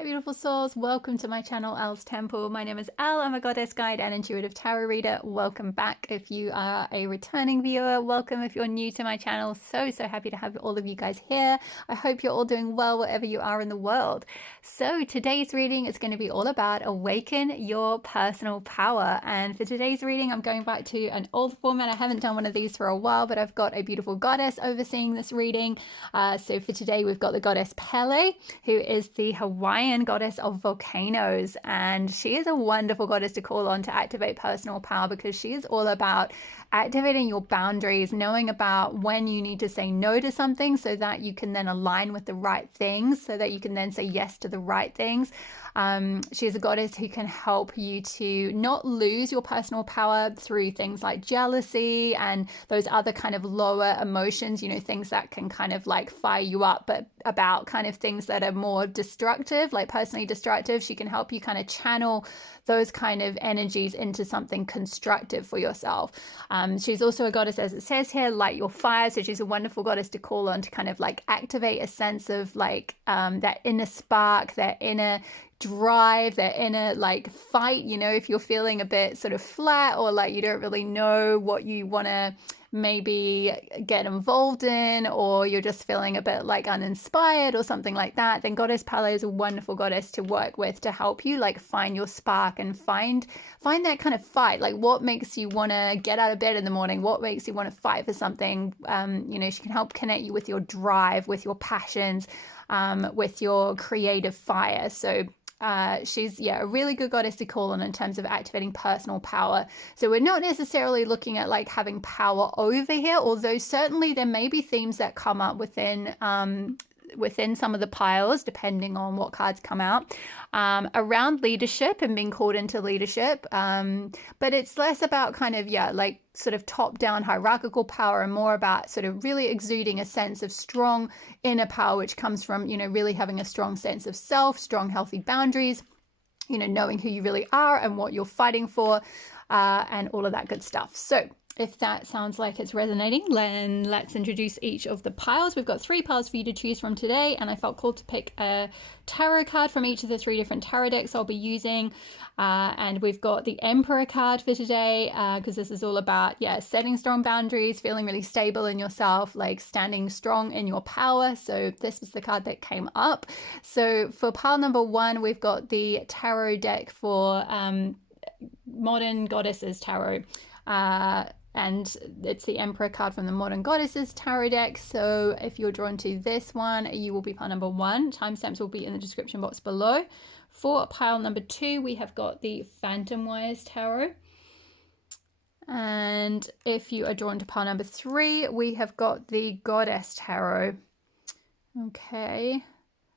Hi beautiful souls, welcome to my channel Elle's Temple. My name is Elle, I'm a goddess guide and intuitive tarot reader. Welcome back if you are a returning viewer. Welcome if you're new to my channel. So happy to have all of you guys here. I hope you're all doing well wherever you are in the world. So today's reading is going to be all about awaken your personal power. And for today's reading, I'm going back to an old format. I haven't done one of these for a while, but I've got a beautiful goddess overseeing this reading. So for today, we've got the Goddess Pele, who is the Hawaiian Goddess of Volcanoes, and she is a wonderful goddess to call on to activate personal power because she is all about activating your boundaries, knowing about when you need to say no to something so that you can then align with the right things, so that you can then say yes to the right things. She is a goddess who can help you to not lose your personal power through things like jealousy and those other kind of lower emotions, things that can kind of like fire you up, but about kind of things that are more destructive, like personally destructive. She can help you kind of channel those kind of energies into something constructive for yourself. She's also a goddess, as it says here, light your fire. So she's a wonderful goddess to call on to kind of like activate a sense of like that inner spark, that inner drive, that inner like fight. If you're feeling a bit sort of flat or like you don't really know what you want to maybe get involved in, or you're just feeling a bit like uninspired or something like that, then Goddess Pele is a wonderful goddess to work with to help you like find your spark and find that kind of fight, like what makes you want to get out of bed in the morning, what makes you want to fight for something. She can help connect you with your drive, with your passions, with your creative fire. So she's a really good goddess to call on in terms of activating personal power. So we're not necessarily looking at like having power over here, although certainly there may be themes that come up within some of the piles, depending on what cards come out, around leadership and being called into leadership. But it's less about kind of, like sort of top-down hierarchical power and more about sort of really exuding a sense of strong inner power, which comes from, really having a strong sense of self, strong, healthy boundaries, knowing who you really are and what you're fighting for, and all of that good stuff. So if that sounds like it's resonating, then let's introduce each of the piles. We've got 3 piles for you to choose from today, and I felt called to pick a tarot card from each of the 3 different tarot decks I'll be using. And we've got the Emperor card for today, because this is all about, setting strong boundaries, feeling really stable in yourself, like standing strong in your power. So this was the card that came up. So for pile number 1, we've got the tarot deck for Modern Goddesses Tarot. And it's the Emperor card from the Modern Goddesses Tarot deck. So if you're drawn to this one, you will be pile number 1. Timestamps will be in the description box below. For pile number 2, we have got the Phantom Wires Tarot. And if you are drawn to pile number 3, we have got the Goddess Tarot. Okay.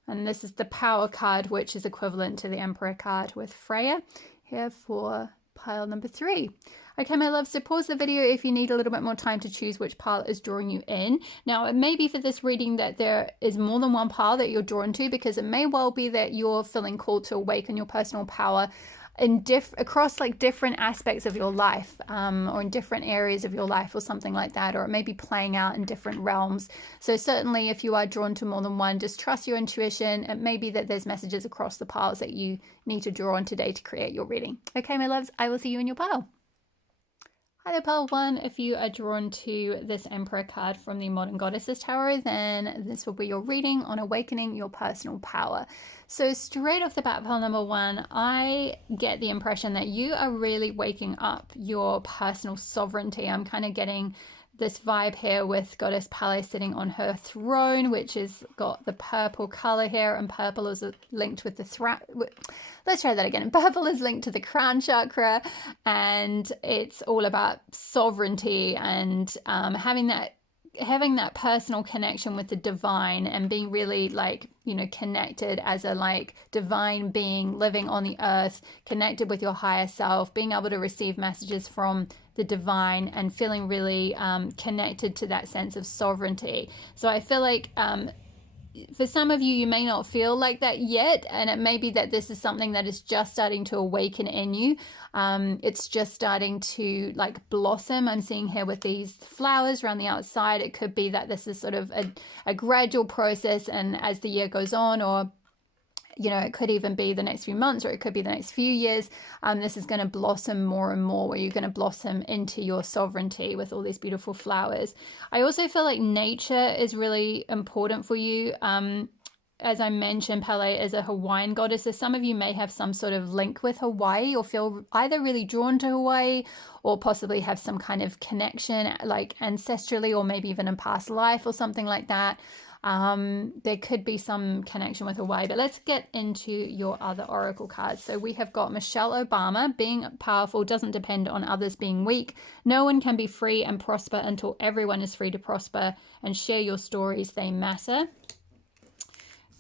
And this is the Power card, which is equivalent to the Emperor card with Freya here for pile number 3. Okay, my love, so pause the video if you need a little bit more time to choose which pile is drawing you in. Now, it may be for this reading that there is more than one pile that you're drawn to, because it may well be that you're feeling called to awaken your personal power in across like different aspects of your life, or in different areas of your life or something like that, or it may be playing out in different realms. So certainly if you are drawn to more than one, just trust your intuition. It may be that there's messages across the piles that you need to draw on today to create your reading. Okay, my loves, I will see you in your pile. Hi there, pile 1. If you are drawn to this Emperor card from the Modern Goddesses Tarot, then this will be your reading on awakening your personal power. So straight off the bat, pile number 1, I get the impression that you are really waking up your personal sovereignty. I'm kind of getting this vibe here with Goddess Pele sitting on her throne, which has got the purple color here, and purple is linked with the let's try that again. Purple is linked to the crown chakra, and it's all about sovereignty and having that personal connection with the divine and being really like, connected as a like divine being living on the earth, connected with your higher self, being able to receive messages from the divine and feeling really connected to that sense of sovereignty. So I feel like for some of you, you may not feel like that yet, and it may be that this is something that is just starting to awaken in you. It's just starting to like blossom. I'm seeing here with these flowers around the outside. It could be that this is sort of a gradual process, and as the year goes on, or you know, it could even be the next few months, or it could be the next few years. This is going to blossom more and more, where you're going to blossom into your sovereignty with all these beautiful flowers. I also feel like nature is really important for you. As I mentioned, Pele is a Hawaiian goddess. So some of you may have some sort of link with Hawaii, or feel either really drawn to Hawaii, or possibly have some kind of connection, like ancestrally, or maybe even in past life or something like that. There could be some connection with Hawaii, but let's get into your other oracle cards. So we have got Michelle Obama. Being powerful doesn't depend on others being weak. No one can be free and prosper until everyone is free to prosper and share your stories. They matter.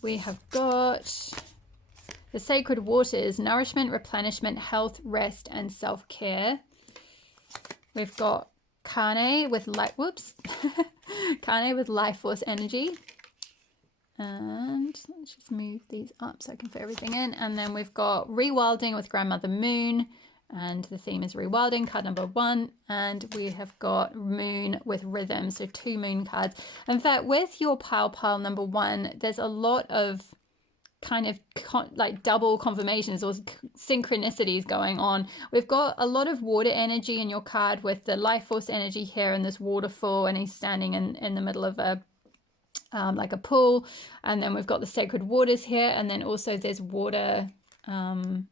We have got the sacred waters: nourishment, replenishment, health, rest, and self-care. We've got Kane with light, Kane with life force energy. And let's just move these up so I can fit everything in. And then we've got rewilding with Grandmother Moon, and the theme is rewilding, card number 1. And we have got moon with rhythm, so 2 moon cards. In fact, with your power pile number 1, there's a lot of kind of like double confirmations or synchronicities going on. We've got a lot of water energy in your card, with the life force energy here and this waterfall, and he's standing in the middle of a like a pool. And then we've got the sacred waters here, and then also there's water in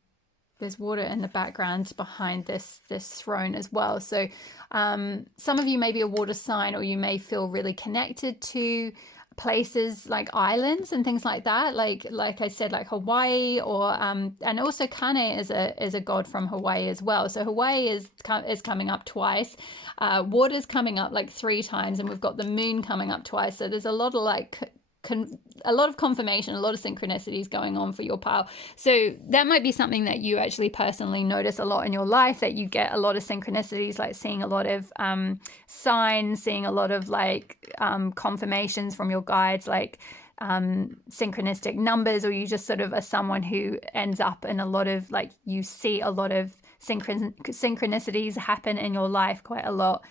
the background behind this throne as well. So some of you may be a water sign, or you may feel really connected to places like islands and things like that, like I said, like Hawaii, or and also Kane is a god from Hawaii as well. So Hawaii is coming up twice, water's coming up like 3 times, and we've got the moon coming up twice. So there's a lot of like a lot of confirmation, a lot of synchronicities going on for your pile. So that might be something that you actually personally notice a lot in your life, that you get a lot of synchronicities, like seeing a lot of signs, seeing a lot of like confirmations from your guides, like synchronistic numbers, or you just sort of are someone who ends up in a lot of, like, you see a lot of synchronicities happen in your life quite a lot.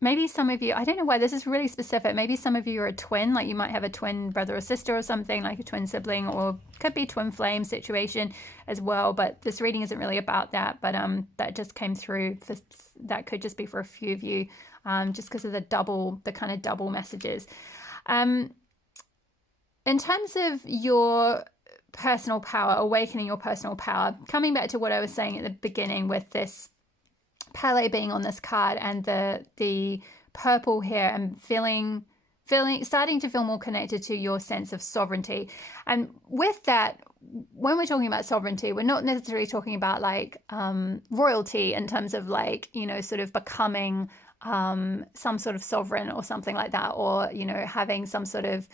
Maybe some of you, I don't know why this is really specific. Maybe some of you are a twin, like you might have a twin brother or sister or something, like a twin sibling, or could be twin flame situation as well. But this reading isn't really about that. But that just came through. That could just be for a few of you, just because of the kind of double messages. In terms of your personal power, awakening your personal power, coming back to what I was saying at the beginning with this Pele being on this card and the purple here, and starting to feel more connected to your sense of sovereignty. And with that, when we're talking about sovereignty, we're not necessarily talking about like royalty in terms of like, you know, sort of becoming some sort of sovereign or something like that, or, you know, having some sort of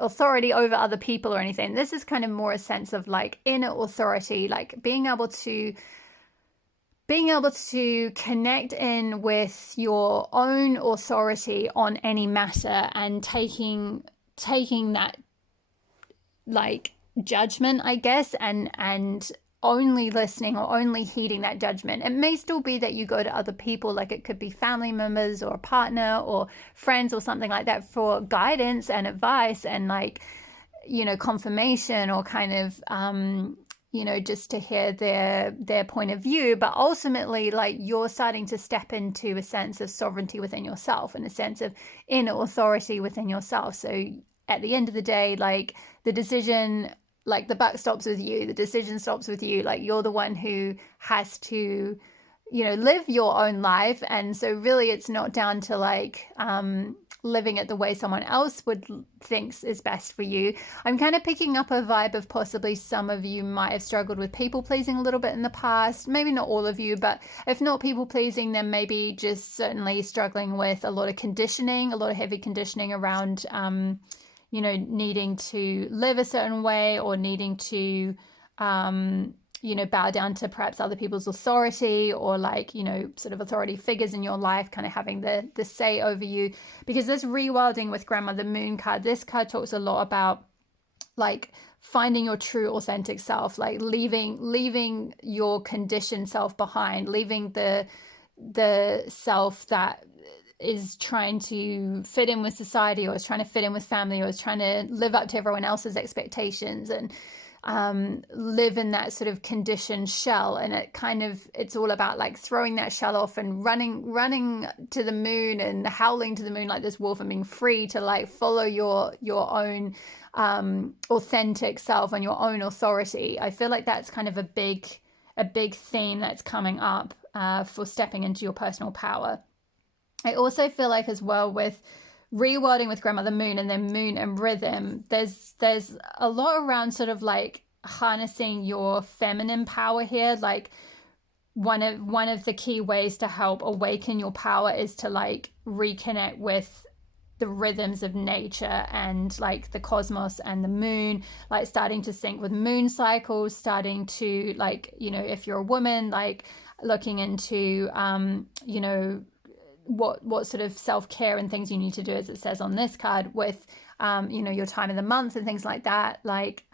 authority over other people or anything. This is kind of more a sense of like inner authority, like being able to connect in with your own authority on any matter, and taking that like judgment, I guess, and only listening or only heeding that judgment. It may still be that you go to other people, like it could be family members or a partner or friends or something like that, for guidance and advice and, like, you know, confirmation, or kind of you know, just to hear their point of view. But ultimately, like, you're starting to step into a sense of sovereignty within yourself, and a sense of inner authority within yourself. So at the end of the day, like, the decision, like, the buck stops with you, the decision stops with you. Like, you're the one who has to, you know, live your own life. And so really it's not down to like living it the way someone else would thinks is best for you. I'm kind of picking up a vibe of possibly some of you might have struggled with people pleasing a little bit in the past. Maybe not all of you, but if not people pleasing, then maybe just certainly struggling with a lot of conditioning, a lot of heavy conditioning around you know, needing to live a certain way, or needing to you know, bow down to perhaps other people's authority, or like, you know, sort of authority figures in your life kind of having the say over you. Because this rewilding with Grandmother Moon card, this card talks a lot about like finding your true authentic self, like leaving your conditioned self behind, leaving the self that is trying to fit in with society, or is trying to fit in with family, or is trying to live up to everyone else's expectations, and live in that sort of conditioned shell. And it's all about like throwing that shell off and running to the moon and howling to the moon like this wolf, and being free to like follow your own authentic self and your own authority. I feel like that's kind of a big theme that's coming up for stepping into your personal power. I also feel like as well with rewilding with Grandmother Moon and then Moon and Rhythm, there's a lot around sort of like harnessing your feminine power here. Like one of the key ways to help awaken your power is to like reconnect with the rhythms of nature and like the cosmos and the moon, like starting to sync with moon cycles, starting to like, you know, if you're a woman, like looking into you know, what sort of self-care and things you need to do, as it says on this card, with you know, your time of the month and things like that, like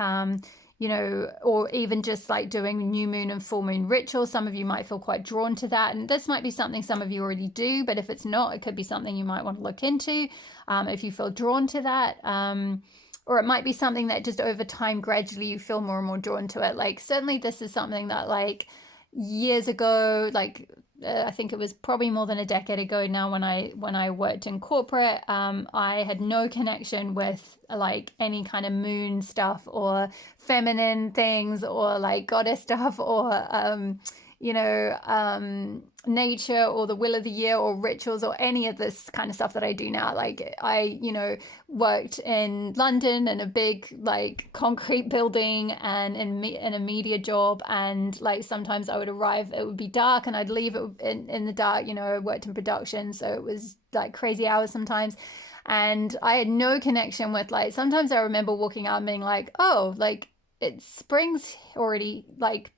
you know, or even just like doing new moon and full moon rituals. Some of you might feel quite drawn to that, and this might be something some of you already do, but if it's not, it could be something you might want to look into if you feel drawn to that. Or it might be something that just over time, gradually you feel more and more drawn to it. Like certainly this is something that like years ago, like I think it was probably more than a decade ago now, when I worked in corporate, I had no connection with like any kind of moon stuff or feminine things or like goddess stuff or you know, nature or the wheel of the year or rituals or any of this kind of stuff that I do now. Like I, you know, worked in London in a big like concrete building and in a media job, and like sometimes I would arrive, it would be dark, and I'd leave it in the dark. You know, I worked in production, so it was like crazy hours sometimes. And I had no connection with like, sometimes I remember walking out and being like, oh, like it's spring's already like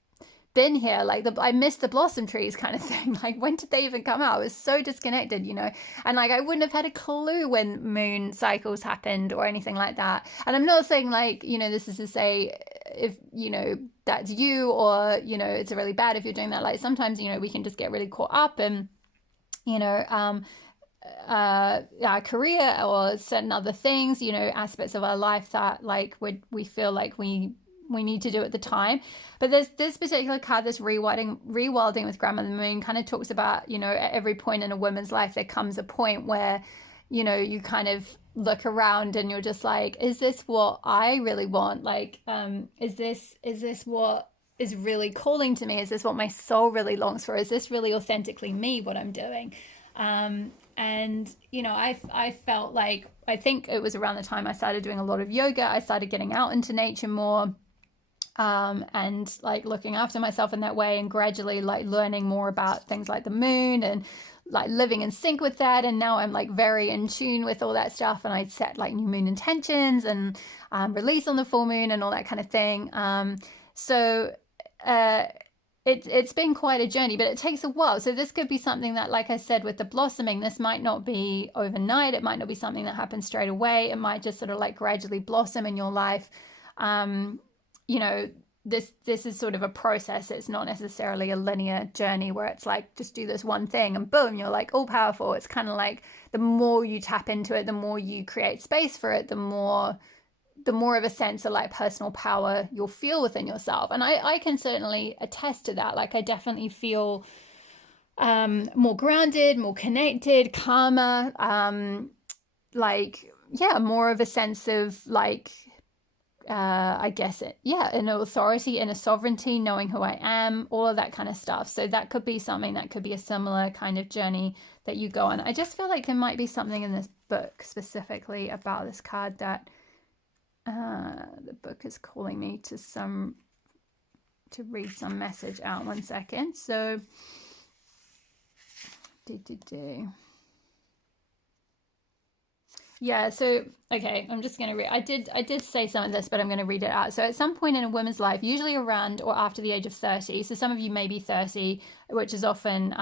been here, like I missed the blossom trees kind of thing. Like when did they even come out? I was so disconnected, you know, and like I wouldn't have had a clue when moon cycles happened or anything like that. And I'm not saying like, you know, this is to say if, you know, that's you, or, you know, it's really bad if you're doing that. Like sometimes, you know, we can just get really caught up in, you know, our career or certain other things, you know, aspects of our life that like we feel like we need to do at the time. But there's this particular card, this rewilding with Grandmother Moon, kind of talks about, you know, at every point in a woman's life there comes a point where, you know, you kind of look around and you're just like, is this what I really want? Like is this what is really calling to me? Is this what my soul really longs for? Is this really authentically me, what I'm doing? And you know, I felt like, I think it was around the time I started doing a lot of yoga, I started getting out into nature more, and like looking after myself in that way, and gradually like learning more about things like the moon and like living in sync with that. And now I'm like very in tune with all that stuff, and I set like new moon intentions and release on the full moon and all that kind of thing. So it's been quite a journey, but it takes a while. So this could be something that, like I said, with the blossoming, this might not be overnight. It might not be something that happens straight away. It might just sort of like gradually blossom in your life. You know, this is sort of a process. It's not necessarily a linear journey where it's like just do this one thing and boom, you're like all powerful. It's kind of like the more you tap into it, the more you create space for it, the more of a sense of like personal power you'll feel within yourself. And I can certainly attest to that. Like I definitely feel more grounded, more connected, calmer, like, yeah, more of a sense of like, I guess an authority and a sovereignty, knowing who I am, all of that kind of stuff. So that could be something that could be a similar kind of journey that you go on. I just feel like there might be something in this book specifically about this card that the book is calling me to read some message out. 1 second. So yeah, so okay, I'm just going to read. I did say some of this, but I'm going to read it out. So at some point in a woman's life, usually around or after the age of 30, so some of you may be 30, which is often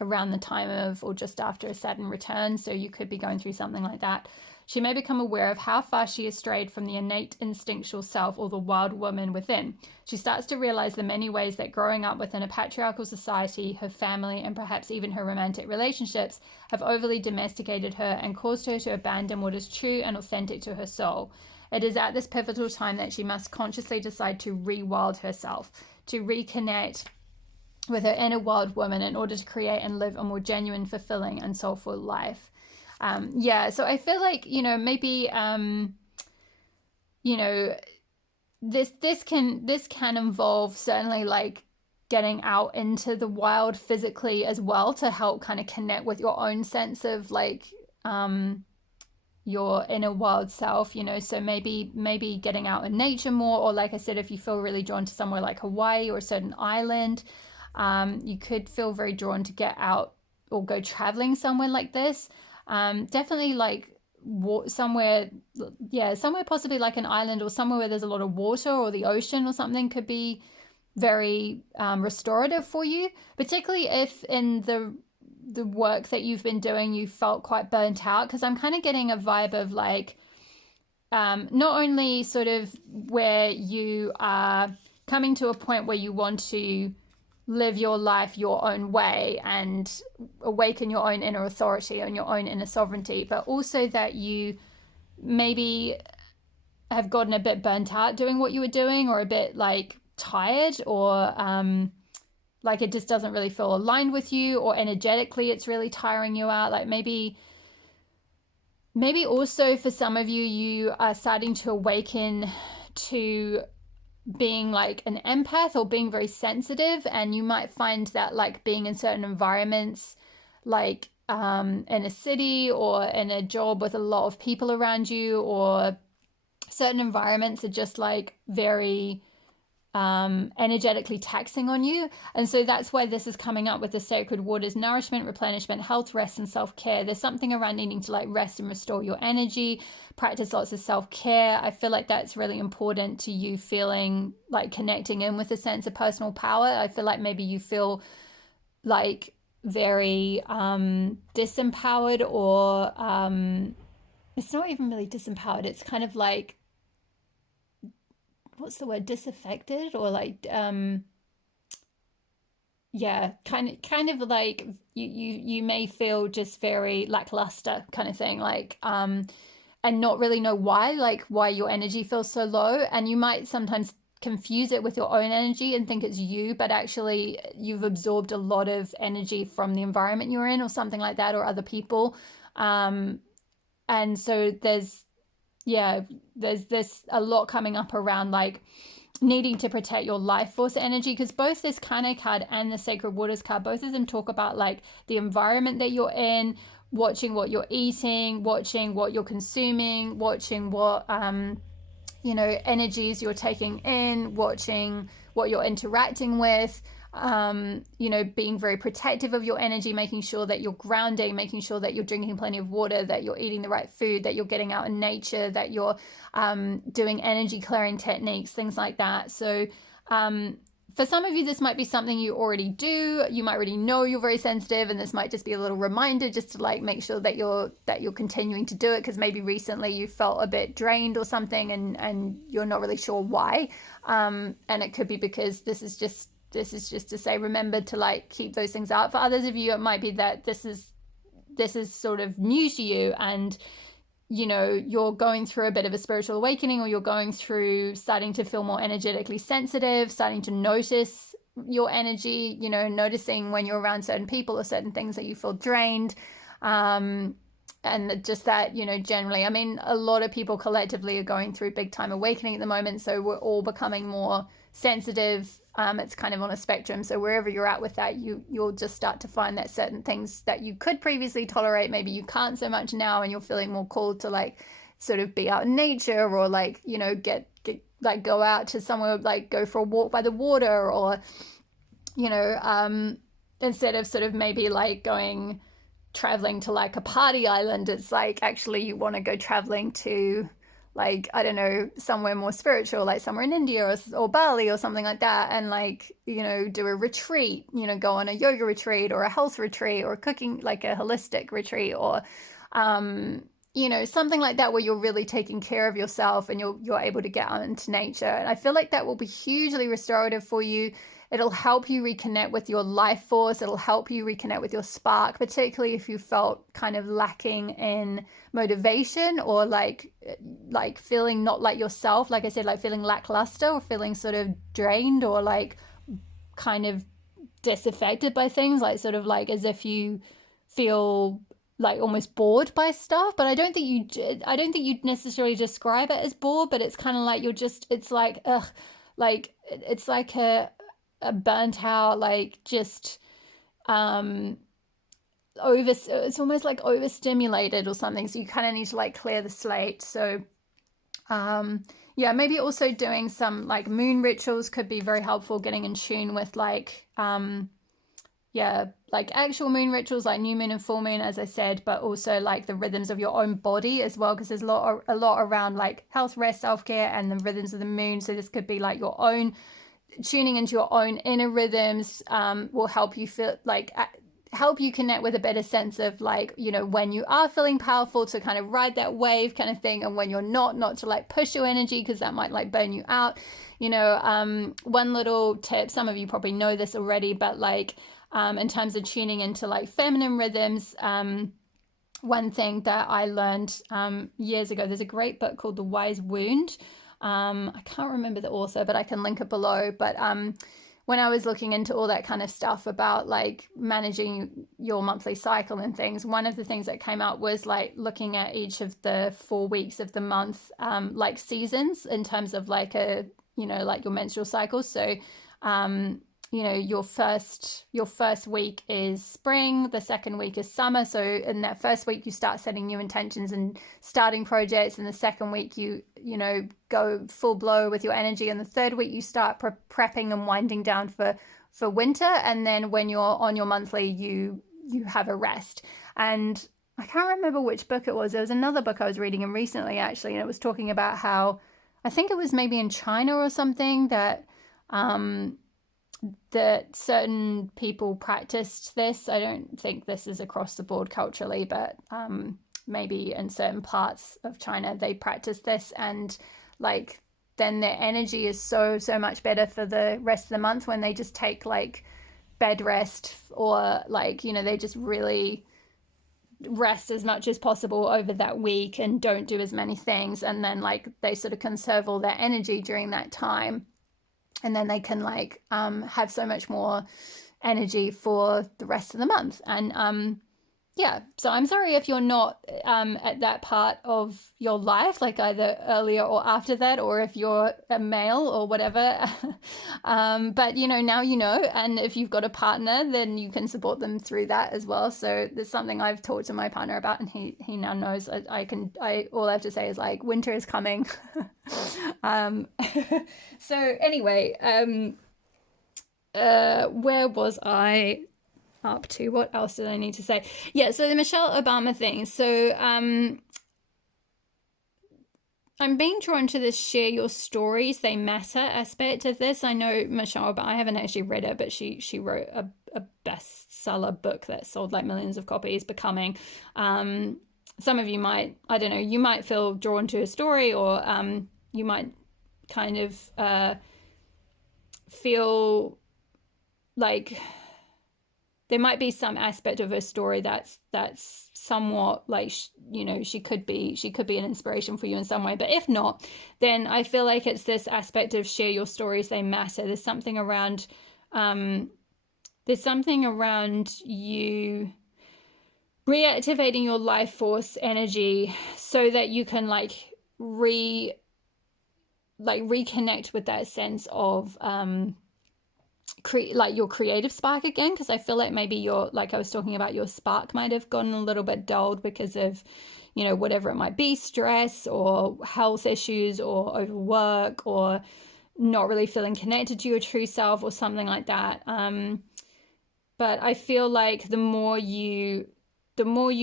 around the time of or just after a Saturn return, so you could be going through something like that. she may become aware of how far she has strayed from the innate instinctual self or the wild woman within. She starts to realize the many ways that growing up within a patriarchal society, her family, and perhaps even her romantic relationships have overly domesticated her and caused her to abandon what is true and authentic to her soul. It is at this pivotal time that she must consciously decide to rewild herself, to reconnect with her inner wild woman in order to create and live a more genuine, fulfilling, and soulful life. So I feel like, maybe, this can involve certainly like getting out into the wild physically as well to help kind of connect with your own sense of like your inner wild self, so maybe getting out in nature more, or like I said, if you feel really drawn to somewhere like Hawaii or a certain island, you could feel very drawn to get out or go traveling somewhere like this. Definitely like somewhere possibly like an island or somewhere where there's a lot of water, or the ocean or something could be very restorative for you, particularly if in the work that you've been doing you felt quite burnt out, because I'm kind of getting a vibe of like not only sort of where you are coming to a point where you want to live your life your own way and awaken your own inner authority and your own inner sovereignty, but also that you maybe have gotten a bit burnt out doing what you were doing, or a bit like tired, or like it just doesn't really feel aligned with you, or energetically it's really tiring you out. Like maybe also for some of you, you are starting to awaken to being like an empath or being very sensitive, and you might find that like being in certain environments, like in a city or in a job with a lot of people around you, or certain environments are just like very energetically taxing on you. And so that's why this is coming up with the sacred waters: nourishment, replenishment, health, rest, and self-care. There's something around needing to like rest and restore your energy, practice lots of self-care. I feel like that's really important to you feeling like connecting in with a sense of personal power. I feel like maybe you feel like very disempowered, or it's not even really disempowered, it's kind of like, what's the word, disaffected, or like kind of like you may feel just very lackluster kind of thing, like and not really know why your energy feels so low. And you might sometimes confuse it with your own energy and think it's you, but actually you've absorbed a lot of energy from the environment you're in, or something like that, or other people. And so there's a lot coming up around like needing to protect your life force energy, because both this Kane card and the Sacred Waters card, both of them talk about like the environment that you're in, watching what you're eating, watching what you're consuming, watching what energies you're taking in, watching what you're interacting with, being very protective of your energy, making sure that you're grounding, making sure that you're drinking plenty of water, that you're eating the right food, that you're getting out in nature, that you're doing energy clearing techniques, things like that. So for some of you, this might be something you already do. You might already know you're very sensitive, and this might just be a little reminder just to like make sure that you're continuing to do it, because maybe recently you felt a bit drained or something, and you're not really sure why. And it could be because this is just to say, remember to like keep those things out. For others of you, it might be that this is sort of new to you, and you're going through a bit of a spiritual awakening, or you're going through starting to feel more energetically sensitive, starting to notice your energy, noticing when you're around certain people or certain things that you feel drained. And just that, generally, I mean, a lot of people collectively are going through big time awakening at the moment. So we're all becoming more sensitive. It's kind of on a spectrum. So wherever you're at with that, you'll just start to find that certain things that you could previously tolerate, maybe you can't so much now, and you're feeling more called to like sort of be out in nature, or like, get like go out to somewhere, like go for a walk by the water, or, instead of sort of maybe like going traveling to like a party island, it's like actually you want to go traveling to like, I don't know, somewhere more spiritual, like somewhere in India or Bali or something like that, and like, do a retreat, go on a yoga retreat or a health retreat or cooking, like a holistic retreat, or you know, something like that where you're really taking care of yourself and you're able to get out into nature. And I feel like that will be hugely restorative for you. It'll help you reconnect with your life force. It'll help you reconnect with your spark, particularly if you felt kind of lacking in motivation, or like feeling not like yourself, like I said, like feeling lackluster or feeling sort of drained, or like kind of disaffected by things, like sort of like as if you feel like almost bored by stuff. But I don't think you'd necessarily describe it as bored, but it's kind of like you're just, it's like ugh, like it's like a burnt out, like just it's almost like overstimulated or something, so you kind of need to like clear the slate. So yeah, maybe also doing some like moon rituals could be very helpful, getting in tune with like yeah, like actual moon rituals like new moon and full moon, as I said, but also like the rhythms of your own body as well, because there's a lot around like health, rest, self-care, and the rhythms of the moon. So this could be like your own tuning into your own inner rhythms, will help you feel like help you connect with a better sense of like, you know, when you are feeling powerful to kind of ride that wave kind of thing, and when you're not to like push your energy because that might like burn you out. You know, one little tip, some of you probably know this already, but like in terms of tuning into like feminine rhythms, one thing that I learned years ago, there's a great book called The Wise Wound. I can't remember the author, but I can link it below. But when I was looking into all that kind of stuff about like managing your monthly cycle and things, one of the things that came out was like looking at each of the 4 weeks of the month, like seasons in terms of like you know, like your menstrual cycles. So you know, your first week is spring, the second week is summer. So in that first week you start setting new intentions and starting projects, and the second week you know, go full blow with your energy, and the third week you start prepping and winding down for winter. And then when you're on your monthly, you have a rest. And I can't remember which book it was. There was another book I was reading in recently actually, and it was talking about how, I think it was maybe in China or something, that that certain people practiced this. I don't think this is across the board culturally, but maybe in certain parts of China they practice this, and like then their energy is so much better for the rest of the month when they just take like bed rest, or like, you know, they just really rest as much as possible over that week and don't do as many things, and then like they sort of conserve all their energy during that time, and then they can like have so much more energy for the rest of the month. And yeah, so I'm sorry if you're not at that part of your life, like either earlier or after that, or if you're a male or whatever. But you know, now you know, and if you've got a partner, then you can support them through that as well. So there's something I've talked to my partner about, and he now knows. I all I have to say is like, winter is coming. So anyway, where was I up to? What else did I need to say? Yeah, so the Michelle Obama thing. So I'm being drawn to this share your stories, they matter aspect of this. I know Michelle Obama, I haven't actually read it, but she wrote a bestseller book that sold like millions of copies, Becoming. Some of you might, I don't know, you might feel drawn to a story, or you might kind of feel like there might be some aspect of her story that's somewhat like, you know, she could be an inspiration for you in some way. But if not, then I feel like it's this aspect of share your stories, they matter. There's something around you reactivating your life force energy so that you can like reconnect with that sense of like your creative spark again, because I feel like maybe your, like I was talking about, your spark might have gotten a little bit dulled because of, you know, whatever it might be, stress or health issues or overwork or not really feeling connected to your true self or something like that. But I feel like the more you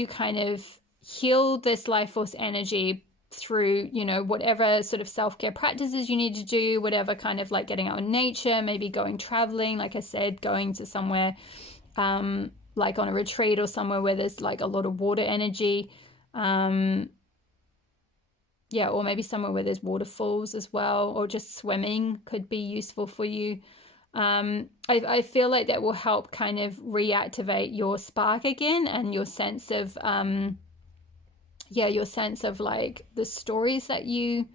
kind of heal this life force energy through, you know, whatever sort of self-care practices you need to do, whatever kind of like getting out in nature, maybe going traveling, like I said, going to somewhere like on a retreat or somewhere where there's like a lot of water energy, yeah, or maybe somewhere where there's waterfalls as well, or just swimming could be useful for you. I feel like that will help kind of reactivate your spark again, and your sense of your sense of like the stories that you.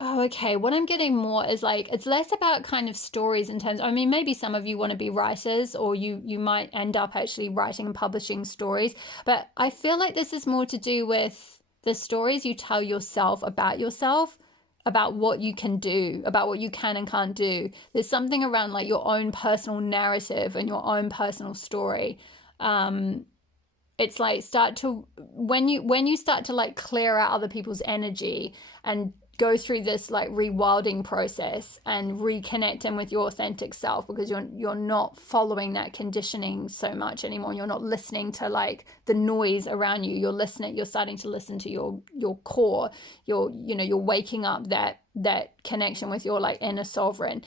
Oh, okay. What I'm getting more is like it's less about kind of stories in terms. I mean, maybe some of you want to be writers, or you might end up actually writing and publishing stories. But I feel like this is more to do with the stories you tell yourself, about what you can do, about what you can and can't do. There's something around like your own personal narrative and your own personal story. It's like start to when you start to like clear out other people's energy and go through this like rewilding process and reconnecting with your authentic self, because you're not following that conditioning so much anymore. You're not listening to like the noise around you. You're starting to listen to your core. You're waking up that connection with your like inner sovereign.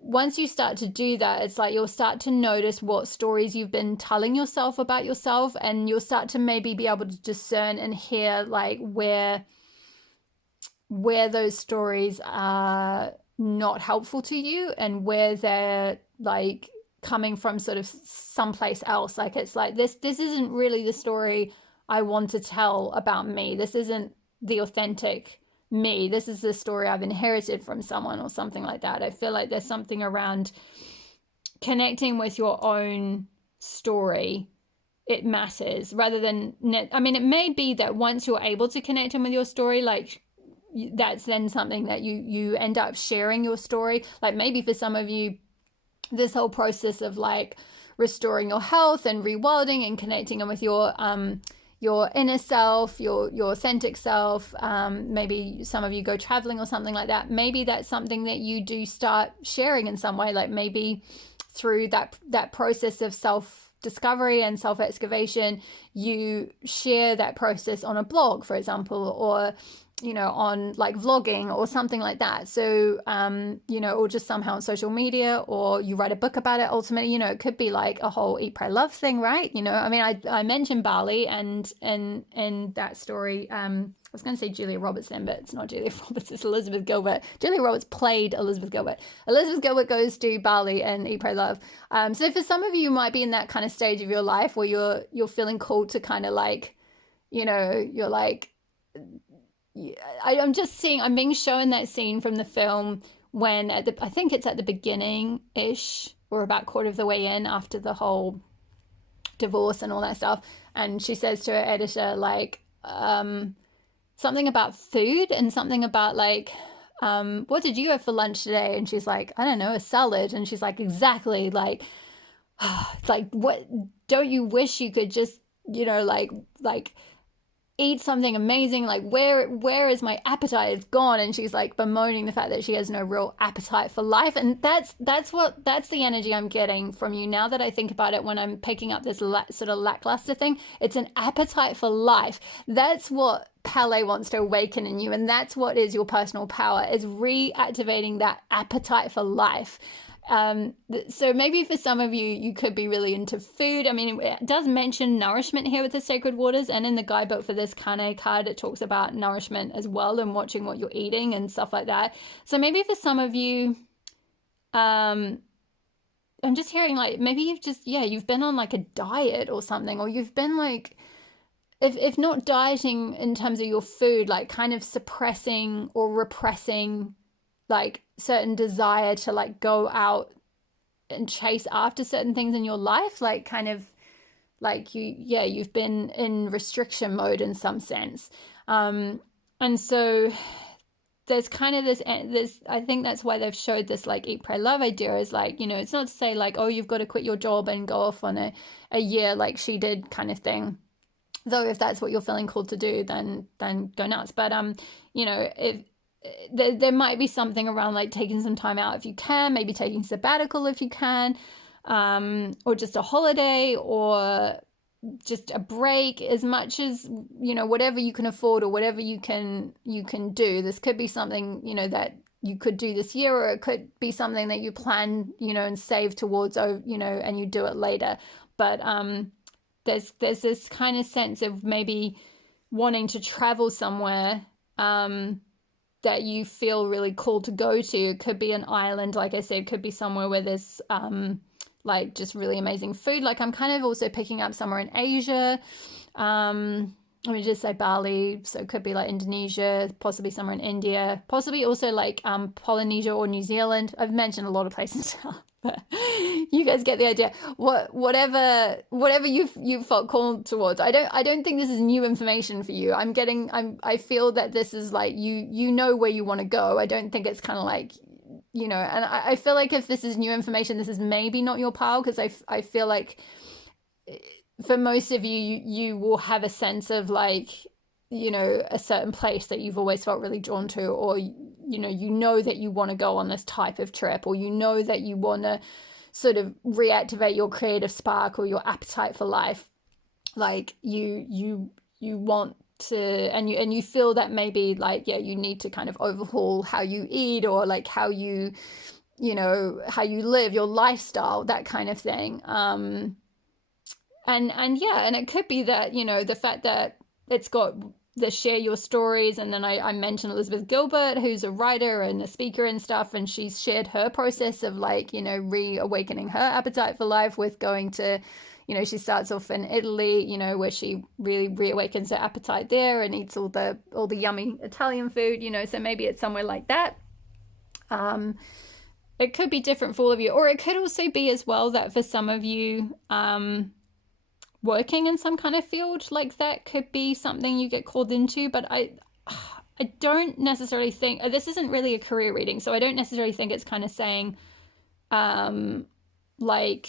Once you start to do that, it's like you'll start to notice what stories you've been telling yourself about yourself, and you'll start to maybe be able to discern and hear like where those stories are not helpful to you, and where they're like coming from sort of someplace else. Like it's like this isn't really the story I want to tell about me. This isn't the authentic me. This is the story I've inherited from someone, or something like that. I feel like there's something around connecting with your own story. It matters rather than, I mean, it may be that once you're able to connect in with your story, like that's then something that you end up sharing your story. Like maybe for some of you, this whole process of like restoring your health and rewilding and connecting in with your inner self, your authentic self. Maybe some of you go traveling or something like that. Maybe that's something that you do start sharing in some way, like maybe through that process of self-discovery and self-excavation, you share that process on a blog, for example, or on like vlogging or something like that. So, or just somehow on social media, or you write a book about it. Ultimately, it could be like a whole eat, pray, love thing, right? I mean, I mentioned Bali and that story. I was going to say Julia Roberts then, but it's not Julia Roberts, it's Elizabeth Gilbert. Julia Roberts played Elizabeth Gilbert. Elizabeth Gilbert goes to Bali and eat, pray, love. So for some of you might be in that kind of stage of your life where you're feeling called to kind of like, you're like, I'm being shown that scene from the film when I think it's at the beginning-ish, or about quarter of the way in, after the whole divorce and all that stuff. And she says to her editor, like, something about food and something about like, what did you have for lunch today? And she's like, I don't know, a salad. And she's like, exactly. Like, it's like, what, don't you wish you could just, like eat something amazing? Like, where is my appetite? It's gone. And she's like bemoaning the fact that she has no real appetite for life. And that's the energy I'm getting from you now that I think about it, when I'm picking up this sort of lackluster thing. It's an appetite for life. That's what Pele wants to awaken in you, and that's what is your personal power, is reactivating that appetite for life. So maybe for some of you, you could be really into food. I mean, it does mention nourishment here with the sacred waters, and in the guidebook for this Kane card, it talks about nourishment as well, and watching what you're eating and stuff like that. So maybe for some of you, I'm just hearing like maybe you've been on like a diet or something, or you've been like, if not dieting in terms of your food, like kind of suppressing or repressing like certain desire to like go out and chase after certain things in your life, like kind of like you've been in restriction mode in some sense. And so there's kind of this, I think that's why they've showed this like eat, pray, love idea, is like, it's not to say like, oh, you've got to quit your job and go off on a year like she did kind of thing. Though if that's what you're feeling called to do, then go nuts. But if there might be something around like taking some time out if you can, maybe taking sabbatical if you can, or just a holiday, or just a break, as much as whatever you can afford, or whatever you can do. This could be something that you could do this year, or it could be something that you plan and save towards, and you do it later. But there's this kind of sense of maybe wanting to travel somewhere that you feel really called to go to. It could be an island, like I said, could be somewhere where there's like just really amazing food. Like I'm kind of also picking up somewhere in Asia. Let me just say Bali, so it could be like Indonesia, possibly somewhere in India, possibly also like Polynesia or New Zealand. I've mentioned a lot of places now, but you guys get the idea. Whatever you felt called towards. I don't think this is new information for you. I feel that this is like you know where you want to go. I don't think it's kind of like, you know, and I feel like if this is new information, this is maybe not your pile, because I feel like for most of you will have a sense of like, you know, a certain place that you've always felt really drawn to, or you know that you want to go on this type of trip, or you know that you want to sort of reactivate your creative spark or your appetite for life. Like you want to, and you feel that maybe like, yeah, you need to kind of overhaul how you eat, or like how you know, how you live, your lifestyle, that kind of thing. And yeah, and it could be that, you know, the fact that it's got the share your stories, and then I mentioned Elizabeth Gilbert, who's a writer and a speaker and stuff, and she's shared her process of like, you know, reawakening her appetite for life with going to, you know, she starts off in Italy, you know, where she really reawakens her appetite there and eats all the yummy Italian food, you know. So maybe it's somewhere like that. It could be different for all of you, or it could also be as well that for some of you, working in some kind of field like that could be something you get called into. But I don't necessarily think, this isn't really a career reading, so I don't necessarily think it's kind of saying like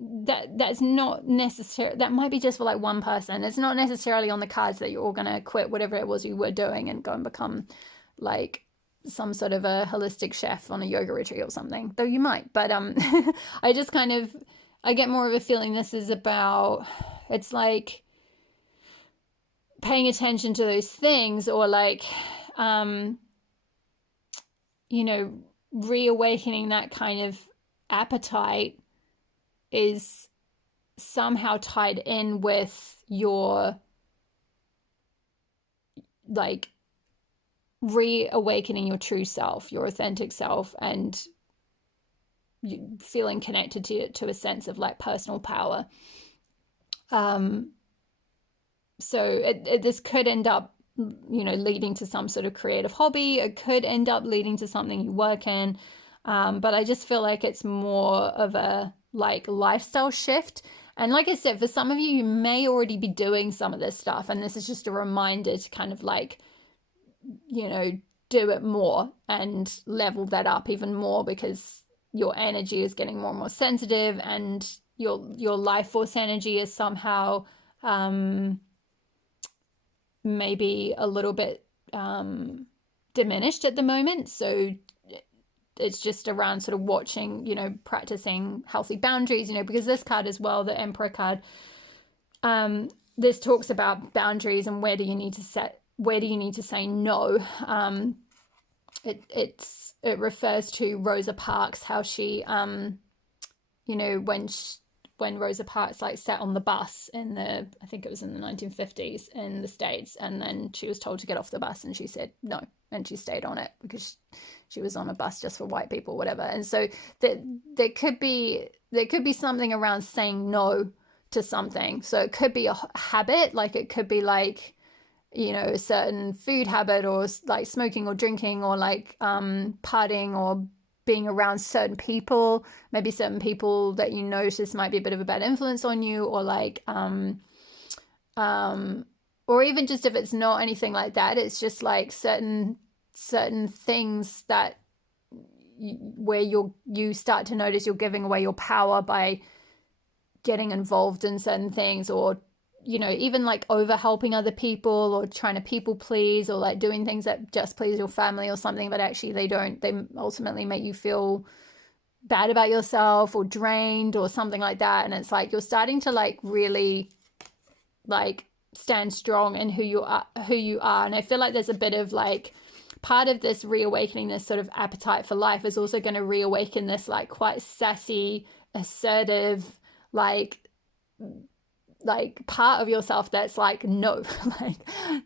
that's not necessary. That might be just for like one person. It's not necessarily on the cards that you're all gonna quit whatever it was you were doing and go and become like some sort of a holistic chef on a yoga retreat or something, though you might. But I just kind of, I get more of a feeling this is about, it's like paying attention to those things, or like, you know, reawakening that kind of appetite is somehow tied in with your like reawakening your true self, your authentic self, and feeling connected to a sense of like personal power. So this could end up, you know, leading to some sort of creative hobby. It could end up leading to something you work in. But I just feel like it's more of a like lifestyle shift. And like I said, for some of you, you may already be doing some of this stuff, and this is just a reminder to kind of like, you know, do it more and level that up even more, because your energy is getting more and more sensitive, and your life force energy is somehow maybe a little bit diminished at the moment. So it's just around sort of watching, you know, practicing healthy boundaries, you know, because this card as well, the Emperor card, this talks about boundaries and where do you need to say no. It refers to Rosa Parks, how she, you know, when Rosa Parks like sat on the bus in the, I think it was in the 1950s in the States, and then she was told to get off the bus, and she said no, and she stayed on it because she was on a bus just for white people, whatever. And so there could be something around saying no to something. So it could be a habit, like it could be like, you know, a certain food habit, or like smoking or drinking, or like partying, or being around certain people, maybe certain people that you notice might be a bit of a bad influence on you, or like or even just if it's not anything like that, it's just like certain things that where you start to notice you're giving away your power by getting involved in certain things, or, you know, even like over helping other people, or trying to people please, or like doing things that just please your family or something, but actually they ultimately make you feel bad about yourself or drained or something like that. And it's like you're starting to like really like stand strong in who you are. And I feel like there's a bit of like part of this reawakening, this sort of appetite for life, is also going to reawaken this like quite sassy, assertive, like like part of yourself that's like, no, like,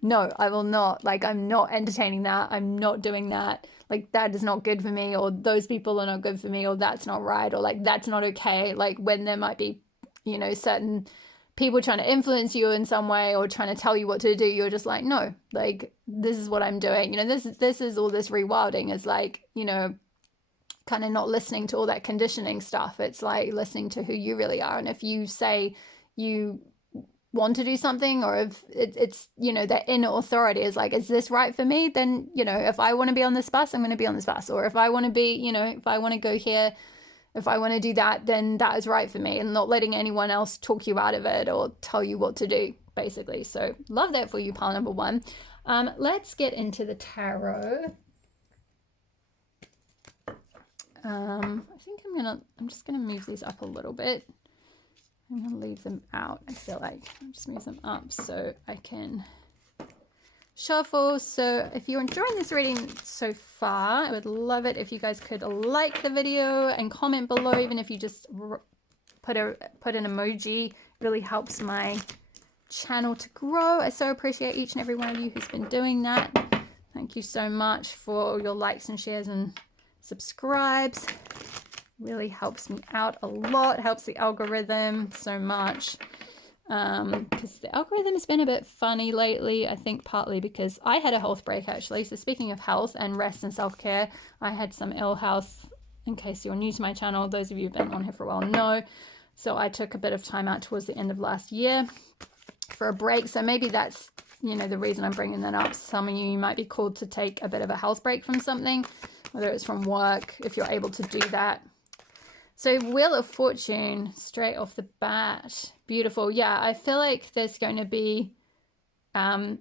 no, I will not, like, I'm not entertaining that, I'm not doing that, like, that is not good for me, or those people are not good for me, or that's not right, or like, that's not okay. Like, when there might be, you know, certain people trying to influence you in some way or trying to tell you what to do, you're just like, no, like, this is what I'm doing. You know, this is all this rewilding is like, you know, kind of not listening to all that conditioning stuff. It's like listening to who you really are. And if you say you want to do something, or if it's, you know, that inner authority is like, is this right for me? Then, you know, if I want to be on this bus, I'm going to be on this bus. Or if I want to be, you know, if I want to go here, if I want to do that, then that is right for me, and not letting anyone else talk you out of it or tell you what to do, basically. So love that for you, pile number one. Let's get into the tarot. I think I'm just gonna move these up a little bit. I'm gonna leave them out. I feel like I'll just move them up so I can shuffle. So if you're enjoying this reading so far, I would love it if you guys could like the video and comment below, even if you just put an emoji. It really helps my channel to grow. I so appreciate each and every one of you who's been doing that. Thank you so much for all your likes and shares and subscribes. Really helps me out a lot, helps the algorithm so much, because the algorithm has been a bit funny lately. I think partly because I had a health break, actually. So speaking of health and rest and self-care, I had some ill health. In case you're new to my channel, those of you who've been on here for a while know. So I took a bit of time out towards the end of last year for a break. So maybe that's, you know, the reason I'm bringing that up. Some of you might be called to take a bit of a health break from something, whether it's from work, if you're able to do that. So Wheel of Fortune, straight off the bat. Beautiful. Yeah, I feel like there's going to be a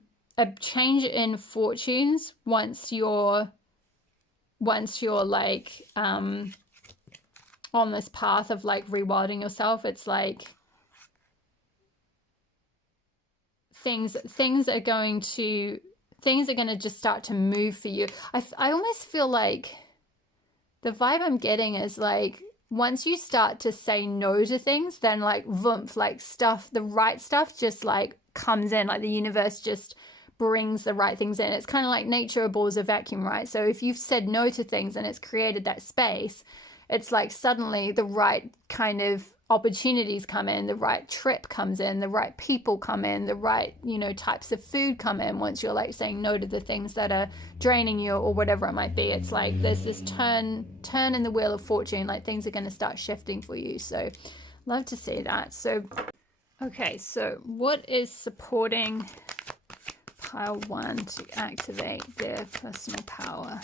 change in fortunes once you're like on this path of like rewilding yourself. It's like things are going to just start to move for you. I almost feel like the vibe I'm getting is like, once you start to say no to things, then like voomp, like stuff, the right stuff just like comes in, like the universe just brings the right things in. It's kind of like nature abhors a vacuum, right? So if you've said no to things and it's created that space, it's like suddenly the right kind of opportunities come in, the right trip comes in, the right people come in, the right, you know, types of food come in once you're like saying no to the things that are draining you or whatever it might be. It's like there's this turn in the Wheel of Fortune, like things are going to start shifting for you. So love to see that. So okay, so what is supporting pile one to activate their personal power?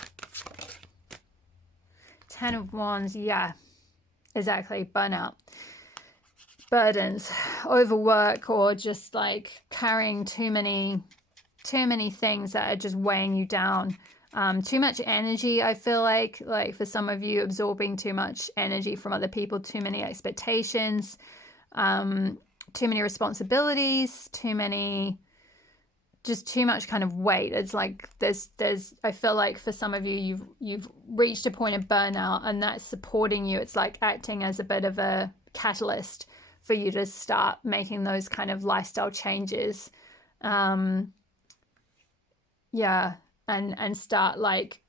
10 of Wands, yeah, exactly. Burnout, burdens, overwork, or just like carrying too many things that are just weighing you down. Too much energy, I feel like for some of you, absorbing too much energy from other people, too many expectations, too many responsibilities, too much kind of weight. It's like there's I feel like for some of you, you've reached a point of burnout, and that's supporting you. It's like acting as a bit of a catalyst for you to start making those kind of lifestyle changes. Yeah, and start like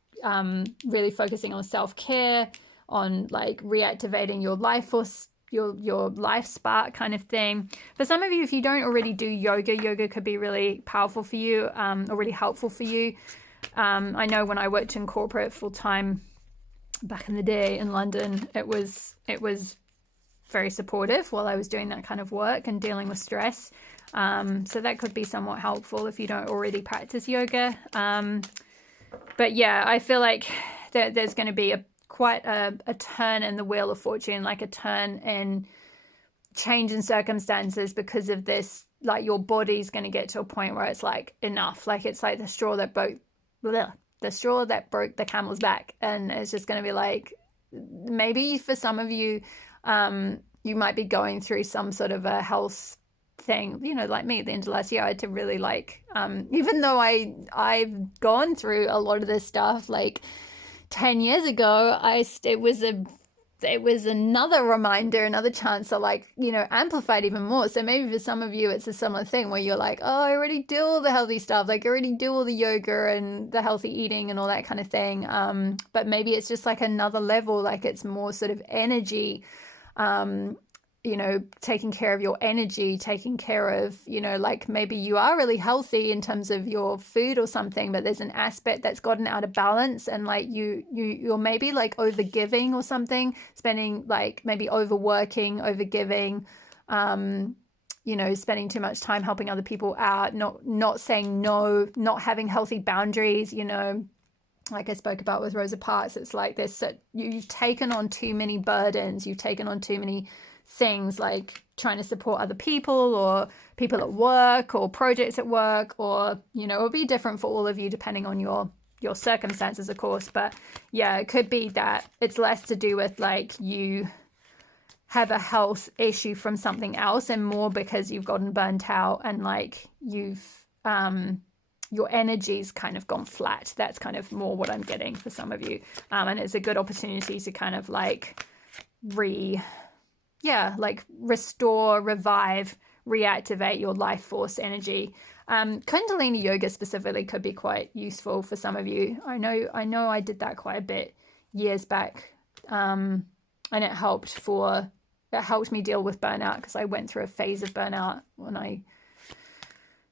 really focusing on self-care, on like reactivating your life force, your life spark kind of thing. For some of you, if you don't already do yoga could be really powerful for you, or really helpful for you. I know when I worked in corporate full-time back in the day in London, it was very supportive while I was doing that kind of work and dealing with stress. So that could be somewhat helpful if you don't already practice yoga. But yeah, I feel like there's going to be quite a turn in the Wheel of Fortune, like a turn in change in circumstances because of this. Like your body's going to get to a point where it's like enough. Like it's like the straw that broke the camel's back, and it's just going to be like, maybe for some of you, you might be going through some sort of a health thing, you know, like me at the end of last year. I had to really like, even though I've gone through a lot of this stuff like 10 years ago, it was a it was another reminder, another chance to like, you know, amplify it even more. So maybe for some of you, it's a similar thing where you're like, oh, I already do all the healthy stuff. Like I already do all the yoga and the healthy eating and all that kind of thing. But maybe it's just like another level, like it's more sort of energy, you know, taking care of your energy, taking care of, you know, like maybe you are really healthy in terms of your food or something, but there's an aspect that's gotten out of balance, and like you're maybe like over giving or something, spending like maybe overworking, over giving, you know, spending too much time helping other people out, not saying no, not having healthy boundaries, you know, like I spoke about with Rosa Parks. It's like this, you've taken on too many burdens, you've taken on too many things, like trying to support other people or people at work or projects at work, or, you know, it'll be different for all of you depending on your circumstances, of course. But yeah, it could be that it's less to do with like you have a health issue from something else and more because you've gotten burnt out and like you've your energy's kind of gone flat. That's kind of more what I'm getting for some of you. And it's a good opportunity to kind of like restore, revive, reactivate your life force energy. Kundalini yoga specifically could be quite useful for some of you. I know I did that quite a bit years back, and it helped me deal with burnout, because I went through a phase of burnout when I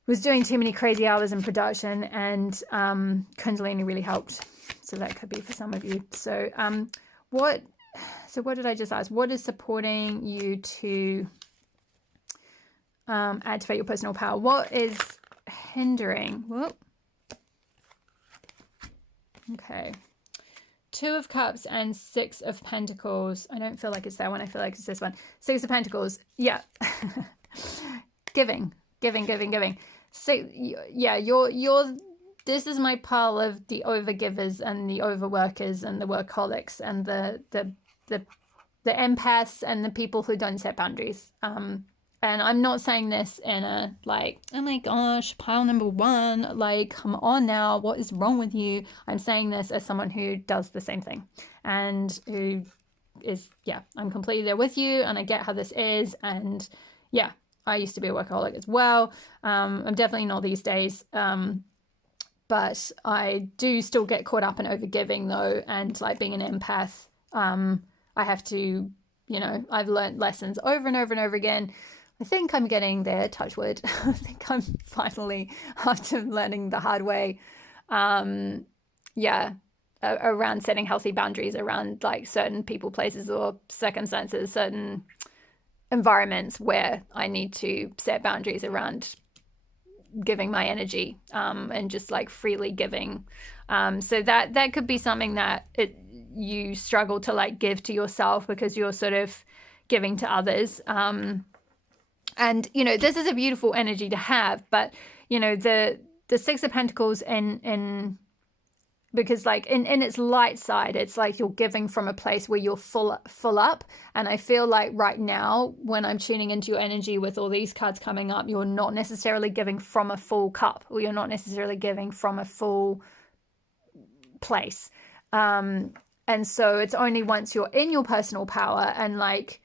was doing too many crazy hours in production, and Kundalini really helped. So that could be for some of you. So what did I just ask? What is supporting you to activate your personal power? What is hindering? Whoop. Okay. 2 of Cups and 6 of Pentacles. I don't feel like it's that one. I feel like it's this one. 6 of Pentacles. Yeah. Giving. So yeah, you're this is my pile of the overgivers and the overworkers and the workaholics and the empaths and the people who don't set boundaries. And I'm not saying this in a like, oh my gosh, pile number 1, like, come on now, what is wrong with you? I'm saying this as someone who does the same thing and who is, yeah, I'm completely there with you, and I get how this is. And yeah, I used to be a workaholic as well. I'm definitely not these days. But I do still get caught up in overgiving though. And like being an empath, I have to, you know, I've learned lessons over and over and over again. I think I'm getting there, touch wood. I think I'm finally, after learning the hard way, around setting healthy boundaries around like certain people, places, or circumstances, certain environments where I need to set boundaries around giving my energy, and just like freely giving. So that could be something that you struggle to like give to yourself because you're sort of giving to others. And, you know, this is a beautiful energy to have, but, you know, the 6 of Pentacles because like in its light side, it's like you're giving from a place where you're full up. And I feel like right now, when I'm tuning into your energy with all these cards coming up, you're not necessarily giving from a full cup, or you're not necessarily giving from a full place. And so it's only once you're in your personal power and like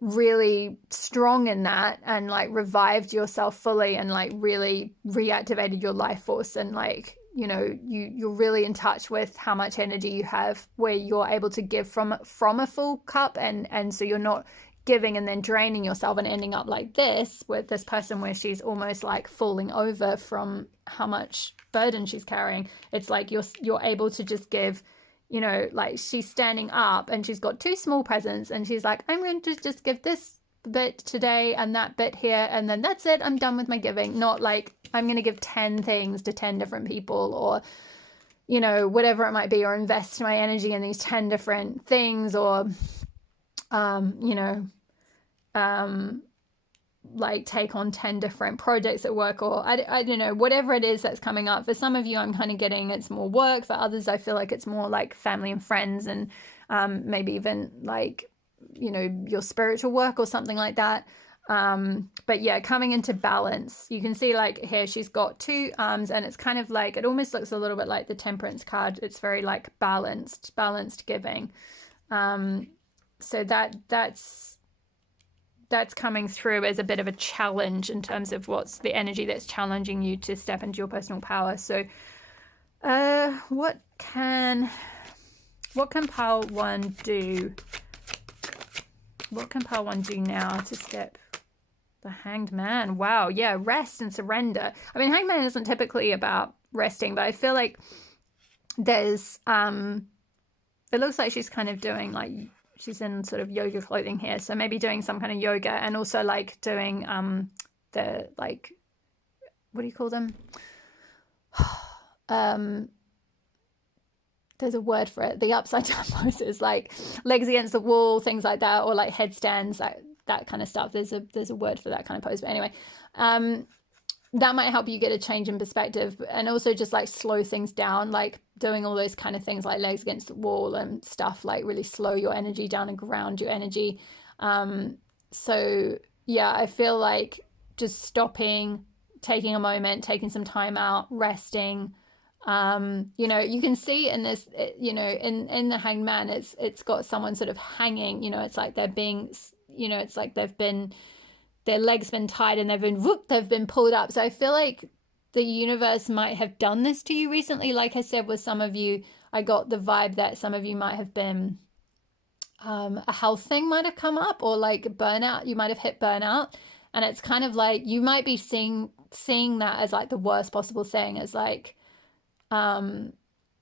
really strong in that, and like revived yourself fully, and like really reactivated your life force, and like, you know, you're really in touch with how much energy you have, where you're able to give from a full cup, and so you're not giving and then draining yourself and ending up like this with this person where she's almost like falling over from how much burden she's carrying. It's like you're able to just give, you know, like she's standing up and she's got 2 small presents, and she's like, I'm going to just give this bit today and that bit here, and then that's it, I'm done with my giving. Not like I'm going to give 10 things to 10 different people, or, you know, whatever it might be, or invest my energy in these 10 different things, or like take on 10 different projects at work, or I don't know, whatever it is that's coming up. For some of you, I'm kind of getting it's more work. For others, I feel like it's more like family and friends, and maybe even like, you know, your spiritual work or something like that. But yeah, coming into balance. You can see like here she's got 2 arms, and it's kind of like, it almost looks a little bit like the Temperance card. It's very like balanced giving. So that's coming through as a bit of a challenge in terms of what's the energy that's challenging you to step into your personal power. So what can pile one do? What can pile one do now to step? The Hanged Man. Wow. Yeah, rest and surrender. I mean, Hanged Man isn't typically about resting, but I feel like there's it looks like she's kind of doing like, she's in sort of yoga clothing here, so maybe doing some kind of yoga, and also like doing the, like, what do you call them? There's a word for it, the upside down poses, like legs against the wall, things like that, or like headstands, like that kind of stuff. There's a word for that kind of pose, but anyway, that might help you get a change in perspective, and also just like slow things down, like doing all those kind of things like legs against the wall and stuff, like really slow your energy down and ground your energy. So yeah, I feel like just stopping, taking a moment, taking some time out, resting. You know, you can see in this, you know, in the Hanged Man, it's got someone sort of hanging, you know, it's like they're being, you know, it's like they've been, their legs been tied and they've been pulled up. So I feel like the universe might have done this to you recently. Like I said, with some of you, I got the vibe that some of you might have been, a health thing might have come up, or like burnout, you might have hit burnout, and it's kind of like you might be seeing that as like the worst possible thing, as like oh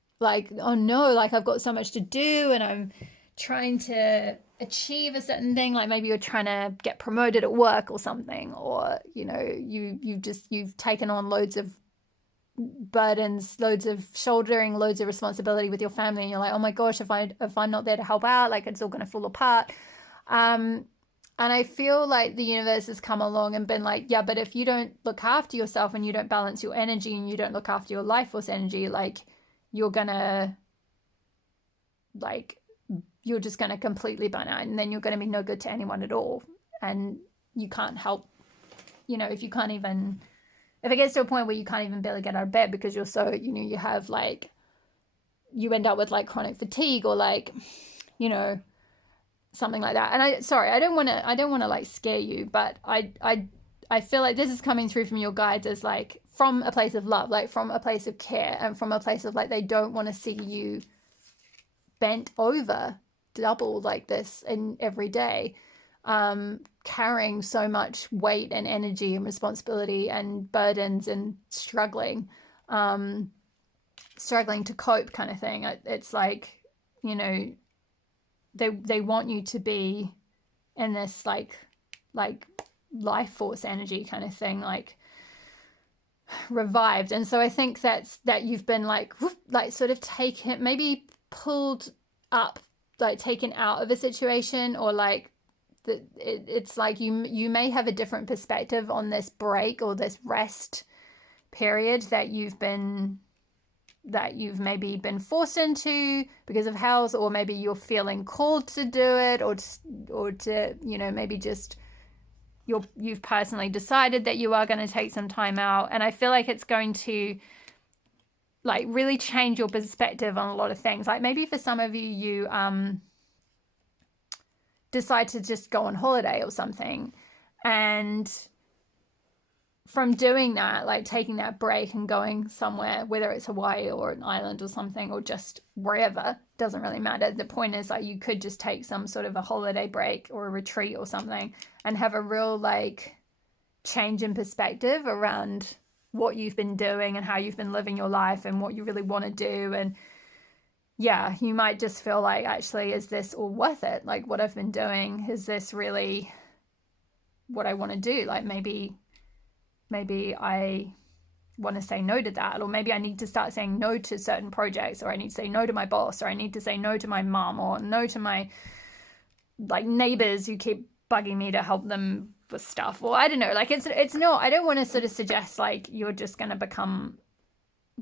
no, like I've got so much to do and I'm trying to achieve a certain thing, like maybe you're trying to get promoted at work or something, or you know, you've taken on loads of burdens, loads of shouldering loads of responsibility with your family, and you're like, oh my gosh, if I'm not there to help out, like it's all going to fall apart. And I feel like the universe has come along and been like, yeah, but if you don't look after yourself and you don't balance your energy and you don't look after your life force energy, like you're just gonna completely burn out, and then you're gonna be no good to anyone at all. And you can't help, you know, if it gets to a point where you can't even barely get out of bed because you're so, you know, you have like, you end up with like chronic fatigue, or like, you know, something like that. And I don't want to like scare you, but I feel like this is coming through from your guides as like from a place of love, like from a place of care, and from a place of like they don't want to see you bent over double like this in every day, carrying so much weight and energy and responsibility and burdens and struggling to cope kind of thing. It's like, you know, they want you to be in this like life force energy kind of thing, like revived. And so I think that you've been like sort of taken, maybe pulled up, like taken out of a situation, or like it's like you may have a different perspective on this break or this rest period that you've maybe been forced into because of health, or maybe you're feeling called to do it, or to you know, maybe just you've personally decided that you are going to take some time out. And I feel like it's going to like really change your perspective on a lot of things. Like maybe for some of you decide to just go on holiday or something, and from doing that, like taking that break and going somewhere, whether it's Hawaii or an island or something, or just wherever, doesn't really matter. The point is like you could just take some sort of a holiday break or a retreat or something and have a real like change in perspective around what you've been doing and how you've been living your life and what you really want to do. And yeah, you might just feel like, actually, is this all worth it? Like what I've been doing, is this really what I want to do? Like maybe I want to say no to that, or maybe I need to start saying no to certain projects, or I need to say no to my boss, or I need to say no to my mom, or no to my like neighbors who keep bugging me to help them with stuff. Or I don't know, like it's not, I don't want to sort of suggest like you're just going to become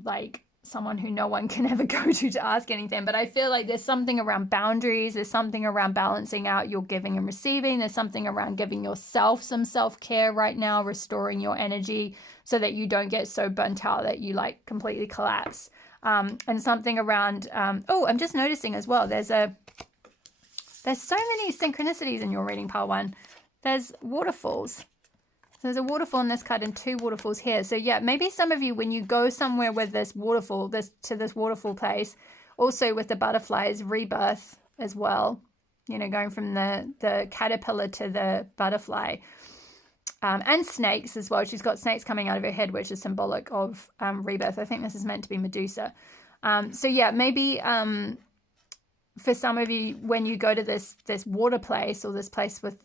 like someone who no one can ever go to ask anything, but I feel like there's something around boundaries, there's something around balancing out your giving and receiving, there's something around giving yourself some self-care right now, restoring your energy so that you don't get so burnt out that you like completely collapse. And something around oh, I'm just noticing as well, there's There's so many synchronicities in your reading, pile one. There's waterfalls. There's a waterfall in this card and 2 waterfalls here. So yeah, maybe some of you, when you go somewhere with this waterfall, to this waterfall place, also with the butterflies, rebirth as well, you know, going from the caterpillar to the butterfly, and snakes as well. She's got snakes coming out of her head, which is symbolic of rebirth. I think this is meant to be Medusa. So yeah, maybe for some of you, when you go to this water place, or this place with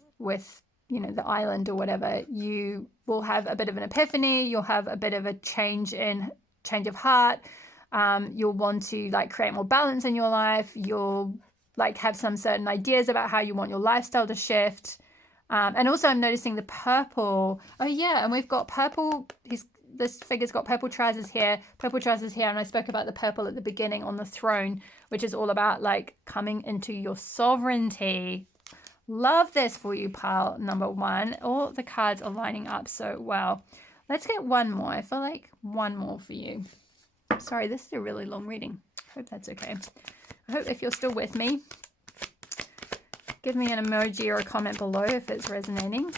you know, the island or whatever, you will have a bit of an epiphany. You'll have a bit of a change of heart. You'll want to like create more balance in your life. You'll like have some certain ideas about how you want your lifestyle to shift. And also I'm noticing the purple. Oh yeah, and we've got purple. This figure's got purple trousers here, and I spoke about the purple at the beginning on the throne, which is all about like coming into your sovereignty. Love this for you, pile number 1. All the cards are lining up so well. Let's get one more. I feel like one more for you. Sorry, this is a really long reading. I hope that's okay. I hope if you're still with me, give me an emoji or a comment below if it's resonating.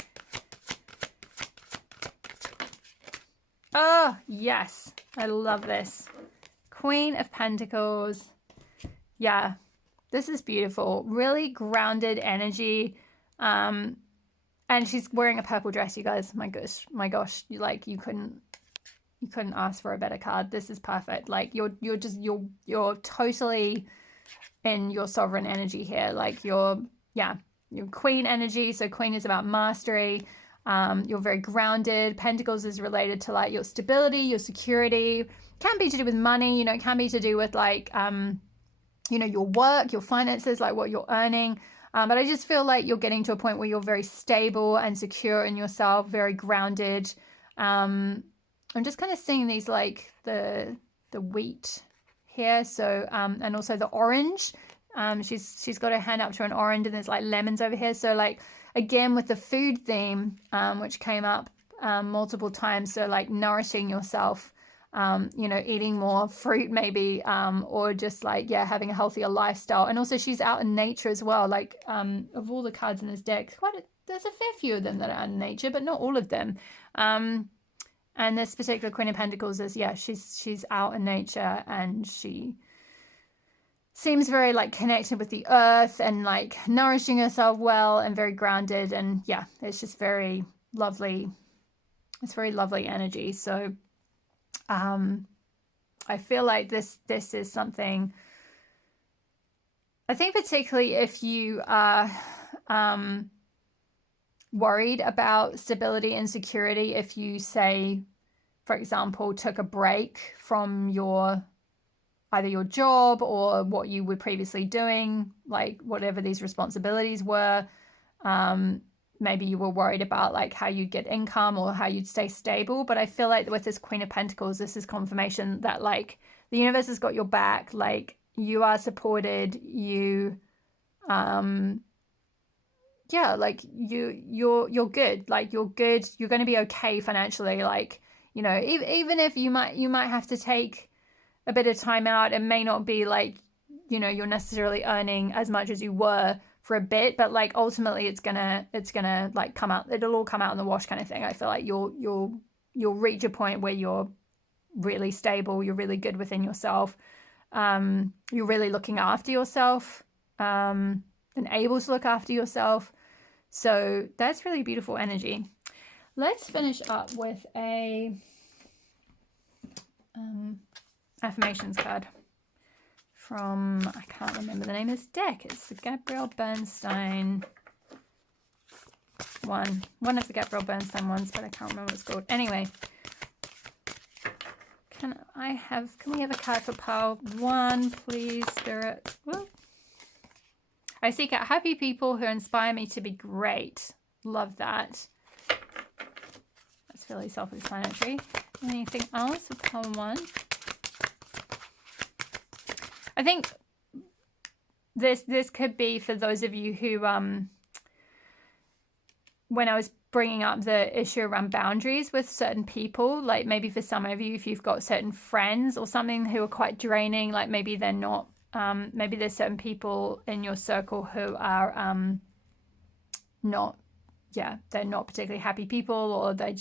Oh, yes. I love this. Queen of Pentacles. Yeah. This is beautiful. Really grounded energy. And she's wearing a purple dress, you guys. My gosh. You couldn't ask for a better card. This is perfect. Like you're totally in your sovereign energy here. Like your queen energy. So queen is about mastery. You're very grounded. Pentacles is related to like your stability, your security. Can be to do with money, you know, it can be to do with like you know, your work, your finances, like what you're earning. But I just feel like you're getting to a point where you're very stable and secure in yourself, very grounded. I'm just kind of seeing these like the wheat here. So, and also the orange. She's got her hand up to an orange, and there's like lemons over here. So like, again, with the food theme, which came up multiple times. So like nourishing yourself, you know, eating more fruit maybe, or just like, yeah, having a healthier lifestyle. And also she's out in nature as well. Like, of all the cards in this deck, there's a fair few of them that are out in nature, but not all of them. And this particular Queen of Pentacles is, yeah, she's out in nature, and she seems very like connected with the earth and like nourishing herself well and very grounded. And yeah, it's just very lovely. It's very lovely energy. So I feel like this is something, I think particularly if you are worried about stability and security, if you say, for example, took a break from either your job or what you were previously doing, like whatever these responsibilities were, maybe you were worried about like how you'd get income or how you'd stay stable. But I feel like with this Queen of Pentacles, this is confirmation that like the universe has got your back, like you are supported, you yeah, like you're good, like you're good, you're going to be okay financially. Like, you know, even if you might have to take a bit of time out, it may not be like, you know, you're necessarily earning as much as you were for a bit, but like ultimately it's gonna like come out, it'll all come out in the wash kind of thing. I feel like you'll reach a point where you're really stable, you're really good within yourself, you're really looking after yourself, and able to look after yourself. So that's really beautiful energy. Let's finish up with a affirmations card from, I can't remember the name of this deck. It's the Gabrielle Bernstein one of the Gabrielle Bernstein ones, but I can't remember what it's called. Anyway, can we have a card for pile 1, please, Spirit? Well, I seek out happy people who inspire me to be great. Love that. That's really self-explanatory. Anything else for pile 1? I think this could be for those of you who, when I was bringing up the issue around boundaries with certain people, like maybe for some of you, if you've got certain friends or something who are quite draining, like maybe they're not maybe there's certain people in your circle who are not, they're not particularly happy people, or they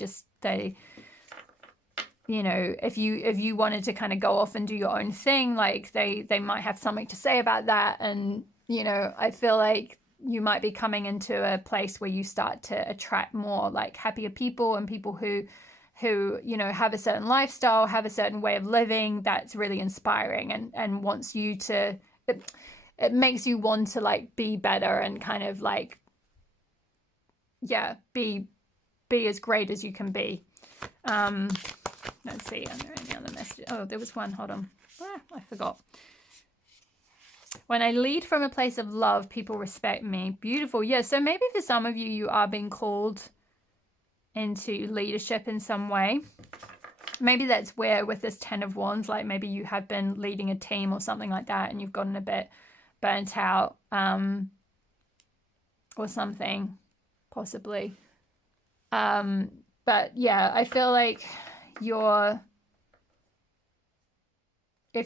you know, if you wanted to kind of go off and do your own thing, like they might have something to say about that. And you know, I feel like you might be coming into a place where you start to attract more like happier people, and people who you know, have a certain lifestyle, have a certain way of living that's really inspiring, and wants you to, it makes you want to like be better and kind of like, be as great as you can be. Let's see, are there any other messages? Oh, there was one, hold on. I forgot. When I lead from a place of love, people respect me. Beautiful. Yeah, so maybe for some of you, you are being called into leadership in some way. Maybe that's where, with this 10 of Wands, like maybe you have been leading a team or something like that, and you've gotten a bit burnt out, or something, possibly. But yeah, I feel like if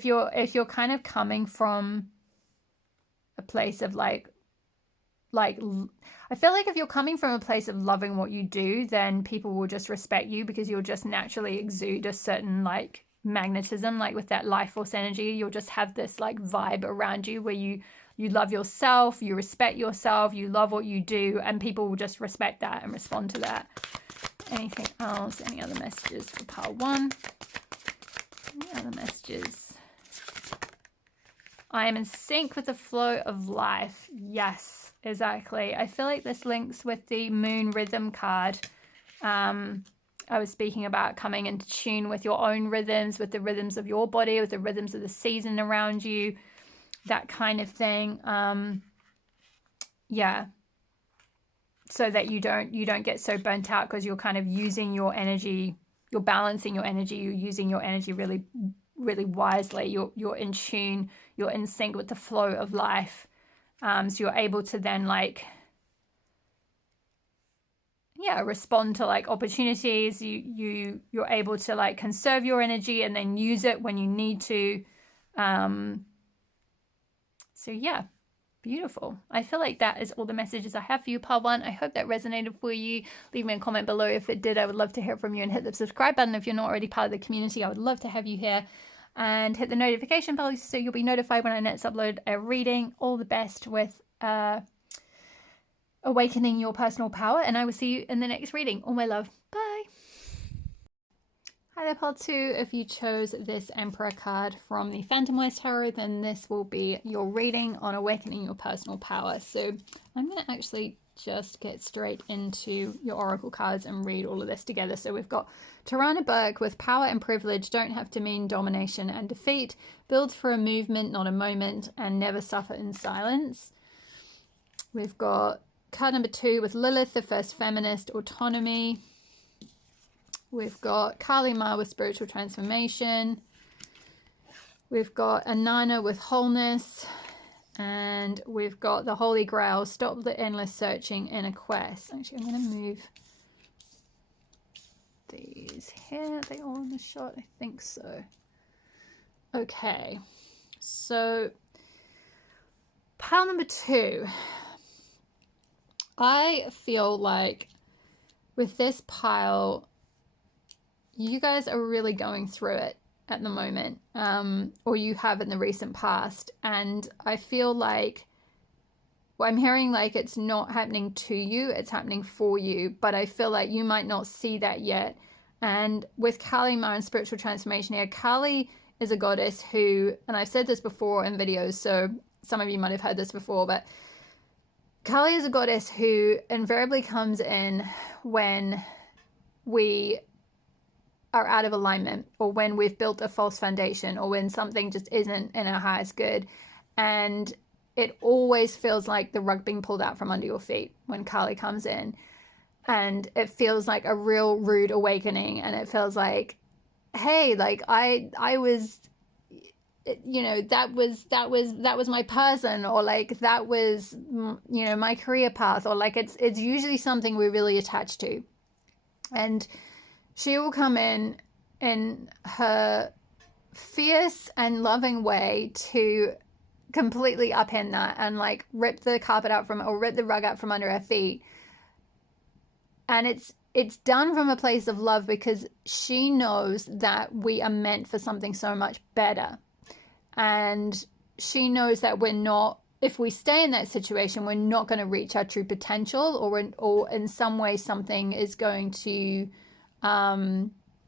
you're kind of coming from a place of like I feel like if you're coming from a place of loving what you do, then people will just respect you, because you'll just naturally exude a certain like magnetism, like with that life force energy. You'll just have this like vibe around you where you love yourself, you respect yourself, you love what you do, and people will just respect that and respond to that. Anything else? Any other messages for pile 1? Any other messages? I am in sync with the flow of life. Yes, exactly. I feel like this links with the moon rhythm card. I was speaking about coming into tune with your own rhythms, with the rhythms of your body, with the rhythms of the season around you, that kind of thing. Yeah. So that you don't get so burnt out, because you're kind of using your energy, you're balancing your energy, you're using your energy really, really wisely. You're in tune, you're in sync with the flow of life. So you're able to then like, respond to like opportunities. You're able to like conserve your energy and then use it when you need to. So yeah. Beautiful. I feel like that is all the messages I have for you, pile 1. I hope that resonated for you. Leave me a comment below if it did. I would love to hear from you, and hit the subscribe button if you're not already part of the community. I would love to have you here, and hit the notification bell so you'll be notified when I next upload a reading. All the best with awakening your personal power, and I will see you in the next reading. All my love. Bye. Hi there, pile 2. If you chose this Emperor card from the Phantom Wise Tarot, then this will be your reading on awakening your personal power. So I'm going to actually just get straight into your oracle cards and read all of this together. So we've got Tarana Burke with power and privilege don't have to mean domination and defeat. Build for a movement, not a moment, and never suffer in silence. We've got card number 2 with Lilith, the first feminist, autonomy. We've got Kali Ma with spiritual transformation. We've got Anana with wholeness. And we've got the Holy Grail, stop the endless searching in a quest. Actually, I'm going to move these here. Are they all in the shot? I think so. Okay. So, pile number 2. I feel like with this pile, you guys are really going through it at the moment, or you have in the recent past. And I feel like, well, I'm hearing like it's not happening to you, it's happening for you, but I feel like you might not see that yet. And with Kali Ma and spiritual transformation here, Kali is a goddess who, and I've said this before in videos, so some of you might have heard this before, but Kali is a goddess who invariably comes in when we are out of alignment, or when we've built a false foundation, or when something just isn't in our highest good. And it always feels like the rug being pulled out from under your feet when Kali comes in. And it feels like a real rude awakening. And it feels like, hey, like I was, you know, that was my person, or like that was, you know, my career path, or like it's usually something we're really attached to. And she will come in her fierce and loving way to completely upend that and like rip the carpet out from, or rip the rug out from under our feet. And it's done from a place of love, because she knows that we are meant for something so much better. And she knows that we're not, if we stay in that situation, we're not going to reach our true potential, or in some way something is going to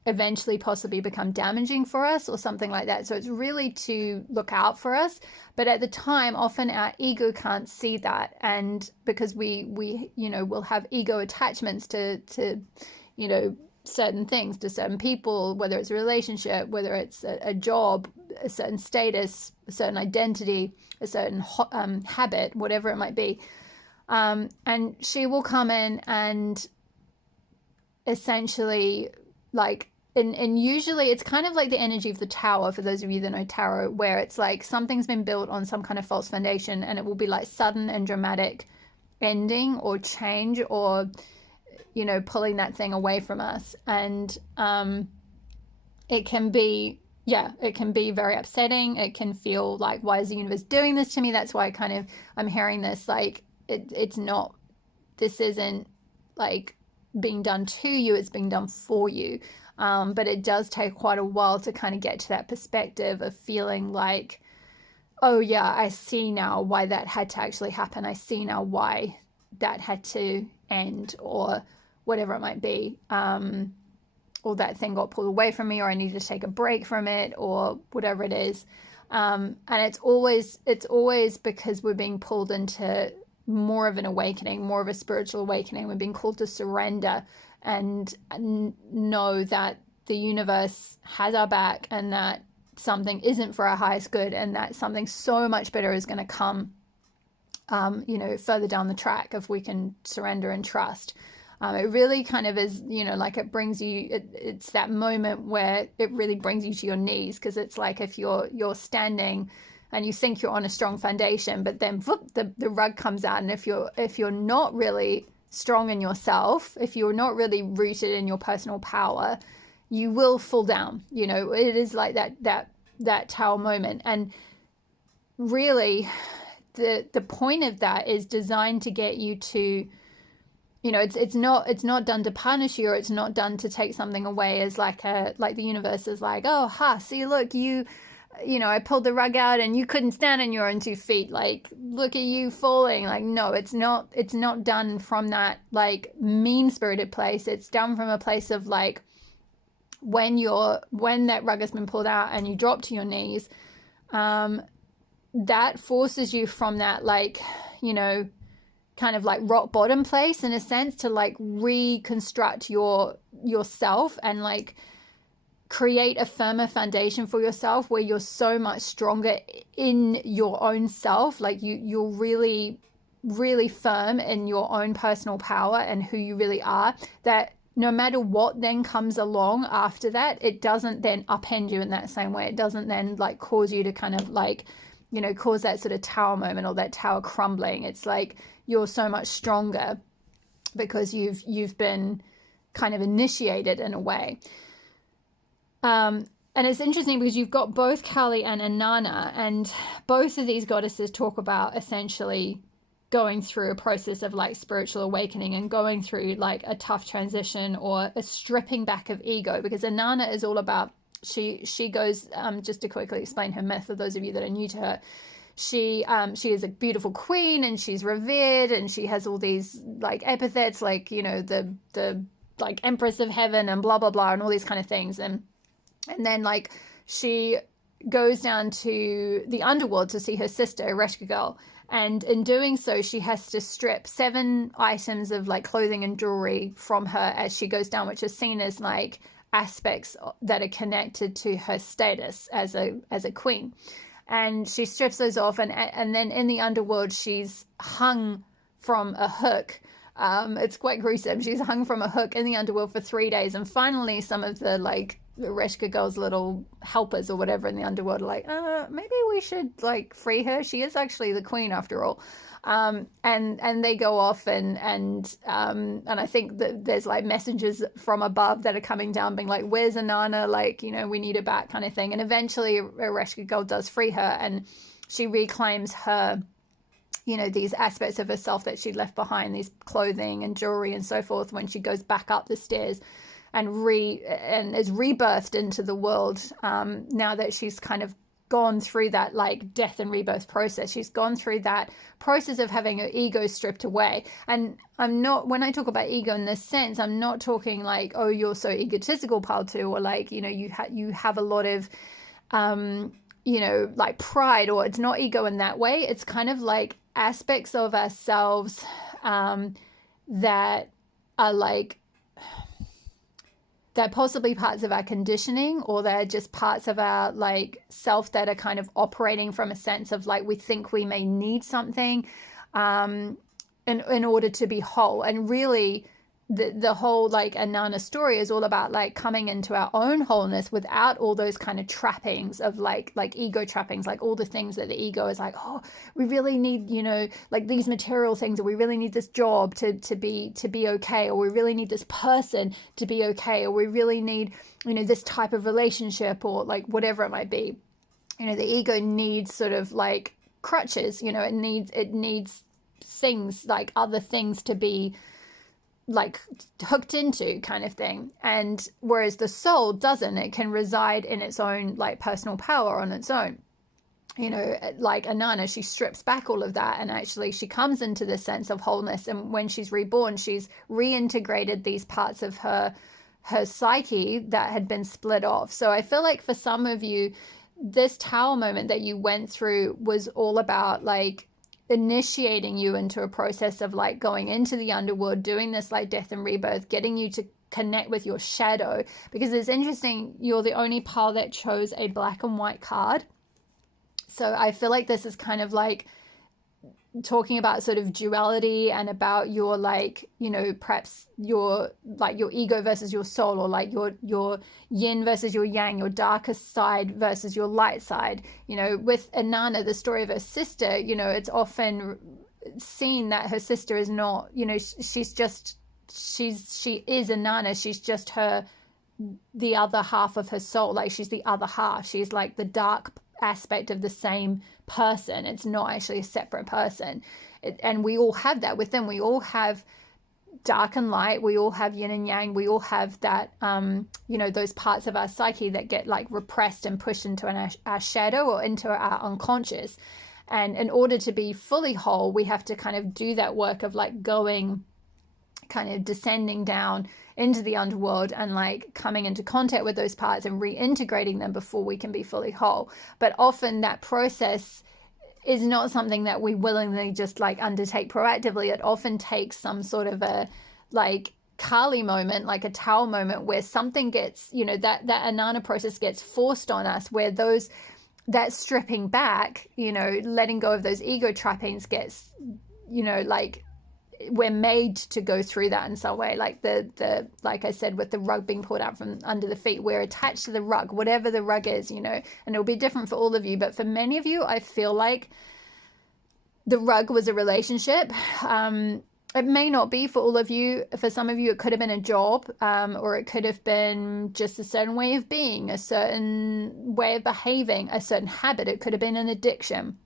eventually possibly become damaging for us or something like that. So it's really to look out for us. But at the time, often our ego can't see that. And because we will have ego attachments to certain things, to certain people, whether it's a relationship, whether it's a job, a certain status, a certain identity, a certain habit, whatever it might be. And she will come in and essentially and usually it's kind of like the energy of the tower, for those of you that know tarot, where it's like something's been built on some kind of false foundation, and it will be like sudden and dramatic ending or change, or pulling that thing away from us. And it can be very upsetting. It can feel like, why is the universe doing this to me? That's why I'm hearing this, like this isn't like being done to you, it's being done for you. But it does take quite a while to kind of get to that perspective of feeling like, oh yeah, I see now why that had to actually happen. I see now why that had to end, or whatever it might be. Or that thing got pulled away from me, or I need to take a break from it, or whatever it is. And it's always because we're being pulled into more of an awakening, more of a spiritual awakening. We're being called to surrender and know that the universe has our back, and that something isn't for our highest good, and that something so much better is going to come, further down the track if we can surrender and trust. It really kind of is, like it brings you, it's that moment where it really brings you to your knees, because it's like if you're standing and you think you're on a strong foundation, but then whoop, the rug comes out. And if you're not really strong in yourself, if you're not really rooted in your personal power, you will fall down. It is like that tower moment. And really the point of that is designed to get you to, it's not done to punish you, or it's not done to take something away as like the universe is like, oh see, look, I pulled the rug out and you couldn't stand on your own 2 feet, like look at you falling. Like, no, it's not done from that like mean-spirited place. It's done from a place of like, when that rug has been pulled out and you drop to your knees, that forces you from that like, kind of like rock bottom place, in a sense, to like reconstruct yourself and like create a firmer foundation for yourself, where you're so much stronger in your own self. Like you're really, really firm in your own personal power and who you really are, that no matter what then comes along after that, it doesn't then upend you in that same way. It doesn't then like cause you to kind of like, cause that sort of tower moment or that tower crumbling. It's like you're so much stronger because you've been kind of initiated in a way. And it's interesting because you've got both Kali and Inanna, and both of these goddesses talk about essentially going through a process of like spiritual awakening and going through like a tough transition or a stripping back of ego, because Inanna is all about, she goes, just to quickly explain her myth for those of you that are new to her, she is a beautiful queen and she's revered and she has all these like epithets like, the like Empress of Heaven and blah, blah, blah, and all these kind of things. And then like she goes down to the underworld to see her sister, Ereshkigal Girl. And in doing so, she has to strip 7 items of like clothing and jewelry from her as she goes down, which is seen as like aspects that are connected to her status as a queen. And she strips those off, and then in the underworld, she's hung from a hook. It's quite gruesome. She's hung from a hook in the underworld for 3 days, and finally some of the like Ereshkigal Girl's little helpers or whatever in the underworld are like, maybe we should like free her. She is actually the queen after all. And they go off and I think that there's like messengers from above that are coming down being like, where's Inanna? Like, we need her back kind of thing. And eventually Ereshkigal Girl does free her, and she reclaims her, you know, these aspects of herself that she left behind, these clothing and jewelry and so forth, when she goes back up the stairs and is rebirthed into the world, now that she's kind of gone through that like death and rebirth process. She's gone through that process of having her ego stripped away. And I'm not, when I talk about ego in this sense, I'm not talking like, oh, you're so egotistical, pile two, or like, you know, you have a lot of you know, like pride, or it's not ego in that way. It's kind of like aspects of ourselves that are like, they're possibly parts of our conditioning, or they're just parts of our like self that are kind of operating from a sense of like, we think we may need something in order to be whole. And really the whole like Inanna story is all about like coming into our own wholeness without all those kind of trappings of like ego trappings, like all the things that the ego is like, oh, we really need, you know, like these material things, or we really need this job to be okay, or we really need this person to be okay, or we really need, you know, this type of relationship, or like whatever it might be. You know, the ego needs sort of like crutches, you know, it needs things, like other things to be like hooked into, kind of thing. And whereas the soul doesn't, it can reside in its own like personal power on its own. You know, like Inanna, she strips back all of that, and actually she comes into this sense of wholeness. And when she's reborn, she's reintegrated these parts of her psyche that had been split off. So I feel like for some of you, this tower moment that you went through was all about like initiating you into a process of like going into the underworld, doing this like death and rebirth, getting you to connect with your shadow. Because it's interesting, you're the only pile that chose a black and white card. So I feel like this is kind of like talking about sort of duality, and about your like, you know, perhaps your like your ego versus your soul, or like your yin versus your yang, your darkest side versus your light side. You know, with Inanna, the story of her sister, you know, it's often seen that her sister is not, you know, she is Inanna, she's just the other half of her soul, like she's the other half, she's like the dark aspect of the same person. It's not actually a separate person. And we all have that within. We all have dark and light. We all have yin and yang. We all have that, you know, those parts of our psyche that get like repressed and pushed into our shadow, or into our unconscious. And in order to be fully whole, we have to kind of do that work of like going, kind of descending down into the underworld, and like coming into contact with those parts and reintegrating them before we can be fully whole. But often that process is not something that we willingly just like undertake proactively. It often takes some sort of a like Kali moment, like a Tao moment, where something gets, you know, that Inanna process gets forced on us, where that stripping back, you know, letting go of those ego trappings gets, you know, like we're made to go through that in some way. Like the like I said, with the rug being pulled out from under the feet, we're attached to the rug, whatever the rug is, you know, and it'll be different for all of you. But for many of you, I feel like the rug was a relationship. It may not be for all of you. For some of you, it could have been a job, or it could have been just a certain way of being, a certain way of behaving, a certain habit. It could have been an addiction.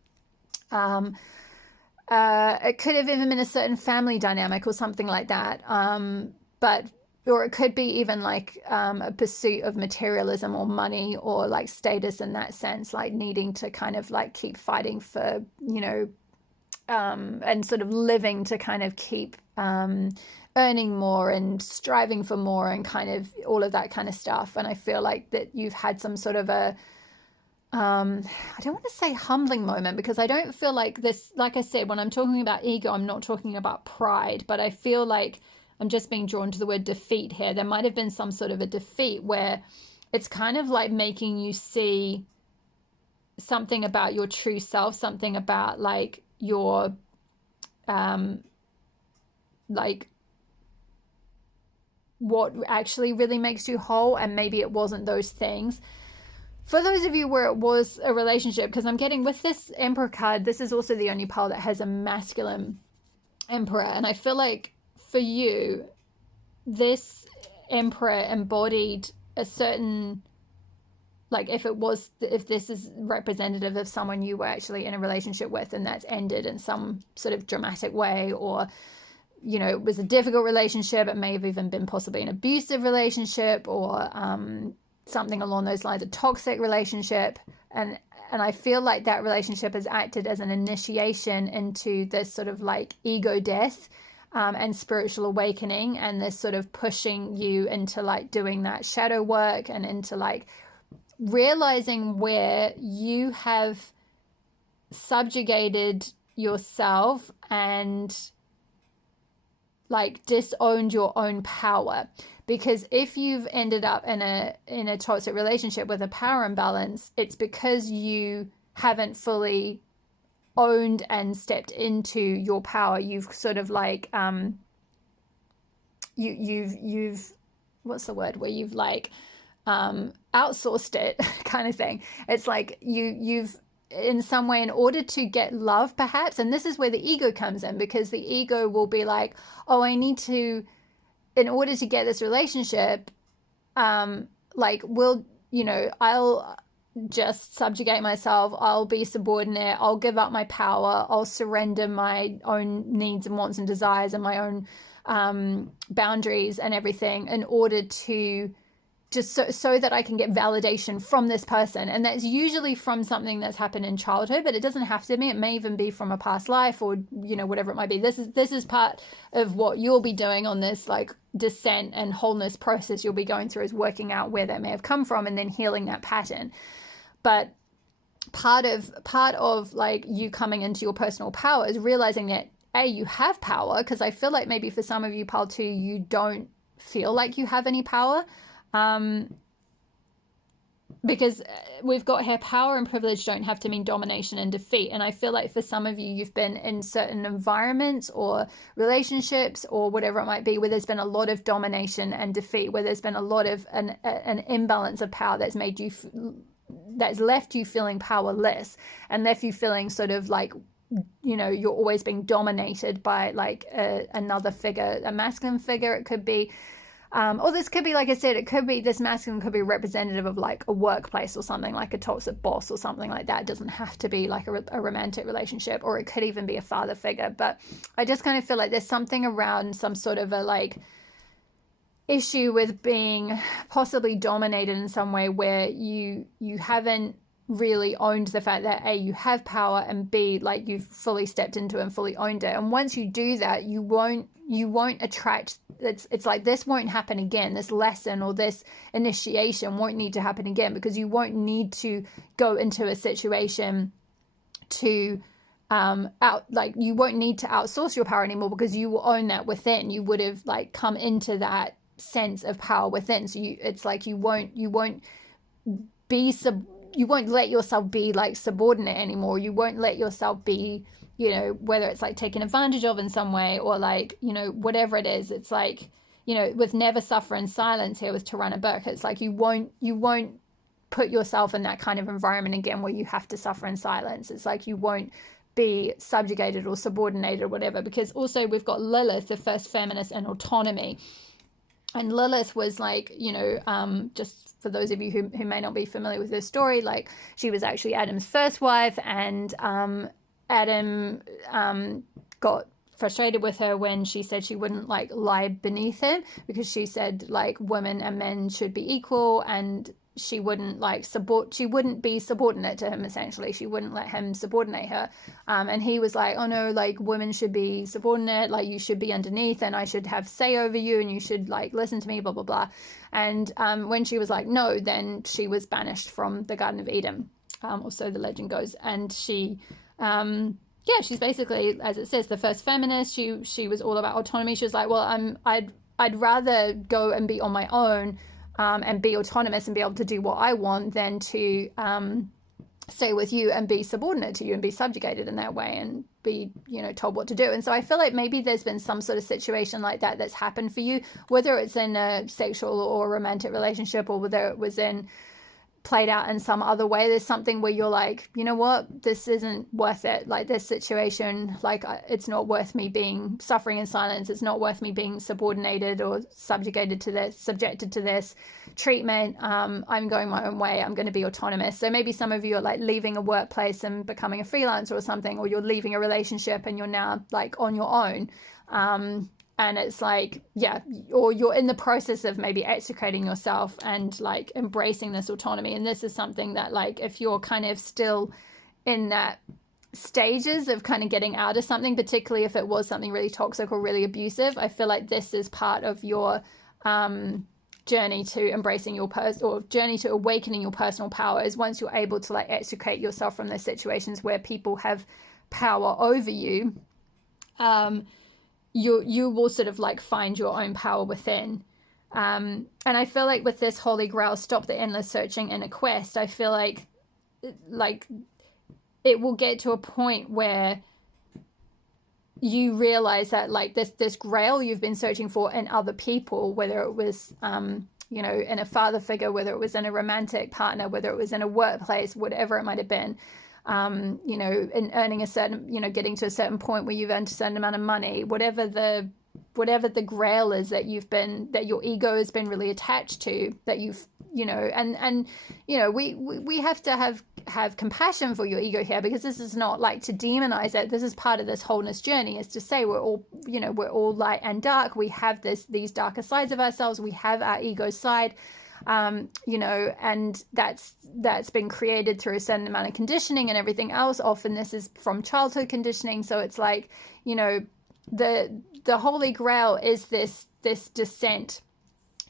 It could have even been a certain family dynamic or something like that. Or it could be even like a pursuit of materialism or money, or like status in that sense, like needing to kind of like keep fighting for, you know, and sort of living to kind of keep earning more and striving for more, and kind of all of that kind of stuff. And I feel like that you've had some sort of a I don't want to say humbling moment, because I don't feel like this, like I said, when I'm talking about ego, I'm not talking about pride, but I feel like I'm just being drawn to the word defeat here. There might have been some sort of a defeat where it's kind of like making you see something about your true self, something about like your like what actually really makes you whole, and maybe it wasn't those things. For those of you where it was a relationship, because I'm getting with this Emperor card, this is also the only pile that has a masculine Emperor, and I feel like for you, this Emperor embodied a certain like if this is representative of someone you were actually in a relationship with and that's ended in some sort of dramatic way, or it was a difficult relationship, it may have even been possibly an abusive relationship, or something along those lines, a toxic relationship, and I feel like that relationship has acted as an initiation into this sort of like ego death, and spiritual awakening, and this sort of pushing you into like doing that shadow work and into like realizing where you have subjugated yourself and like disowned your own power. Because if you've ended up in a toxic relationship with a power imbalance, it's because you haven't fully owned and stepped into your power. You've sort of like you've what's the word, where you've like outsourced it kind of thing. It's like you've in some way, in order to get love perhaps, and this is where the ego comes in, because the ego will be like, oh, I need to, in order to get this relationship, like I'll just subjugate myself, I'll be subordinate, I'll give up my power, I'll surrender my own needs and wants and desires and my own boundaries and everything in order to just so that I can get validation from this person. And that's usually from something that's happened in childhood, but it doesn't have to be. It may even be from a past life, or whatever it might be. This is part of what you'll be doing on this like descent and wholeness process you'll be going through, is working out where that may have come from and then healing that pattern. But part of like you coming into your personal power is realizing that you have power, because I feel like maybe for some of you, pile 2, you don't feel like you have any power. Because we've got here, power and privilege don't have to mean domination and defeat. And I feel like for some of you, you've been in certain environments or relationships or whatever it might be, where there's been a lot of domination and defeat, where there's been a lot of an imbalance of power that's made you, that's left you feeling powerless and left you feeling sort of like, you're always being dominated by like another figure, a masculine figure. It could be, or this could be, like I said, it could be, this masculine could be representative of like a workplace or something, like a toxic boss or something like that. It doesn't have to be like a romantic relationship, or it could even be a father figure. But I just kind of feel like there's something around some sort of a like issue with being possibly dominated in some way, where you haven't really owned the fact that A, you have power, and B, like you've fully stepped into it and fully owned it. And once you do that, you won't attract, it's like this won't happen again. This lesson or this initiation won't need to happen again, because you won't need to go into a situation to you won't need to outsource your power anymore, because you will own that within. You would have like come into that sense of power within. So it's like you won't let yourself be like subordinate anymore. You won't let yourself be, whether it's like taken advantage of in some way, or like, whatever it is. It's like, with never suffer in silence here with Tarana Burke, it's like you won't put yourself in that kind of environment again where you have to suffer in silence. It's like you won't be subjugated or subordinated or whatever. Because also we've got Lilith, the first feminist, and autonomy. And Lilith was like, just for those of you who may not be familiar with her story, like she was actually Adam's first wife, and Adam got frustrated with her when she said she wouldn't like lie beneath him, because she said like women and men should be equal, and she wouldn't like she wouldn't be subordinate to him. Essentially, she wouldn't let him subordinate her. And he was like, oh no, like women should be subordinate, like you should be underneath, and I should have say over you, and you should like listen to me, blah blah blah. And when she was like no, then she was banished from the Garden of Eden, or so the legend goes. And she she's basically, as it says, the first feminist. She was all about autonomy. She was like, well, I'd rather go and be on my own, and be autonomous and be able to do what I want, than to stay with you and be subordinate to you and be subjugated in that way and be, told what to do. And so I feel like maybe there's been some sort of situation like that that's happened for you, whether it's in a sexual or romantic relationship, or whether it was in played out in some other way. There's something where you're like, you know what, this isn't worth it. Like this situation, like it's not worth me being suffering in silence. It's not worth me being subordinated or subjected to this treatment. I'm going my own way. I'm going to be autonomous. So maybe some of you are like leaving a workplace and becoming a freelancer or something, or you're leaving a relationship and you're now like on your own. And it's like, yeah, or you're in the process of maybe extricating yourself and like embracing this autonomy. And this is something that, like, if you're kind of still in that stages of kind of getting out of something, particularly if it was something really toxic or really abusive, I feel like this is part of your journey to embracing your or journey to awakening your personal power, is once you're able to like extricate yourself from those situations where people have power over you, you will sort of like find your own power within. And I feel like with this Holy Grail, stop the endless searching in a quest, I feel like it will get to a point where you realize that like this grail you've been searching for in other people, whether it was you know, in a father figure, whether it was in a romantic partner, whether it was in a workplace, whatever it might have been, you know, in earning a certain, you know, getting to a certain point where you've earned a certain amount of money, whatever the grail is that that your ego has been really attached to, that you've, you know, and you know, we have to have compassion for your ego here, because this is not like to demonize it. This is part of this wholeness journey, is to say we're all, you know, we're all light and dark. We have these darker sides of ourselves. We have our ego side. You know, and that's been created through a certain amount of conditioning and everything else. Often this is from childhood conditioning. So it's like, you know, the Holy Grail is this descent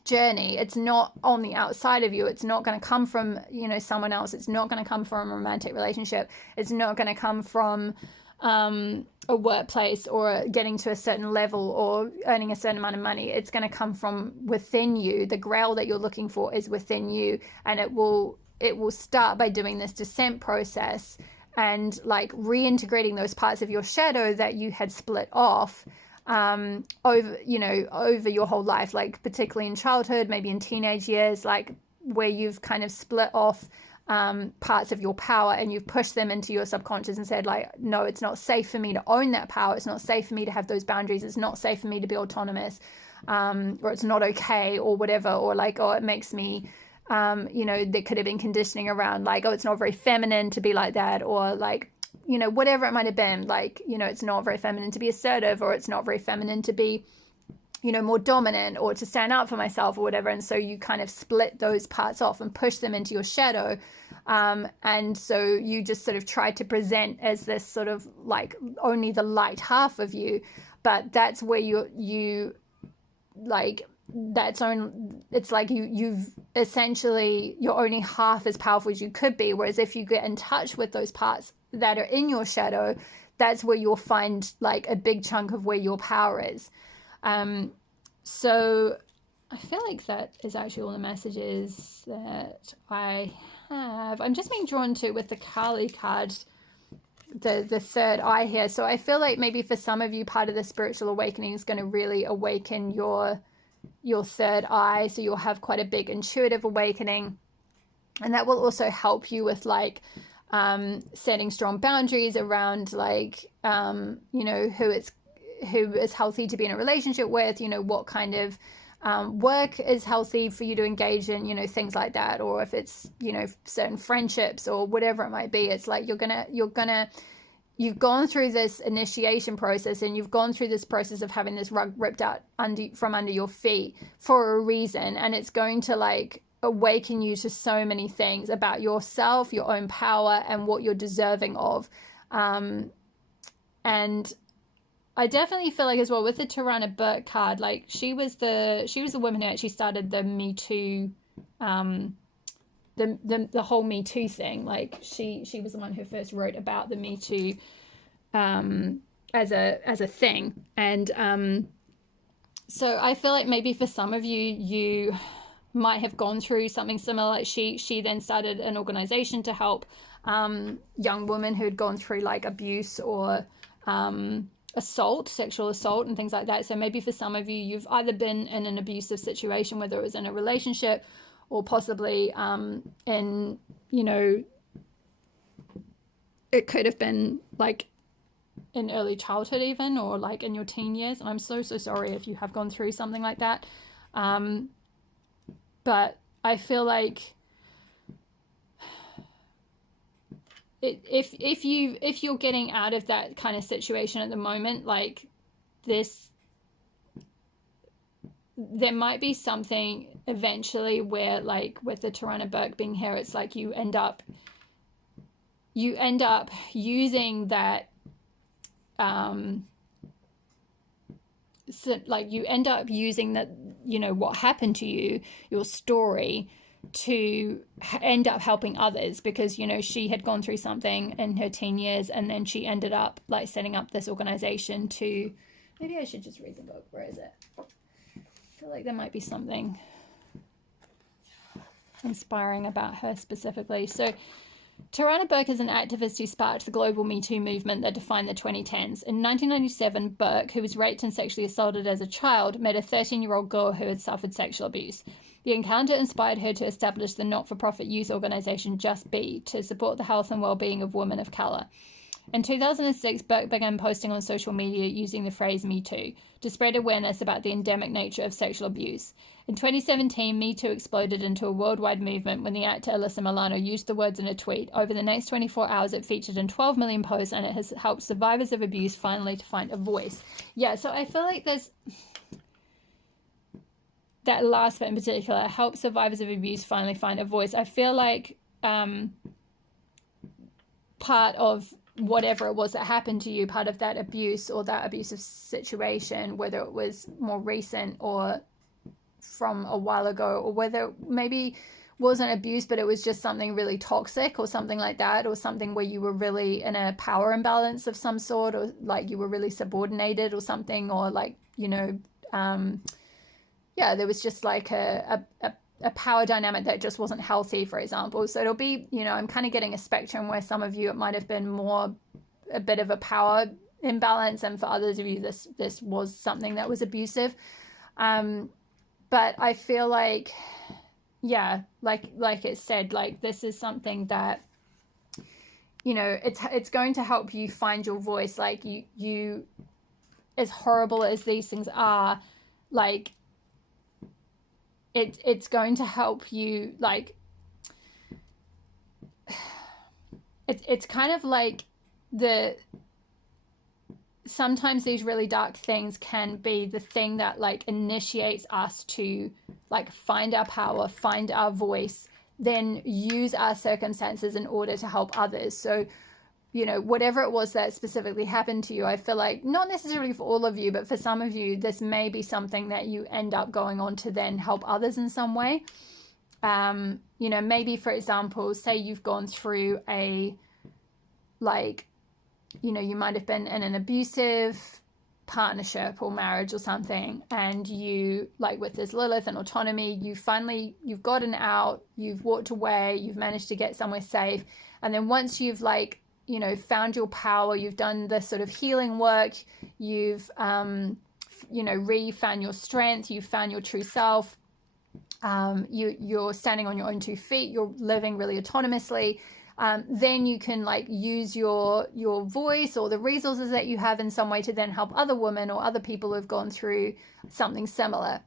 journey. It's not on the outside of you. It's not going to come from, you know, someone else. It's not going to come from a romantic relationship. It's not going to come from a workplace or getting to a certain level or earning a certain amount of money. It's going to come from within you. The grail that you're looking for is within you, and it will start by doing this descent process and like reintegrating those parts of your shadow that you had split off over your whole life, like particularly in childhood, maybe in teenage years, like where you've kind of split off parts of your power and you've pushed them into your subconscious and said like, no, it's not safe for me to own that power. It's not safe for me to have those boundaries. It's not safe for me to be autonomous, or it's not okay, or whatever, or like, oh, it makes me, you know, there could have been conditioning around like, oh, it's not very feminine to be like that, or like, you know, whatever it might have been, like, you know, it's not very feminine to be assertive, or it's not very feminine to be, you know, more dominant, or to stand up for myself, or whatever. And so you kind of split those parts off and push them into your shadow. And so you just sort of try to present as this sort of like only the light half of you, but that's where you like, it's like you've essentially, you're only half as powerful as you could be. Whereas if you get in touch with those parts that are in your shadow, that's where you'll find like a big chunk of where your power is. So I feel like that is actually all the messages that I have. I'm just being drawn to with the Kali card, the third eye here. So I feel like maybe for some of you, part of the spiritual awakening is going to really awaken your third eye. So you'll have quite a big intuitive awakening, and that will also help you with like setting strong boundaries around like you know, who is healthy to be in a relationship with, you know, what kind of work is healthy for you to engage in, you know, things like that. Or if it's, you know, certain friendships or whatever it might be, it's like you've gone through this initiation process, and you've gone through this process of having this rug ripped out from under your feet for a reason. And it's going to like awaken you to so many things about yourself, your own power, and what you're deserving of. And I definitely feel like as well with the Tarana Burke card, like she was the woman who actually started the Me Too, the whole Me Too thing. Like she was the one who first wrote about the Me Too as a thing. And so I feel like maybe for some of you might have gone through something similar. Like she then started an organization to help young women who had gone through like abuse or sexual assault and things like that. So maybe for some of you, you've either been in an abusive situation, whether it was in a relationship or possibly in, you know, it could have been like in early childhood even, or like in your teen years. And I'm so sorry if you have gone through something like that. But I feel like if you're getting out of that kind of situation at the moment, like this, there might be something eventually where, like with the Tarana Burke being here, it's like you end up using that, so like you end up using that, you know, what happened to you, your story, to end up helping others, because, you know, she had gone through something in her teen years, and then she ended up like setting up this organization to, maybe I should just read the book. Where is it? I feel like there might be something inspiring about her specifically. So Tarana Burke is an activist who sparked the global Me Too movement that defined the 2010s. In 1997, Burke, who was raped and sexually assaulted as a child, met a 13-year-old girl who had suffered sexual abuse. The encounter inspired her to establish the not-for-profit youth organization Just Be to support the health and well-being of women of color. In 2006, Burke began posting on social media using the phrase Me Too to spread awareness about the endemic nature of sexual abuse. In 2017, Me Too exploded into a worldwide movement when the actor Alyssa Milano used the words in a tweet. Over the next 24 hours, it featured in 12 million posts, and it has helped survivors of abuse finally to find a voice. Yeah, so I feel like there's that last bit in particular, help survivors of abuse finally find a voice. I feel like part of whatever it was that happened to you, part of that abuse or that abusive situation, whether it was more recent or from a while ago, or whether maybe wasn't abuse, but it was just something really toxic or something like that, or something where you were really in a power imbalance of some sort, or like you were really subordinated or something, or like, you know, yeah, there was just like a power dynamic that just wasn't healthy, for example. So it'll be, you know, I'm kind of getting a spectrum where some of you, it might have been more a bit of a power imbalance, and for others of you, this was something that was abusive. But I feel like, yeah, like it said, like this is something that, you know, it's going to help you find your voice. Like you as horrible as these things are, like it's going to help you, like it's kind of like sometimes these really dark things can be the thing that like initiates us to like find our power, find our voice, then use our circumstances in order to help others. So, you know, whatever it was that specifically happened to you, I feel like not necessarily for all of you, but for some of you, this may be something that you end up going on to then help others in some way. You know, maybe for example, say you've gone through a, like, you know, you might have been in an abusive partnership or marriage or something, and you, like with this Lilith and autonomy, you've gotten out, you've walked away, you've managed to get somewhere safe. And then once you've like, you know, found your power, you've done this sort of healing work, you've, you know, found your strength, you've found your true self, you're standing on your own 2 feet, you're living really autonomously. Then you can like use your voice or the resources that you have in some way to then help other women or other people who've gone through something similar.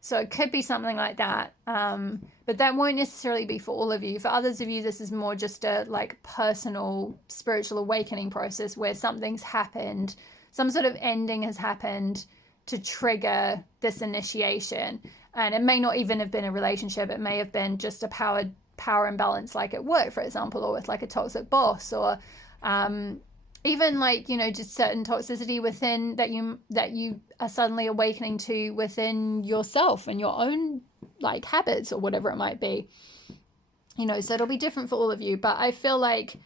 So it could be something like that. But that won't necessarily be for all of you. For others of you, this is more just a like personal spiritual awakening process where something's happened, some sort of ending has happened to trigger this initiation. And it may not even have been a relationship. It may have been just a power imbalance, like at work, for example, or with like a toxic boss, or even like, you know, just certain toxicity within that you are suddenly awakening to within yourself and your own like habits or whatever it might be, you know. So it'll be different for all of you, but I feel like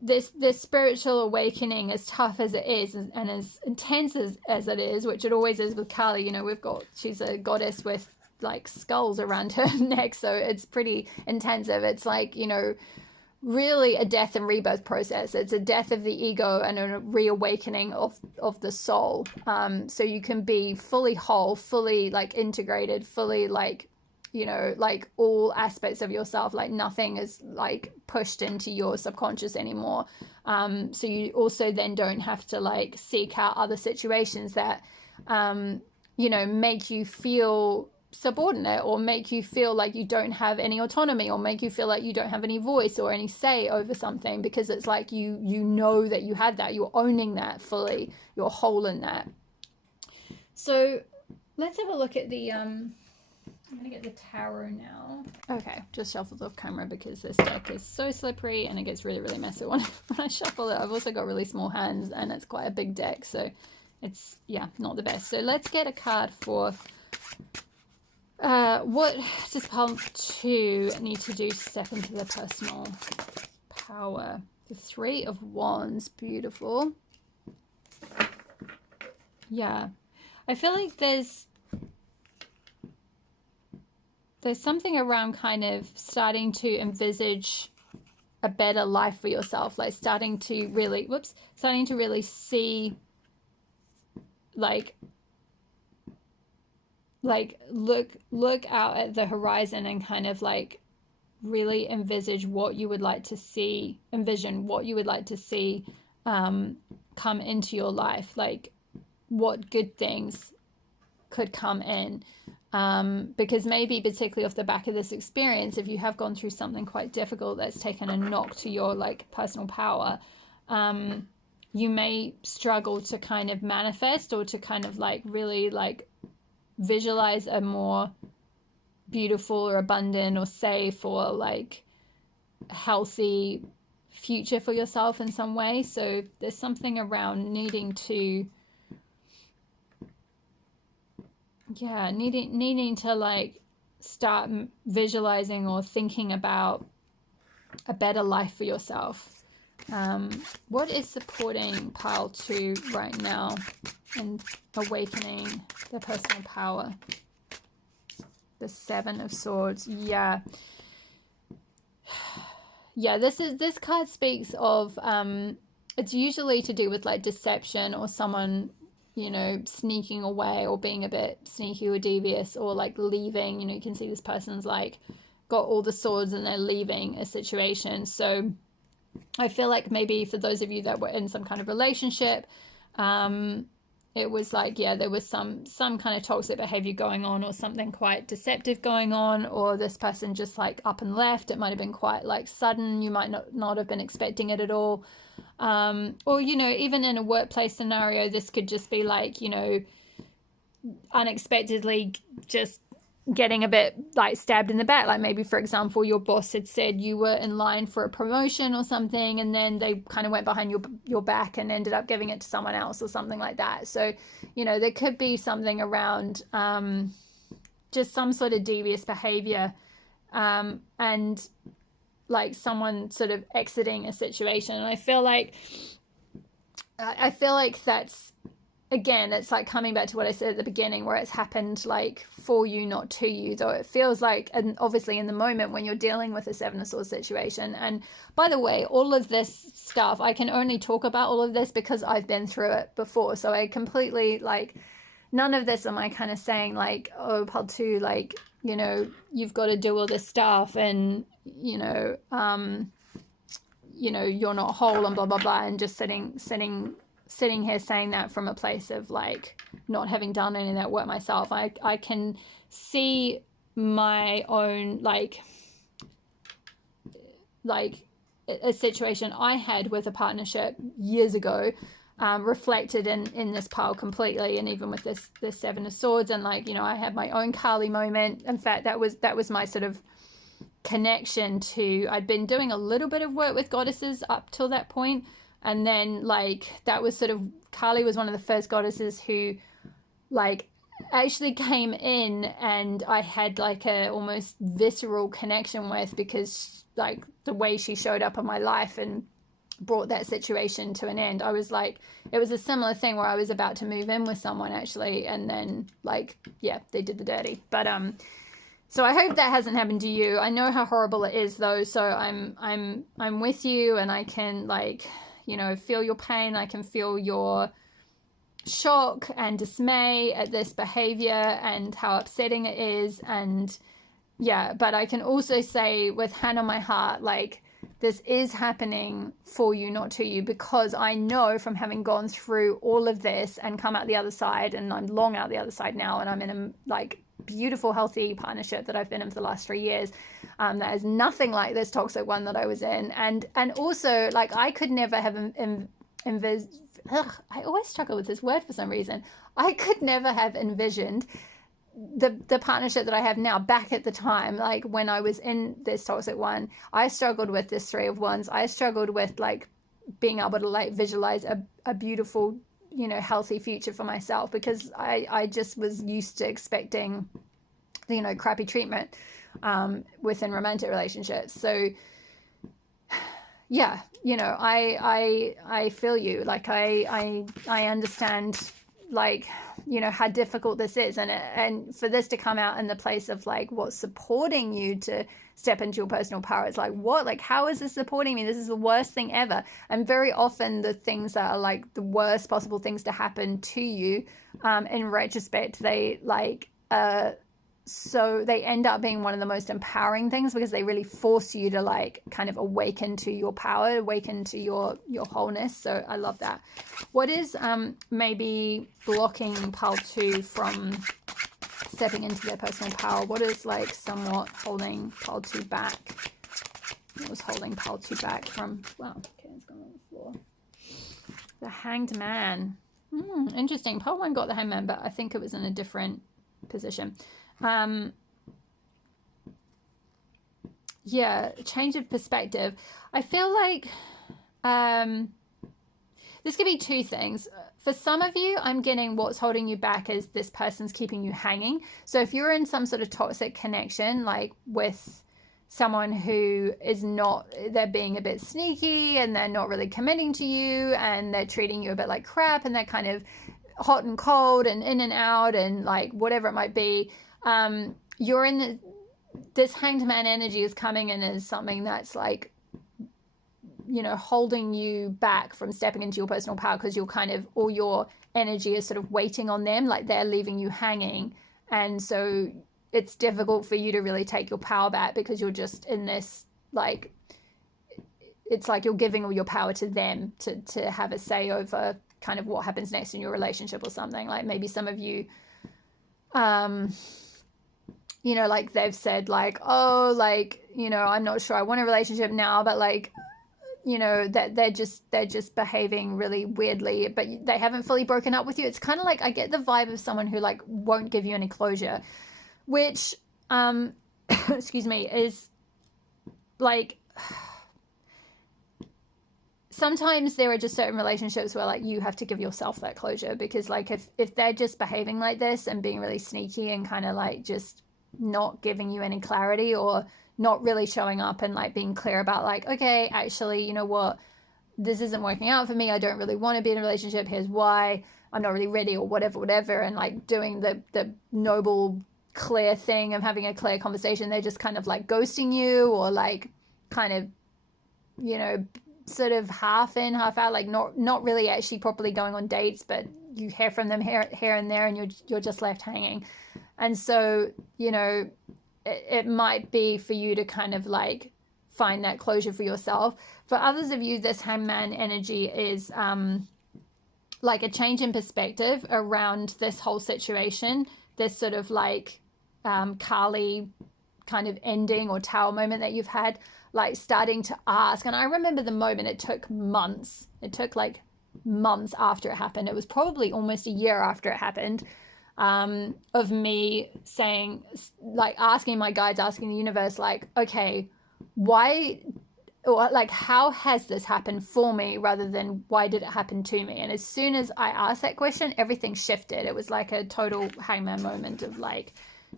this spiritual awakening, as tough as it is and as intense as it is, which it always is with Kali, you know, she's a goddess with like skulls around her neck, so it's pretty intensive. It's like, you know, really a death and rebirth process. It's a death of the ego and a reawakening of the soul. So you can be fully whole, fully like integrated, fully like, you know, like all aspects of yourself, like nothing is like pushed into your subconscious anymore. So you also then don't have to like seek out other situations that, you know, make you feel subordinate or make you feel like you don't have any autonomy or make you feel like you don't have any voice or any say over something, because it's like you know that you have that, you're owning that fully, you're whole in that. So let's have a look at the I'm gonna get the tarot now. Okay, just shuffled off camera because this deck is so slippery and it gets really, really messy when I shuffle it. I've also got really small hands and it's quite a big deck, so it's, yeah, not the best. So let's get a card for what does pile 2 need to do to step into their personal power? The 3 of Wands, beautiful. Yeah, I feel like there's something around kind of starting to envisage a better life for yourself, like starting to really see like look out at the horizon and kind of like really envision what you would like to see come into your life, like what good things could come in. Because maybe particularly off the back of this experience, if you have gone through something quite difficult that's taken a knock to your like personal power, you may struggle to kind of manifest or to kind of like really like visualize a more beautiful or abundant or safe or like healthy future for yourself in some way. So there's something around needing to needing to like start visualizing or thinking about a better life for yourself. What is supporting pile 2 right now and awakening their personal power? The 7 of Swords. Yeah, this card speaks of it's usually to do with like deception or someone, you know, sneaking away or being a bit sneaky or devious or like leaving. You know, you can see this person's like got all the swords and they're leaving a situation. So I feel like maybe for those of you that were in some kind of relationship, it was like, yeah, there was some kind of toxic behavior going on or something quite deceptive going on, or this person just like up and left. It might have been quite like sudden. You might not have been expecting it at all. Or, you know, even in a workplace scenario, this could just be like, you know, unexpectedly just getting a bit like stabbed in the back. Like maybe, for example, your boss had said you were in line for a promotion or something, and then they kind of went behind your back and ended up giving it to someone else or something like that. So, you know, there could be something around just some sort of devious behavior, and like someone sort of exiting a situation. And I feel like that's, again, it's like coming back to what I said at the beginning, where it's happened like for you, not to you, though it feels like, and obviously in the moment when you're dealing with a 7 of Swords situation. And by the way, all of this stuff, I can only talk about all of this because I've been through it before. So I completely like, none of this am I kind of saying like, oh, pile 2, like, you know, you've got to do all this stuff and, you know, you're not whole and blah, blah, blah. And just sitting here saying that from a place of like not having done any of that work myself. I can see my own like a situation I had with a partnership years ago, reflected in this pile completely. And even with this 7 of Swords, and like, you know, I had my own Kali moment. In fact, that was my sort of connection to, I'd been doing a little bit of work with goddesses up till that point. And then like that was sort of, Kali was one of the first goddesses who like actually came in and I had like a almost visceral connection with, because like the way she showed up in my life and brought that situation to an end. I was like, it was a similar thing where I was about to move in with someone actually, and then like, yeah, they did the dirty. But So I hope that hasn't happened to you. I know how horrible it is though, so I'm with you, and I can, like, you know, feel your pain. I can feel your shock and dismay at this behavior and how upsetting it is. And yeah, but I can also say with hand on my heart, like, this is happening for you, not to you, because I know from having gone through all of this and come out the other side, and I'm long out the other side now, and I'm in a like beautiful, healthy partnership that I've been in for the last 3 years. That is nothing like this toxic one that I was in, and also, like, I could never have I always struggle with this word for some reason. I could never have envisioned the partnership that I have now back at the time. Like, when I was in this toxic one, I struggled with this 3 of Wands. I struggled with, like, being able to, like, visualize a beautiful, you know, healthy future for myself, because I just was used to expecting, you know, crappy treatment within romantic relationships. So yeah, you know, I feel you. Like, I understand, like, you know, how difficult this is, and for this to come out in the place of, like, what's supporting you to step into your personal power. It's like, what, like, how is this supporting me? This is the worst thing ever. And very often the things that are, like, the worst possible things to happen to you, in retrospect, they, like, so they end up being one of the most empowering things, because they really force you to, like, kind of awaken to your power, awaken to your wholeness. So I love that. What is maybe blocking pile 2 from stepping into their personal power? What is, like, somewhat holding pile 2 back? What was holding pile 2 back from, wow, okay, it's gone on the floor. The Hanged Man. Interesting. Pile 1 got the Hanged Man, but I think it was in a different position. Yeah, change of perspective. I feel like this could be 2 things. For some of you, I'm getting what's holding you back is this person's keeping you hanging. So if you're in some sort of toxic connection, like with someone who is not, they're being a bit sneaky and they're not really committing to you, and they're treating you a bit like crap, and they're kind of hot and cold and in and out, and, like, whatever it might be, you're in this Hanged Man energy is coming in as something that's, like, you know, holding you back from stepping into your personal power, because you're kind of, all your energy is sort of waiting on them, like they're leaving you hanging. And so it's difficult for you to really take your power back, because you're just in this, like, it's like you're giving all your power to them to have a say over kind of what happens next in your relationship or something. Like, maybe some of you, you know, like, they've said, like, oh, like, you know, I'm not sure I want a relationship now, but, like, you know, that they're just behaving really weirdly, but they haven't fully broken up with you. It's kind of like, I get the vibe of someone who, like, won't give you any closure, which excuse me, is, like, sometimes there are just certain relationships where, like, you have to give yourself that closure, because, like, if they're just behaving like this and being really sneaky and kind of, like, just not giving you any clarity, or not really showing up and, like, being clear about, like, okay, actually, you know what, this isn't working out for me, I don't really want to be in a relationship, here's why, I'm not really ready, or whatever, and, like, doing the noble, clear thing of having a clear conversation, they're just kind of, like, ghosting you, or, like, kind of, you know, sort of half in, half out, like, not really actually properly going on dates, but you hear from them here and there, and you're just left hanging. And so, you know, it might be for you to kind of, like, find that closure for yourself. For others of you, this Hangman energy is like a change in perspective around this whole situation, this sort of, like, Kali kind of ending or tower moment that you've had, like, starting to ask. And I remember the moment, it took months. It took, like, months after it happened. It was probably almost a year after it happened, of me saying, like, asking my guides, asking the universe, like, okay, why, or, like, how has this happened for me, rather than why did it happen to me? And as soon as I asked that question, everything shifted. It was like a total Hangman moment of, like,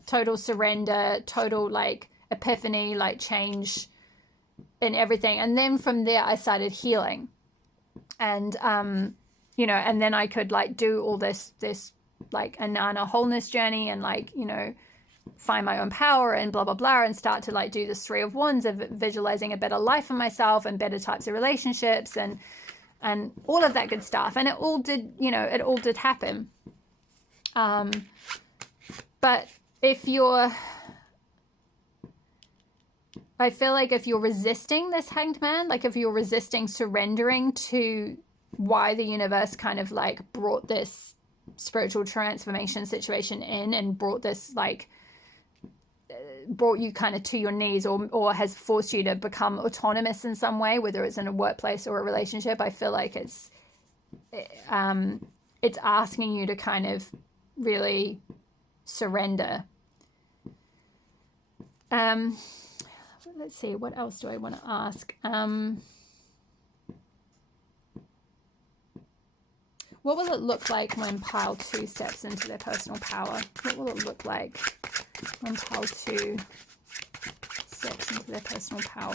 total surrender, total, like, epiphany, like, change in everything. And then from there I started healing, and you know, and then I could, like, do all this like Anana wholeness journey, and, like, you know, find my own power and blah blah blah, and start to like do this 3 of Wands of visualizing a better life for myself and better types of relationships and all of that good stuff. And it all did, you know, it all did happen. But if you're, I feel like if you're resisting this Hanged Man, like if you're resisting surrendering to why the universe kind of like brought this spiritual transformation situation in and brought this like, brought you kind of to your knees, or has forced you to become autonomous in some way, whether it's in a workplace or a relationship, I feel like it's asking you to kind of really surrender. Let's see, what else do I want to ask? What will it look like when pile 2 steps into their personal power? What will it look like when pile 2 steps into their personal power?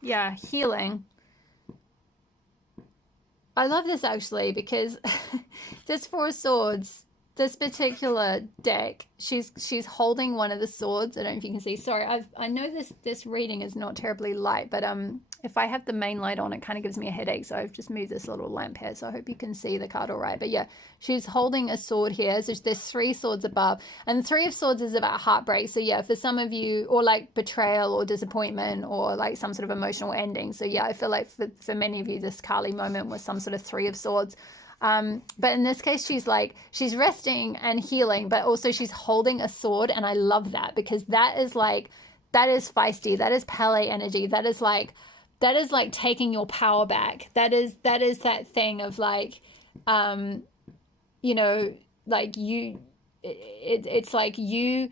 Yeah, healing. I love this actually, because this 4 of Swords, this particular deck, she's holding one of the swords. I don't know if you can see. Sorry, I know this reading is not terribly light, but if I have the main light on, it kind of gives me a headache. So I've just moved this little lamp here. So I hope you can see the card all right. But yeah, she's holding a sword here. So there's 3 swords above, and the 3 of Swords is about heartbreak. So yeah, for some of you, or like betrayal or disappointment, or like some sort of emotional ending. So yeah, I feel like for many of you, this Kali moment was some sort of 3 of Swords. But in this case, she's resting and healing, but also she's holding a sword. And I love that, because that is feisty. That is Pele energy. That is like taking your power back. That is that thing of like, you know, like it's like you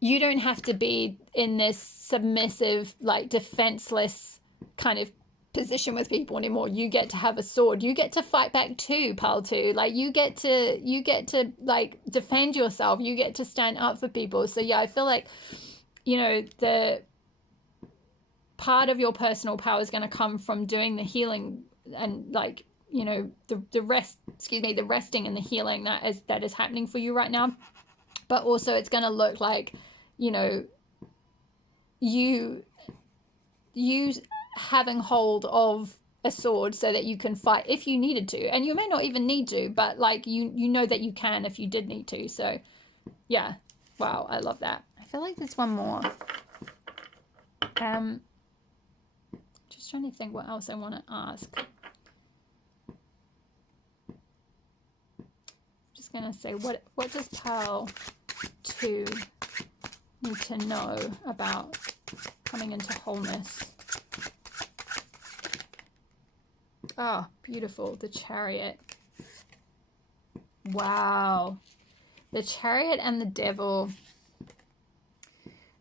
don't have to be in this submissive, like defenseless kind of position with people anymore. You get to have a sword. You get to fight back too, pile 2. Like you get to like defend yourself. You get to stand up for people. So yeah, I feel like, you know, the part of your personal power is going to come from doing the healing and like, you know, the resting and the healing that is happening for you right now. But also it's going to look like, you know, you having hold of a sword so that you can fight if you needed to, and you may not even need to, but like you know that you can if you did need to. So yeah, wow, I love that. I feel like there's one more. Just trying to think what else I want to ask. Just gonna say, what does pile 2 need to know about coming into wholeness? Oh, beautiful. The Chariot. Wow. The Chariot and the Devil.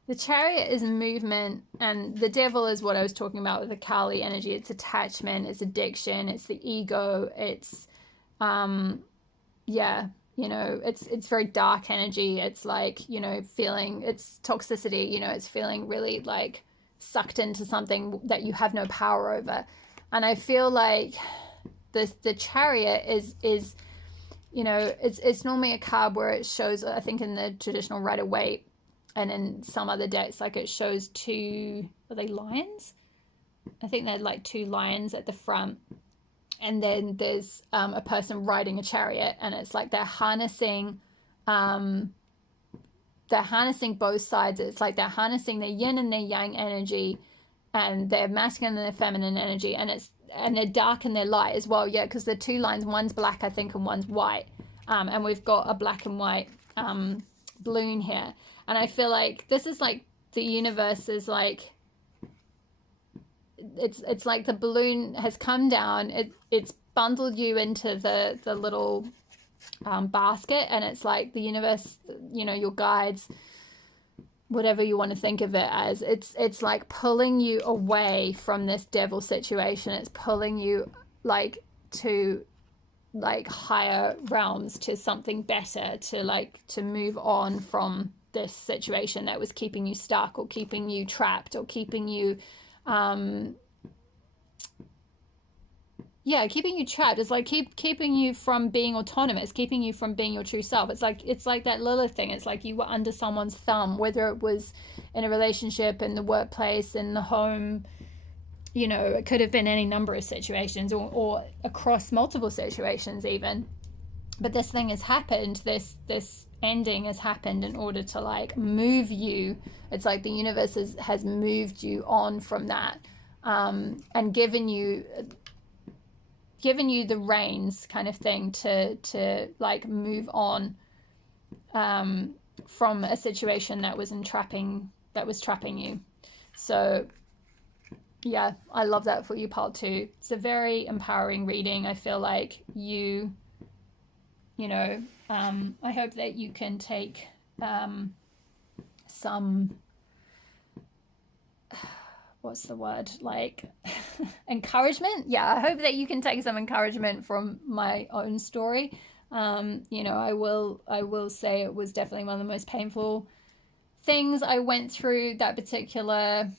The Chariot is movement, and the Devil is what I was talking about with the Kali energy. It's attachment, it's addiction, it's the ego, it's yeah, you know, it's very dark energy. It's like, you know, feeling, it's toxicity, you know, it's feeling really like sucked into something that you have no power over. And I feel like the Chariot is you know, it's normally a card where it shows, I think in the traditional Rider-Waite and in some other decks, like it shows 2, are they lions? I think they're like 2 lions at the front, and then there's a person riding a chariot, and it's like they're harnessing both sides. It's like they're harnessing their yin and their yang energy, and their masculine and their feminine energy, and they're dark and they're light as well. Yeah, because the 2 lines, one's black I think and one's white, and we've got a black and white balloon here. And I feel like this is like the universe is like, it's like the balloon has come down, it's bundled you into the little basket, and it's like the universe, you know, your guides, whatever you want to think of it as, it's like pulling you away from this devil situation. It's pulling you like to like higher realms, to something better, to move on from this situation that was keeping you stuck or keeping you trapped or keeping you yeah, keeping you trapped. It's like keeping you from being autonomous, keeping you from being your true self. It's like that Lilith thing. It's like you were under someone's thumb, whether it was in a relationship, in the workplace, in the home. You know, it could have been any number of situations, or across multiple situations even. But this thing has happened. This ending has happened in order to like move you. It's like the universe has moved you on from that, and given you the reins kind of thing to like move on from a situation that was trapping you. So yeah, I love that for you, part 2. It's a very empowering reading. I feel like you know, I hope that you can take some, what's the word, like encouragement. Yeah, I hope that you can take some encouragement from my own story. You know, I will say it was definitely one of the most painful things I went through, that particular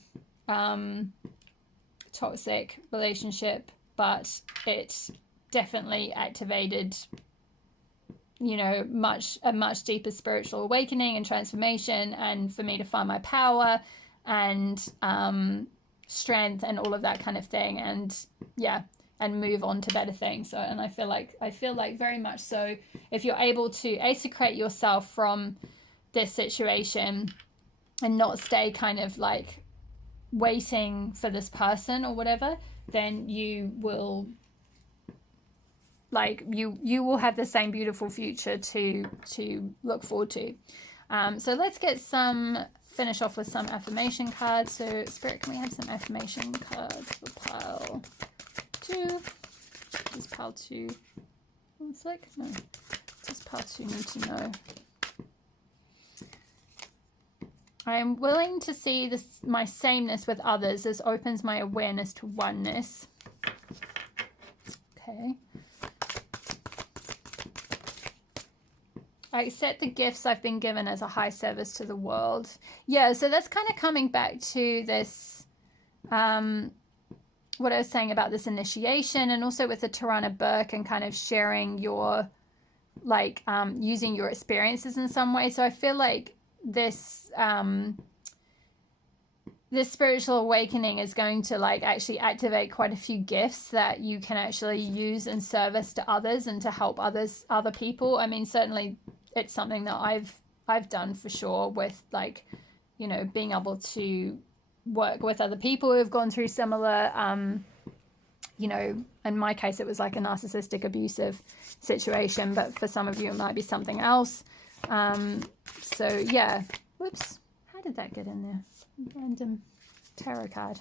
toxic relationship, but it definitely activated, you know, a much deeper spiritual awakening and transformation, and for me to find my power and strength and all of that kind of thing, and yeah, and move on to better things. So, and I feel like very much so, if you're able to secrete yourself from this situation and not stay kind of like waiting for this person or whatever, then you will like you will have the same beautiful future to look forward to. So let's finish off with some affirmation cards. So Spirit, can we have some affirmation cards for pile 2? Does pile 2 flick? No. Does pile 2 need to know? I am willing to see my sameness with others. This opens my awareness to oneness. Okay. I accept the gifts I've been given as a high service to the world. Yeah, so that's kind of coming back to this, what I was saying about this initiation, and also with the Tarana Burke and kind of sharing your, like, using your experiences in some way. So I feel like this spiritual awakening is going to like actually activate quite a few gifts that you can actually use in service to others and to help other people. I mean, certainly it's something that I've done for sure, with like, you know, being able to work with other people who have gone through similar, you know, in my case it was like a narcissistic abusive situation, but for some of you it might be something else. So yeah, whoops, how did that get in there? Random tarot card.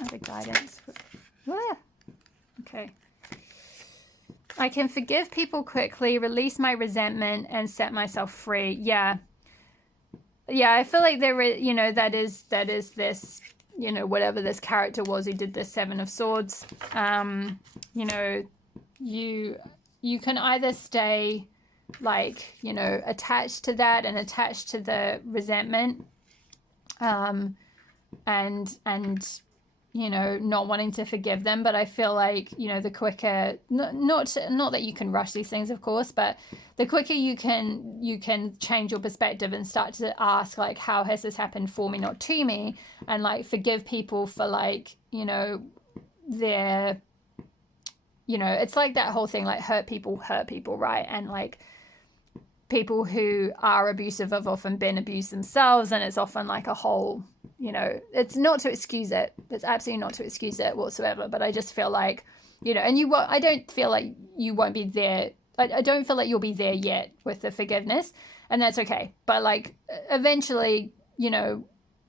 Other guidance. Okay. I can forgive people quickly, release my resentment, and set myself free. Yeah, I feel like there is, you know, that is this, you know, whatever this character was who did this 7 of Swords. You know, you can either stay like, you know, attached to that and attached to the resentment, and you know, not wanting to forgive them. But I feel like, you know, the quicker, not that you can rush these things, of course, but the quicker you can change your perspective and start to ask, like, how has this happened for me, not to me, and like forgive people for, like, you know, their, you know, it's like that whole thing, like hurt people, right? And like people who are abusive have often been abused themselves, and it's often like a whole, you know, it's not to excuse it, it's absolutely not to excuse it whatsoever, but I just feel like, you know, and I don't feel like you won't be there, I don't feel like you'll be there yet with the forgiveness, and that's okay, but like eventually, you know,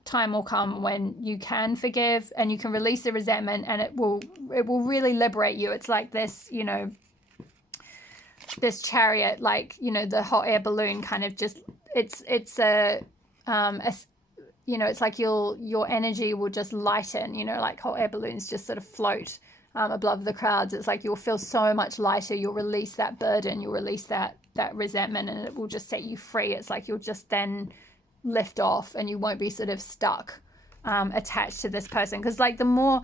time will come when you can forgive and you can release the resentment, and it will really liberate you. It's like this, you know, this chariot, like, you know, the hot air balloon kind of just, it's a you know, it's like your energy will just lighten, you know, like hot air balloons just sort of float above the clouds. It's like you'll feel so much lighter, you'll release that burden, you'll release that resentment, and it will just set you free. It's like you'll just then lift off and you won't be sort of stuck attached to this person, because like the more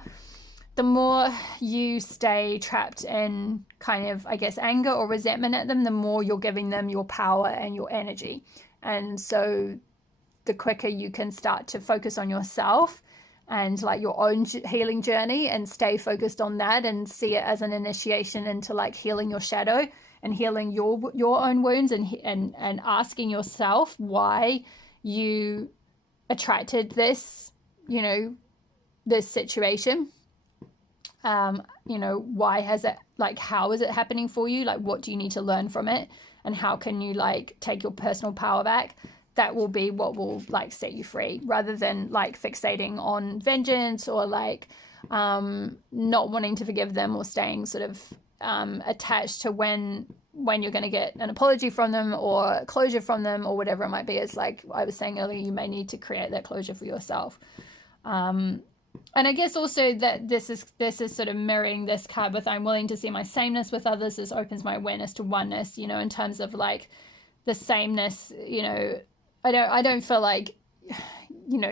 you stay trapped in kind of, I guess, anger or resentment at them, the more you're giving them your power and your energy. And so the quicker you can start to focus on yourself and like your own healing journey and stay focused on that and see it as an initiation into like healing your shadow and healing your own wounds, and asking yourself why you attracted this, you know, this situation. You know, why has it, like, how is it happening for you? Like, what do you need to learn from it? And how can you like take your personal power back? That will be what will like set you free, rather than like fixating on vengeance or like not wanting to forgive them, or staying sort of attached to when you're going to get an apology from them or closure from them or whatever it might be. It's like I was saying earlier, you may need to create that closure for yourself. And I guess also that this is sort of mirroring this card with I'm willing to see my sameness with others. This opens my awareness to oneness, you know, in terms of like the sameness, you know, I don't feel like, you know,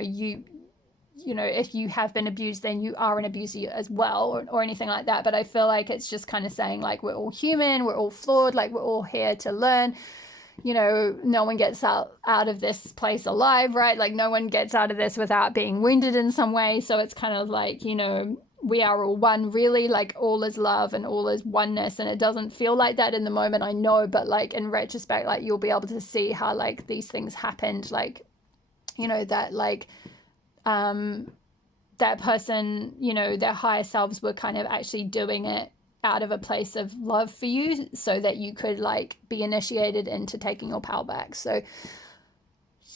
if you have been abused, then you are an abuser as well, or anything like that. But I feel like it's just kind of saying like we're all human, we're all flawed, like we're all here to learn. You know, no one gets out of this place alive, right? Like no one gets out of this without being wounded in some way. So it's kind of like, you know, we are all one, really. Like all is love and all is oneness. And it doesn't feel like that in the moment, I know, but like in retrospect, like you'll be able to see how like these things happened. Like, you know, that like that person, you know, their higher selves were kind of actually doing it out of a place of love for you, so that you could like be initiated into taking your power back. So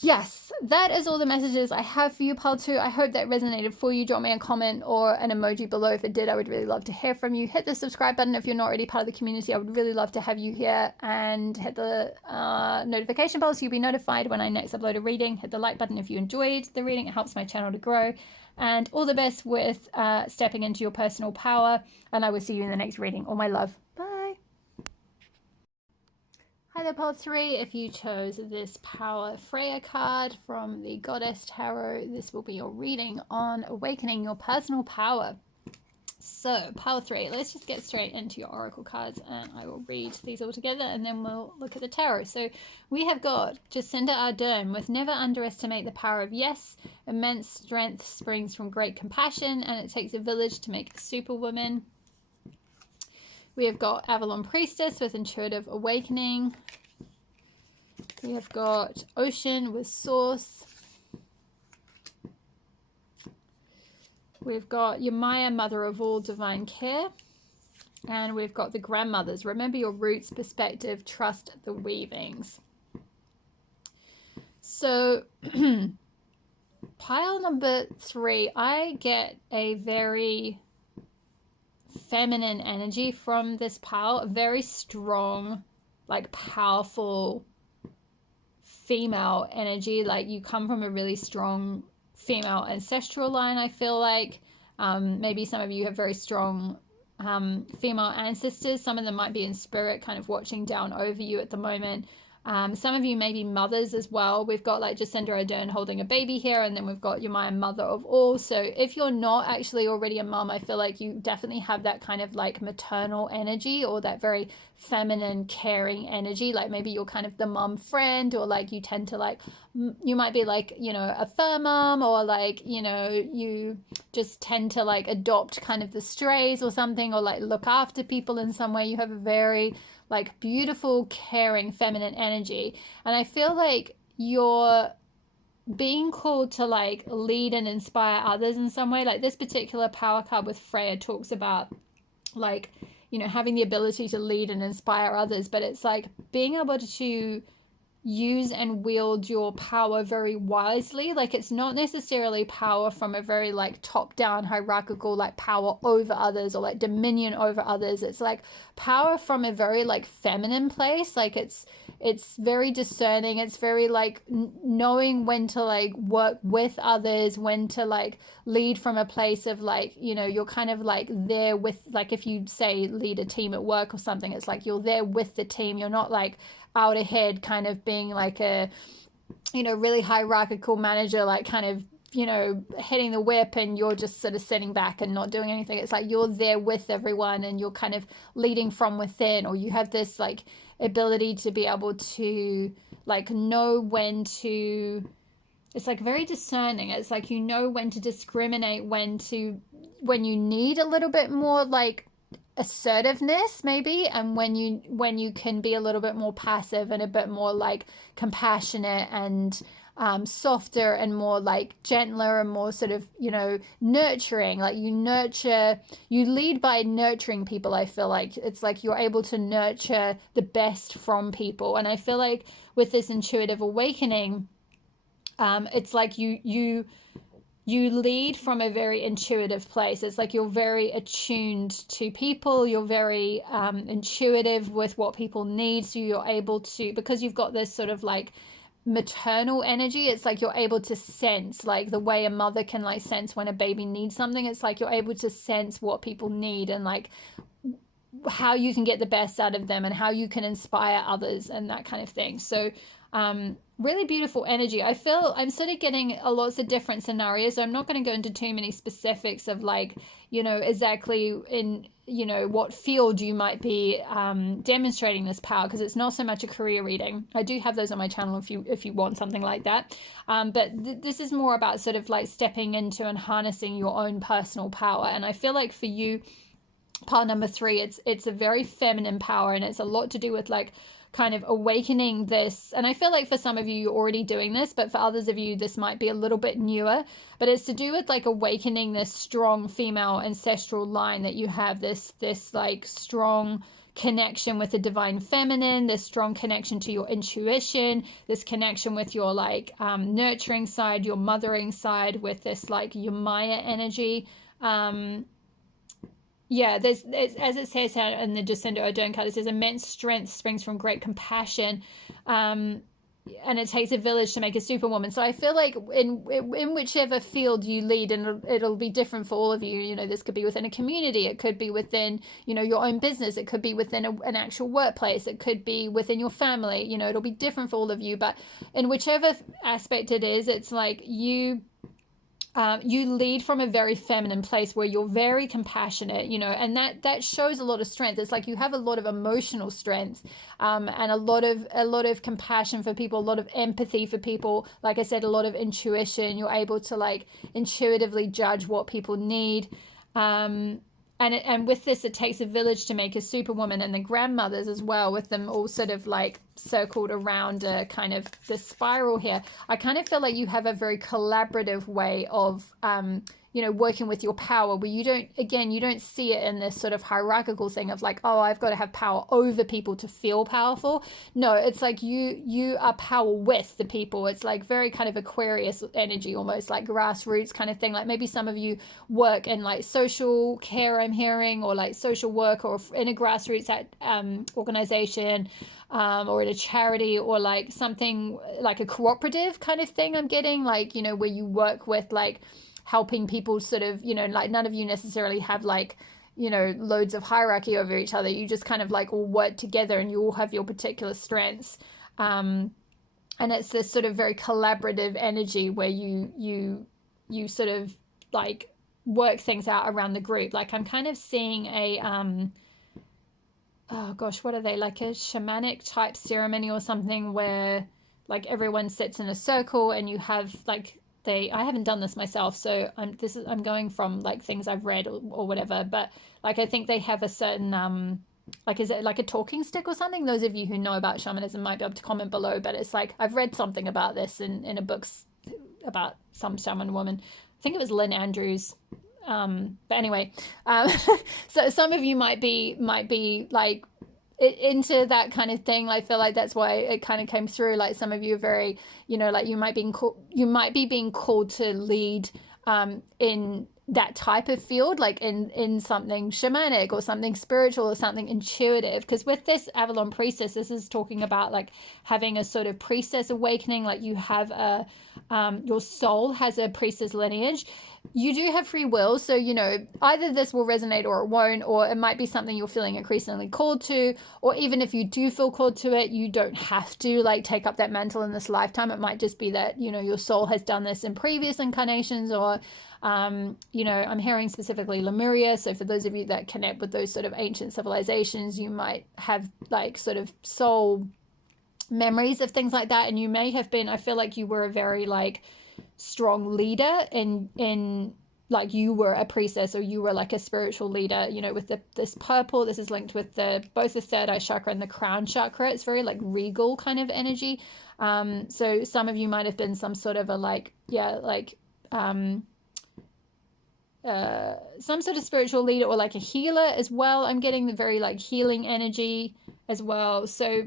yes, that is all the messages I have for you, pile 2. I hope that resonated for you. Drop me a comment or an emoji below if it did. I would really love to hear from you. Hit the subscribe button if you're not already part of the community. I would really love to have you here, and hit the notification bell so you'll be notified when I next upload a reading. Hit the like button if you enjoyed the reading. It helps my channel to grow. And all the best with stepping into your personal power, and I will see you in the next reading. All my love. Bye. Hi there, pile 3. If you chose this Power Freya card from the Goddess Tarot, this will be your reading on awakening your personal power. So, pile 3, let's just get straight into your oracle cards, and I will read these all together, and then we'll look at the tarot. So, we have got Jacinda Ardern with never underestimate the power of yes. Immense strength springs from great compassion, and it takes a village to make a superwoman. We have got Avalon Priestess with intuitive awakening. We have got Ocean with source. We've got Yemaya, Mother of All, Divine Care. And we've got the Grandmothers. Remember your roots, perspective, trust the weavings. So, pile number 3, I get a very feminine energy from this pile. A very strong, like powerful female energy. Like you come from a really strong female ancestral line, I feel like. Maybe some of you have very strong female ancestors. Some of them might be in spirit kind of watching down over you at the moment. Some of you may be mothers as well. We've got like Jacinda Ardern holding a baby here, and then we've got Yemaya, Mother of All. So if you're not actually already a mum, I feel like you definitely have that kind of like maternal energy, or that very feminine caring energy. Like maybe you're kind of the mum friend, or like you tend to like, you might be like, you know, a fur mum, or like, you know, you just tend to like adopt kind of the strays or something, or like look after people in some way. You have a very like beautiful, caring, feminine energy. And I feel like you're being called to like lead and inspire others in some way. Like this particular power card with Freya talks about like, you know, having the ability to lead and inspire others, but it's like being able to use and wield your power very wisely. Like it's not necessarily power from a very like top down hierarchical like power over others, or like dominion over others. It's like power from a very like feminine place. Like it's very discerning. It's very like knowing when to like work with others, when to like lead from a place of like, you know, you're kind of like there with, like if you say lead a team at work or something, it's like you're there with the team. You're not like out ahead kind of being like a, you know, really hierarchical manager, like kind of you know, hitting the whip and you're just sort of sitting back and not doing anything. It's like you're there with everyone and you're kind of leading from within, or you have this like ability to be able to like know when to, it's like very discerning. It's like you know when to discriminate, when you need a little bit more like assertiveness maybe, and when you can be a little bit more passive and a bit more like compassionate and softer and more like gentler and more sort of, you know, nurturing. Like you lead by nurturing people. I feel like it's like you're able to nurture the best from people. And I feel like with this intuitive awakening, it's like you lead from a very intuitive place. It's like you're very attuned to people. You're very intuitive with what people need. So you're able to, because you've got this sort of like maternal energy, it's like you're able to sense, like the way a mother can like sense when a baby needs something. It's like you're able to sense what people need and like how you can get the best out of them and how you can inspire others and that kind of thing. So really beautiful energy. I feel I'm sort of getting lots of different scenarios. So I'm not going to go into too many specifics of like, you know, exactly in, you know, what field you might be demonstrating this power, because it's not so much a career reading. I do have those on my channel if you want something like that. But this is more about sort of like stepping into and harnessing your own personal power. And I feel like for you, part number 3, it's a very feminine power, and it's a lot to do with like kind of awakening this. And I feel like for some of you, you're already doing this, but for others of you, this might be a little bit newer. But it's to do with like awakening this strong female ancestral line that you have, this like strong connection with the divine feminine, this strong connection to your intuition, this connection with your like nurturing side, your mothering side, with this like your Maya energy. Yeah, there's as it says here in the Descender Odin card, it says immense strength springs from great compassion, and it takes a village to make a superwoman. So I feel like in whichever field you lead, and it'll be different for all of you. You know, this could be within a community, it could be within, you know, your own business, it could be within an actual workplace, it could be within your family. You know, it'll be different for all of you. But in whichever aspect it is, it's like you lead from a very feminine place where you're very compassionate, you know, and that shows a lot of strength. It's like you have a lot of emotional strength, and a lot of compassion for people, a lot of empathy for people. Like I said, a lot of intuition. You're able to like intuitively judge what people need. And with this, it takes a village to make a superwoman, and the grandmothers as well, with them all sort of like circled around a kind of the spiral here. I kind of feel like you have a very collaborative way of, you know, working with your power, where you don't see it in this sort of hierarchical thing of like, oh, I've got to have power over people to feel powerful. No, it's like you are power with the people. It's like very kind of Aquarius energy, almost like grassroots kind of thing. Like maybe some of you work in like social care, I'm hearing, or like social work, or in a grassroots organization, or in a charity, or like something like a cooperative kind of thing I'm getting, like, you know, where you work with like helping people sort of, you know, like none of you necessarily have like, you know, loads of hierarchy over each other. You just kind of like all work together and you all have your particular strengths. And it's this sort of very collaborative energy where you sort of like work things out around the group. Like I'm kind of seeing a, oh gosh, what are they? Like a shamanic type ceremony or something where like everyone sits in a circle and you have like, I haven't done this myself, so I'm going from like things I've read or whatever, but like I think they have a certain like, is it like a talking stick or something? Those of you who know about shamanism might be able to comment below, but it's like I've read something about this in a book about some shaman woman. I think it was Lynn Andrews. But anyway, so some of you might be like into that kind of thing. I feel like that's why it kind of came through. Like some of you are very, you know, like you might be being called to lead in that type of field, like in something shamanic or something spiritual or something intuitive. Because with this Avalon priestess, this is talking about like having a sort of priestess awakening, like you have a your soul has a priestess lineage, you do have free will. So, you know, either this will resonate or it won't, or it might be something you're feeling increasingly called to, or even if you do feel called to it, you don't have to like take up that mantle in this lifetime. It might just be that, you know, your soul has done this in previous incarnations, or you know, I'm hearing specifically Lemuria. So for those of you that connect with those sort of ancient civilizations, you might have like sort of soul memories of things like that. And you may have been, I feel like you were a very like strong leader in like you were a priestess, or you were like a spiritual leader, you know, with this purple. This is linked with both the third eye chakra and the crown chakra. It's very like regal kind of energy. So some of you might have been some sort of a like, yeah, like some sort of spiritual leader, or like a healer as well. I'm getting the very like healing energy as well. So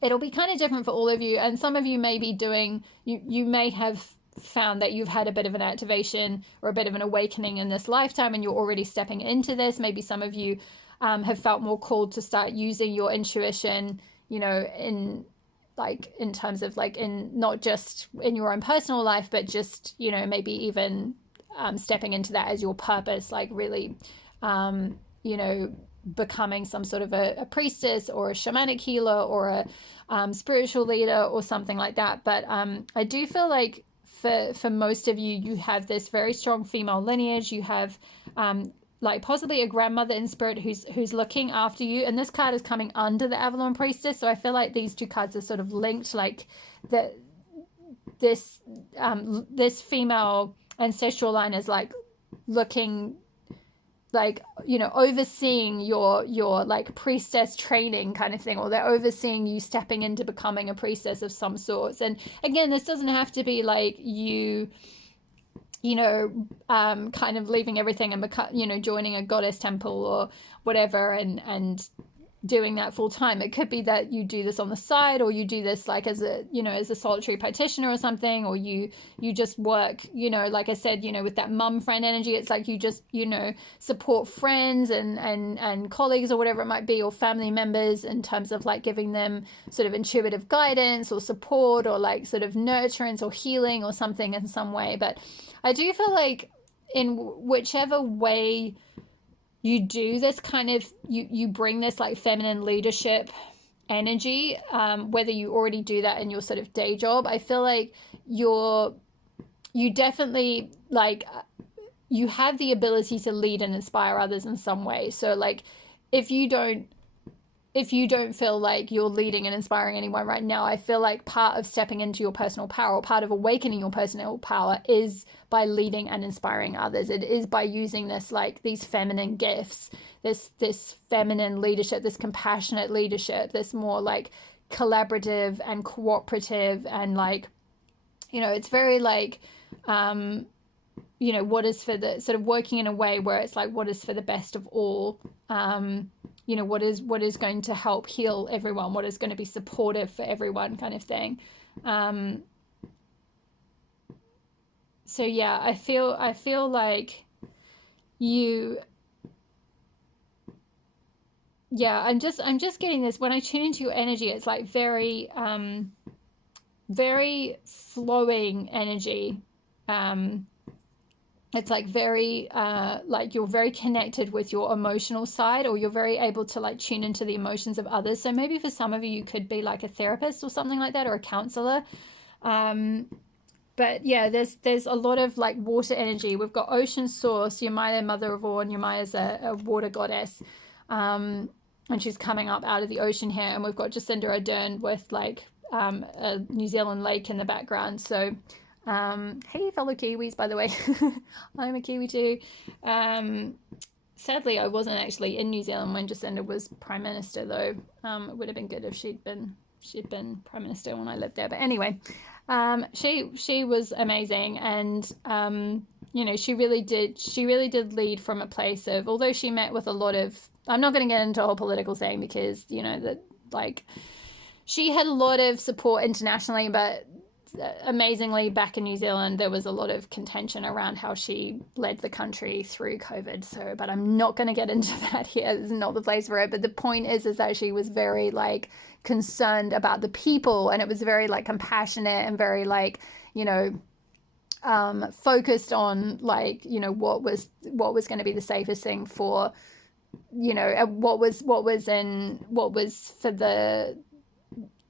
it'll be kind of different for all of you. And some of you may be doing, you may have found that you've had a bit of an activation or a bit of an awakening in this lifetime, and you're already stepping into this. Maybe some of you have felt more called to start using your intuition, you know, in terms of like in not just in your own personal life, but just, you know, maybe even stepping into that as your purpose, like really, you know, becoming some sort of a priestess or a shamanic healer or a spiritual leader or something like that. But I do feel like for most of you, you have this very strong female lineage. You have like possibly a grandmother in spirit who's looking after you. And this card is coming under the Avalon priestess. So I feel like these two cards are sort of linked, like this female ancestral line is like looking like, you know, overseeing your like priestess training kind of thing, or they're overseeing you stepping into becoming a priestess of some sorts. And again, this doesn't have to be like you know, kind of leaving everything and you know, joining a goddess temple or whatever and doing that full time. It could be that you do this on the side, or you do this like as a, you know, as a solitary practitioner or something, or you just work, you know, like I said, you know, with that mum friend energy. It's like you just, you know, support friends and colleagues or whatever it might be, or family members, in terms of like giving them sort of intuitive guidance or support, or like sort of nurturance or healing or something in some way. But I do feel like in whichever way you do this kind of, you bring this like feminine leadership energy, whether you already do that in your sort of day job. I feel like you definitely like, you have the ability to lead and inspire others in some way. So like if you don't feel like you're leading and inspiring anyone right now, I feel like part of stepping into your personal power, or part of awakening your personal power, is by leading and inspiring others. It is by using this, like these feminine gifts, this feminine leadership, this compassionate leadership, this more like collaborative and cooperative, and like, you know, it's very like, you know, what is for the sort of working in a way where it's like, what is for the best of all, you know, what is going to help heal everyone, what is going to be supportive for everyone, kind of thing. So yeah, I feel like you, yeah, I'm just getting this when I tune into your energy. It's like very very flowing energy. It's like very like you're very connected with your emotional side, or you're very able to like tune into the emotions of others. So maybe for some of you, you could be like a therapist or something like that, or a counselor. But yeah, there's a lot of like water energy. We've got ocean source, Yamaya, mother of all, and Yamaya's a water goddess, and she's coming up out of the ocean here. And we've got Jacinda Ardern with like a New Zealand lake in the background. So hey fellow Kiwis, by the way. I'm a Kiwi too. Sadly I wasn't actually in New Zealand when Jacinda was Prime Minister, though. It would have been good if she'd been Prime Minister when I lived there. But anyway, she was amazing, and you know, she really did lead from a place of, although she met with a lot of, I'm not going to get into a whole political thing, because you know that like she had a lot of support internationally, but amazingly back in New Zealand there was a lot of contention around how she led the country through COVID. So, but I'm not going to get into that here. This is not the place for it. But the point is that she was very like concerned about the people, and it was very like compassionate and very like, you know, focused on like, you know, what was going to be the safest thing for, you know, what was for the,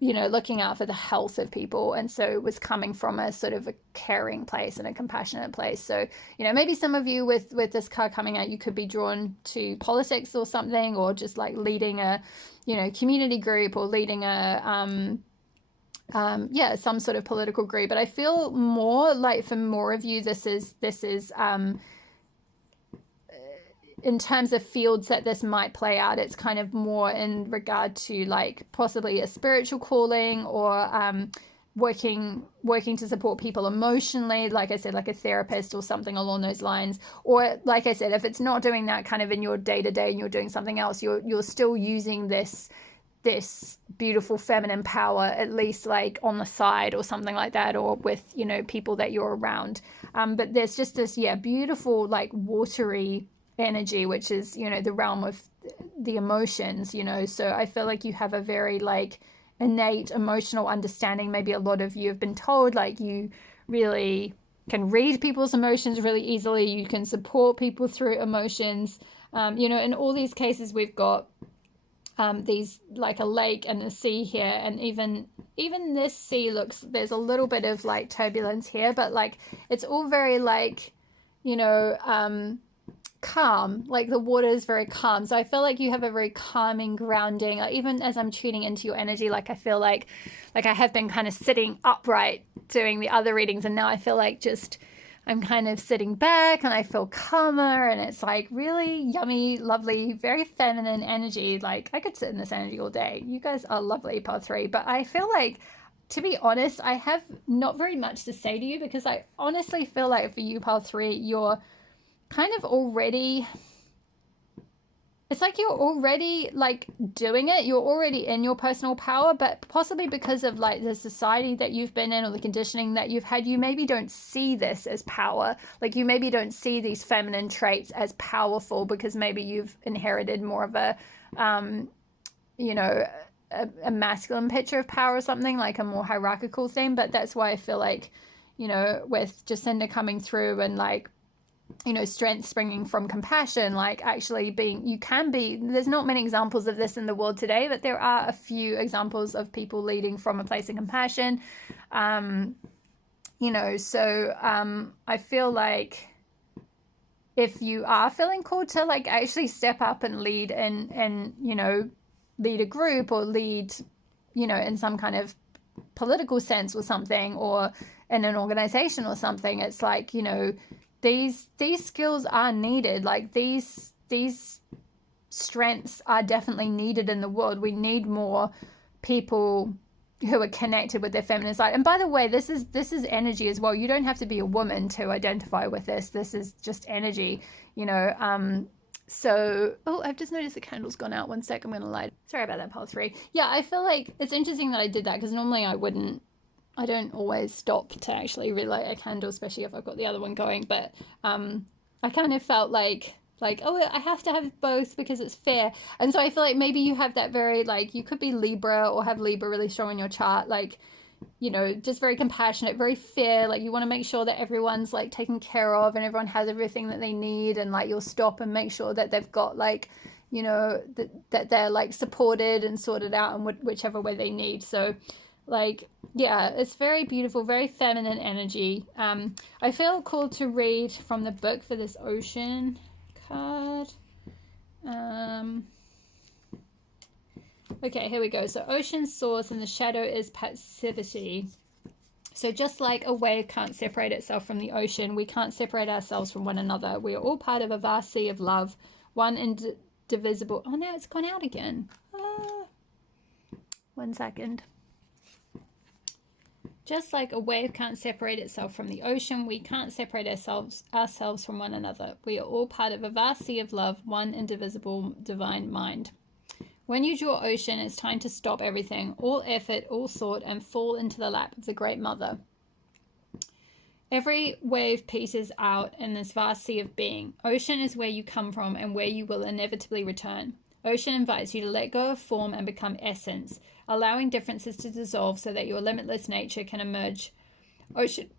you know, looking out for the health of people. And so it was coming from a sort of a caring place and a compassionate place. So, you know, maybe some of you with this card coming out, you could be drawn to politics or something, or just like leading a, you know, community group, or leading a yeah, some sort of political group. But I feel more like for more of you, this is in terms of fields that this might play out, it's kind of more in regard to like possibly a spiritual calling, or working to support people emotionally, like I said, like a therapist or something along those lines. Or like I said, if it's not doing that kind of in your day-to-day and you're doing something else, you're still using this beautiful feminine power, at least like on the side or something like that, or with, you know, people that you're around. But there's just this, yeah, beautiful like watery energy, which is, you know, the realm of the emotions, you know. So I feel like you have a very like innate emotional understanding. Maybe a lot of you have been told like you really can read people's emotions really easily, you can support people through emotions. You know, in all these cases we've got these like a lake and a sea here, and even this sea looks, there's a little bit of like turbulence here, but like it's all very like, you know, calm, like the water is very calm. So I feel like you have a very calming, grounding, like even as I'm tuning into your energy, like I feel like I have been kind of sitting upright doing the other readings, and now I feel like just I'm kind of sitting back and I feel calmer, and it's like really yummy, lovely, very feminine energy. Like I could sit in this energy all day. You guys are lovely, part 3. But I feel like, to be honest, I have not very much to say to you, because I honestly feel like for you, part 3, you're kind of already, it's like you're already like doing it, you're already in your personal power, but possibly because of like the society that you've been in or the conditioning that you've had, you maybe don't see this as power. Like you maybe don't see these feminine traits as powerful, because maybe you've inherited more of a you know, a masculine picture of power, or something like a more hierarchical thing. But that's why I feel like, you know, with Jacinda coming through and like, you know, strength springing from compassion, like actually being, you can be, there's not many examples of this in the world today, but there are a few examples of people leading from a place of compassion. You know, so I feel like if you are feeling called to like actually step up and lead and you know, lead a group, or lead, you know, in some kind of political sense or something, or in an organization or something, it's like, you know, these skills are needed. Like these strengths are definitely needed in the world. We need more people who are connected with their feminine side. And by the way, this is energy as well. You don't have to be a woman to identify with this. This is just energy, you know. So, oh, I've just noticed the candle's gone out. 1 sec, I'm gonna light. Sorry about that, part 3. Yeah, I feel like it's interesting that I did that, because normally I don't always stop to actually relight a candle, especially if I've got the other one going. But I kind of felt like, oh, I have to have both because it's fair. And so I feel like maybe you have that very, like, you could be Libra or have Libra really strong in your chart, like, you know, just very compassionate, very fair. Like you want to make sure that everyone's like taken care of and everyone has everything that they need, and like you'll stop and make sure that they've got like, you know, that they're like supported and sorted out in whichever way they need. So like, yeah, it's very beautiful, very feminine energy. I feel called to read from the book for this ocean card. Okay, here we go. So ocean source, and the shadow is passivity. So just like a wave can't separate itself from the ocean, we can't separate ourselves from one another. We are all part of a vast sea of love, one indivisible. Oh no, it's gone out again. 1 second. Just like a wave can't separate itself from the ocean, we can't separate ourselves from one another. We are all part of a vast sea of love, one indivisible divine mind. When you draw ocean, it's time to stop everything, all effort, all thought, and fall into the lap of the Great Mother. Every wave peters out in this vast sea of being. Ocean is where you come from and where you will inevitably return. Ocean invites you to let go of form and become essence, allowing differences to dissolve so that your limitless nature can emerge. Ocean,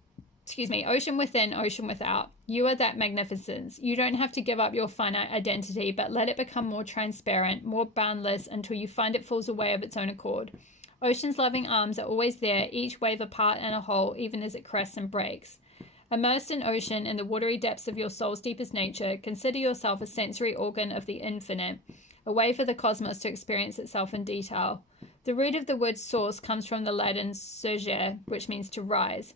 excuse me, ocean within, ocean without. You are that magnificence. You don't have to give up your finite identity, but let it become more transparent, more boundless, until you find it falls away of its own accord. Ocean's loving arms are always there, each wave a part and a whole, even as it crests and breaks. Immersed in ocean, in the watery depths of your soul's deepest nature, consider yourself a sensory organ of the infinite, a way for the cosmos to experience itself in detail. The root of the word source comes from the Latin surgere, which means to rise.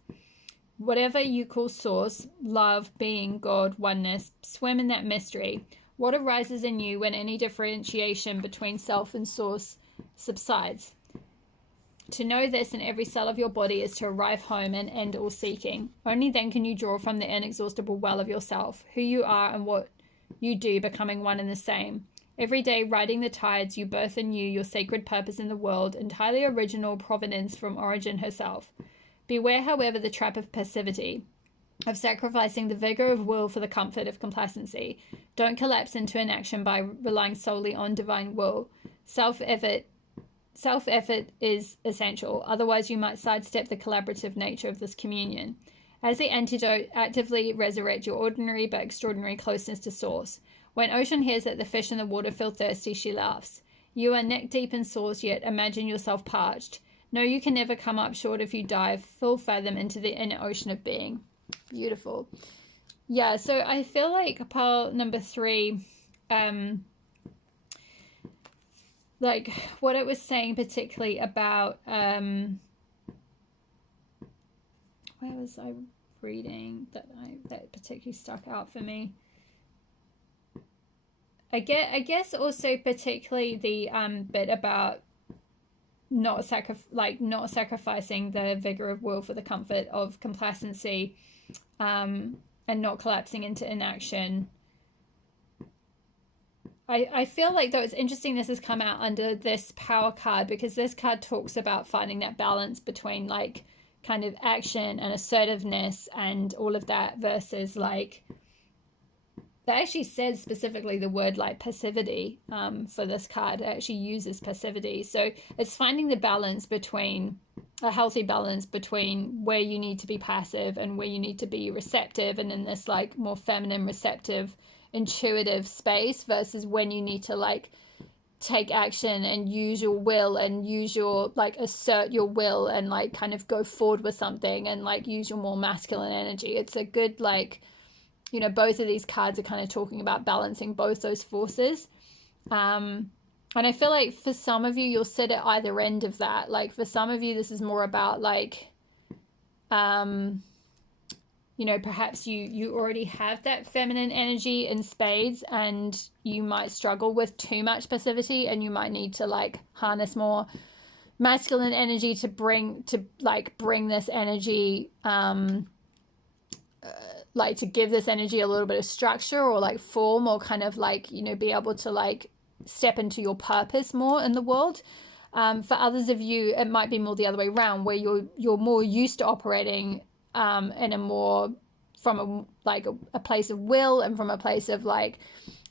Whatever you call source, love, being, God, oneness, swim in that mystery. What arises in you when any differentiation between self and source subsides? To know this in every cell of your body is to arrive home and end all seeking. Only then can you draw from the inexhaustible well of yourself, who you are and what you do, becoming one and the same. Every day, riding the tides, you birth anew your sacred purpose in the world, entirely original provenance from Origin herself. Beware, however, the trap of passivity, of sacrificing the vigor of will for the comfort of complacency. Don't collapse into inaction by relying solely on divine will. Self-effort is essential, otherwise you might sidestep the collaborative nature of this communion. As the antidote, actively resurrect your ordinary but extraordinary closeness to Source. When Ocean hears that the fish in the water feel thirsty, she laughs. You are neck deep in Source, yet imagine yourself parched. No, you can never come up short if you dive full fathom into the inner ocean of being. Beautiful. Yeah, so I feel like pile number 3, like what it was saying particularly about, where was I reading that particularly stuck out for me? I guess also particularly the bit about not sacrificing the vigor of will for the comfort of complacency, and not collapsing into inaction. I feel like, though, it's interesting this has come out under this power card, because this card talks about finding that balance between like kind of action and assertiveness and all of that versus like, that actually says specifically the word like passivity for this card. It actually uses passivity. So it's finding the balance between, a healthy balance between where you need to be passive and where you need to be receptive, and in this like more feminine, receptive, intuitive space, versus when you need to like take action and use your will and use your like assert your will and like kind of go forward with something and like use your more masculine energy. It's a good like, you know, both of these cards are kind of talking about balancing both those forces. And I feel like for some of you, you'll sit at either end of that. Like for some of you, this is more about like, you know, perhaps you already have that feminine energy in spades and you might struggle with too much passivity, and you might need to like harness more masculine energy to bring this energy, like to give this energy a little bit of structure or like form, or kind of like, you know, be able to like step into your purpose more in the world. For others of you, it might be more the other way around, where you're more used to operating in a more from a place of will and from a place of like,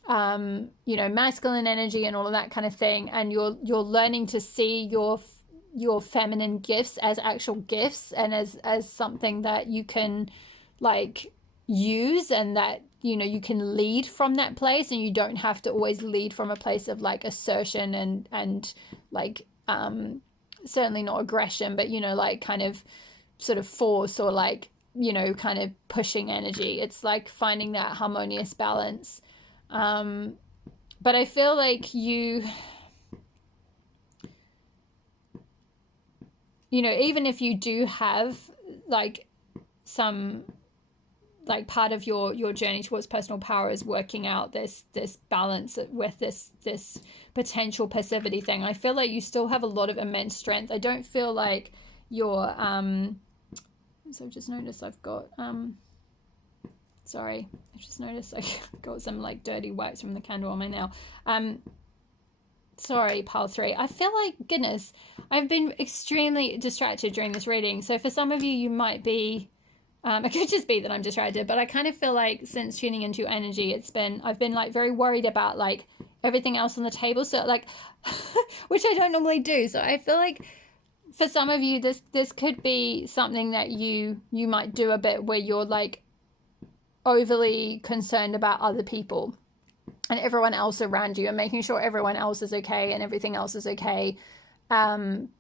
you know, masculine energy and all of that kind of thing, and you're learning to see your feminine gifts as actual gifts and as something that you can like use, and that, you know, you can lead from that place, and you don't have to always lead from a place of like assertion and like certainly not aggression, but, you know, like kind of sort of force or like, you know, kind of pushing energy. It's like finding that harmonious balance. But I feel like you know, even if you do have like some like part of your journey towards personal power is working out this balance with this potential passivity thing, I feel like you still have a lot of immense strength. I don't feel like you're so I've just noticed I've got sorry, I've just noticed I got some like dirty wax from the candle on my nail. Sorry, pile 3. I feel like, goodness, I've been extremely distracted during this reading. So for some of you, you might be, it could just be that I'm distracted, but I kind of feel like since tuning into your energy, I've been like very worried about like everything else on the table. So like, which I don't normally do. So I feel like for some of you, this could be something that you might do a bit, where you're like overly concerned about other people and everyone else around you, and making sure everyone else is okay and everything else is okay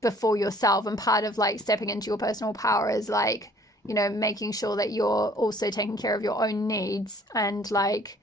before yourself. And part of like stepping into your personal power is like, you know, making sure that you're also taking care of your own needs, and like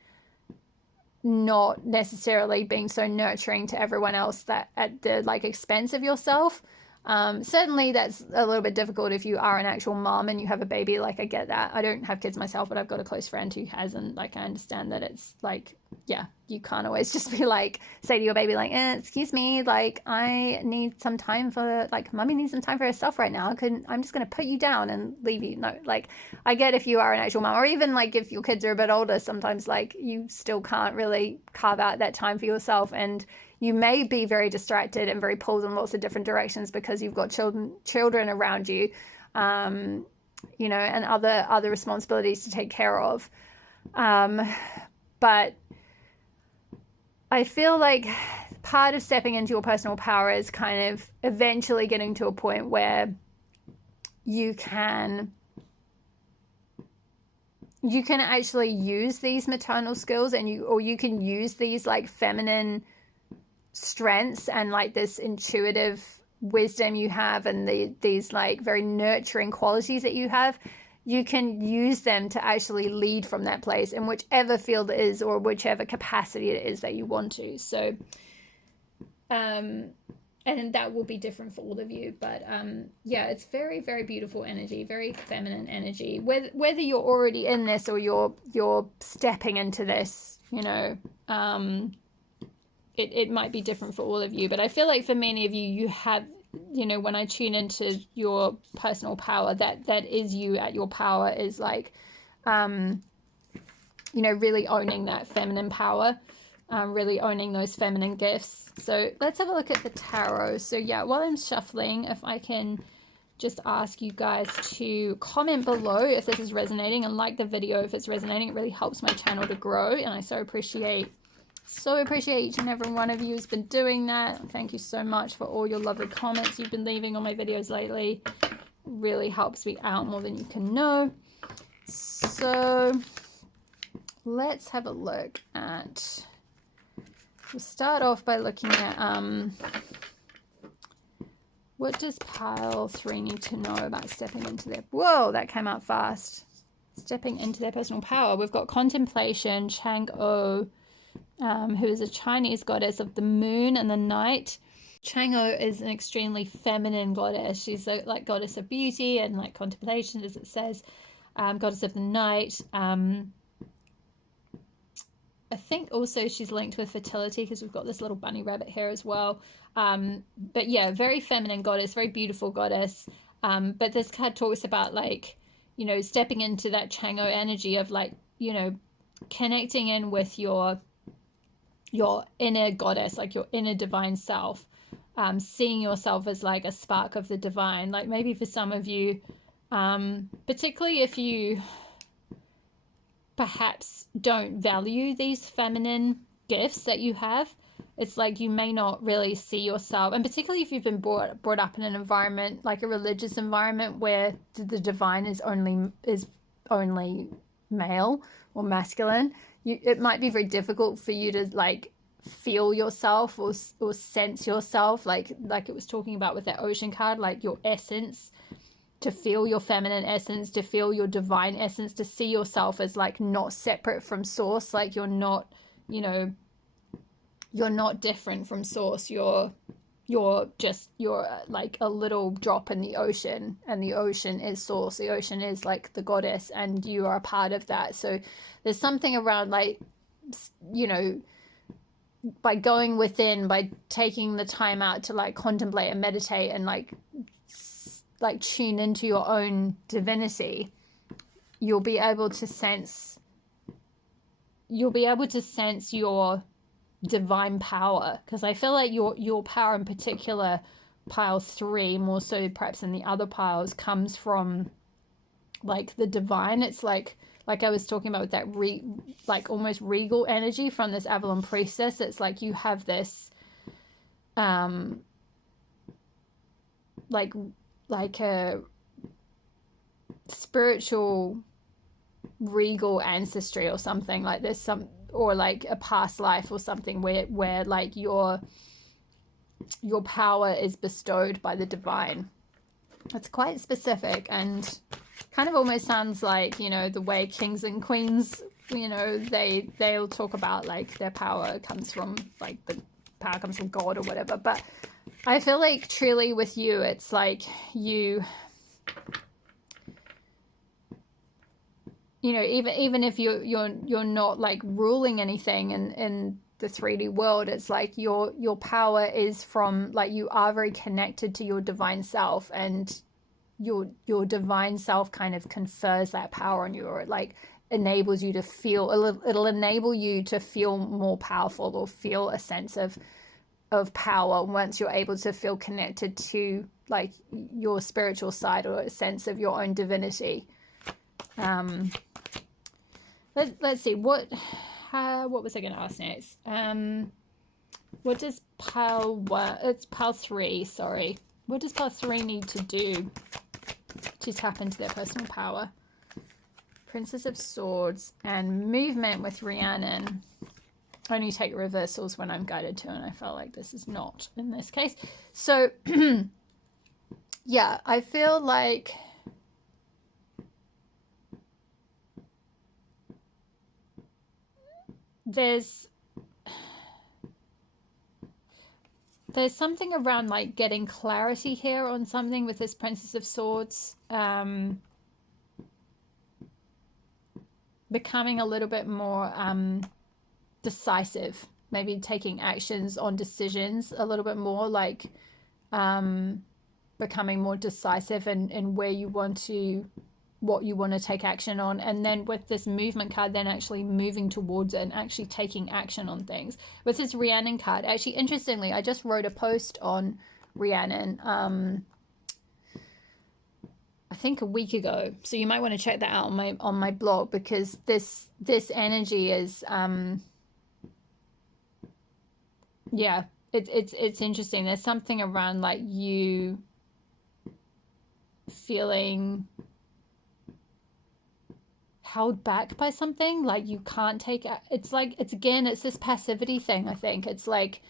not necessarily being so nurturing to everyone else that at the like expense of yourself. Certainly that's a little bit difficult if you are an actual mom and you have a baby. Like, I get that. I don't have kids myself, but I've got a close friend who has, and like I understand that it's like, yeah, you can't always just be like, say to your baby like, excuse me, like I need some time for, like, mommy needs some time for herself right now. I'm just gonna put you down and leave you. No, like, I get if you are an actual mom, or even like if your kids are a bit older, sometimes like you still can't really carve out that time for yourself, and you may be very distracted and very pulled in lots of different directions because you've got children around you, you know, and other responsibilities to take care of. But I feel like part of stepping into your personal power is kind of eventually getting to a point where you can actually use these maternal skills, and you can use these like feminine strengths and like this intuitive wisdom you have, and these like very nurturing qualities that you have. You can use them to actually lead from that place in whichever field it is, or whichever capacity it is that you want to. So and that will be different for all of you, but yeah, it's very, very beautiful energy, very feminine energy, whether you're already in this or you're stepping into this, you know. It might be different for all of you, but I feel like for many of you, you have, you know, when I tune into your personal power, that is you at your power, is like, you know, really owning that feminine power, really owning those feminine gifts. So let's have a look at the tarot. So yeah, while I'm shuffling, if I can just ask you guys to comment below if this is resonating, and like the video if it's resonating. It really helps my channel to grow, and I so appreciate each and every one of you who's been doing that. Thank you so much for all your lovely comments you've been leaving on my videos lately. It really helps me out more than you can know. So let's have a look at, we'll start off by looking at what does pile 3 need to know about stepping into their, whoa, that came out fast, stepping into their personal power. We've got contemplation, Chang'o, who is a Chinese goddess of the moon and the night. Chang'o is an extremely feminine goddess. She's a, like, goddess of beauty and like contemplation, as it says, goddess of the night. I think also she's linked with fertility, because we've got this little bunny rabbit here as well. But yeah, very feminine goddess, very beautiful goddess. But this card talks about, like, you know, stepping into that Chang'o energy of, like, you know, connecting in with your inner goddess, like your inner divine self, seeing yourself as like a spark of the divine. Like maybe for some of you, particularly if you perhaps don't value these feminine gifts that you have, it's like you may not really see yourself, and particularly if you've been brought up in an environment, like a religious environment, where the divine is only male or masculine. It might be very difficult for you to like feel yourself or sense yourself, like it was talking about with that ocean card, like your essence, to feel your feminine essence, to feel your divine essence, to see yourself as like not separate from source, like you're not, you know, you're not different from source, you're like a little drop in the ocean, and the ocean is source, the ocean is like the goddess, and you are a part of that. So there's something around, like, you know, by going within, by taking the time out to like contemplate and meditate and like tune into your own divinity, you'll be able to sense your divine power. Because I feel like your power in particular, pile 3, more so perhaps than the other piles, comes from like the divine. It's like I was talking about with that like almost regal energy from this Avalon priestess. like a spiritual regal ancestry or something, like there's some, or like a past life or something where like your power is bestowed by the divine. It's quite specific and kind of almost sounds like, you know, the way kings and queens, you know, they'll talk about like their power comes from, like the power comes from God or whatever. But I feel like truly with you, it's like you know, even if you're not like ruling anything in the 3D world, it's like your power is from, like, you are very connected to your divine self, and your divine self kind of confers that power on you, or it like enables you to feel it'll enable you to feel more powerful, or feel a sense of power once you're able to feel connected to like your spiritual side, or a sense of your own divinity. Let's see, what was I going to ask next? What does it's pile 3, sorry. What does pile 3 need to do to tap into their personal power? Princess of Swords and movement with Rhiannon. Only take reversals when I'm guided to, and I felt like this is not in this case. So, yeah, I feel like there's something around like getting clarity here on something with this Princess of Swords, becoming a little bit more decisive, maybe taking actions on decisions a little bit more, like becoming more decisive in where you want to, what you want to take action on. And then with this movement card, then actually moving towards it and actually taking action on things. With this Rhiannon card, actually, interestingly, I just wrote a post on Rhiannon, I think a week ago. So you might want to check that out on my blog, because this energy is, yeah, it's interesting. There's something around like you feeling held back by something, like you can't take it. It's like, it's this passivity thing. I think it's like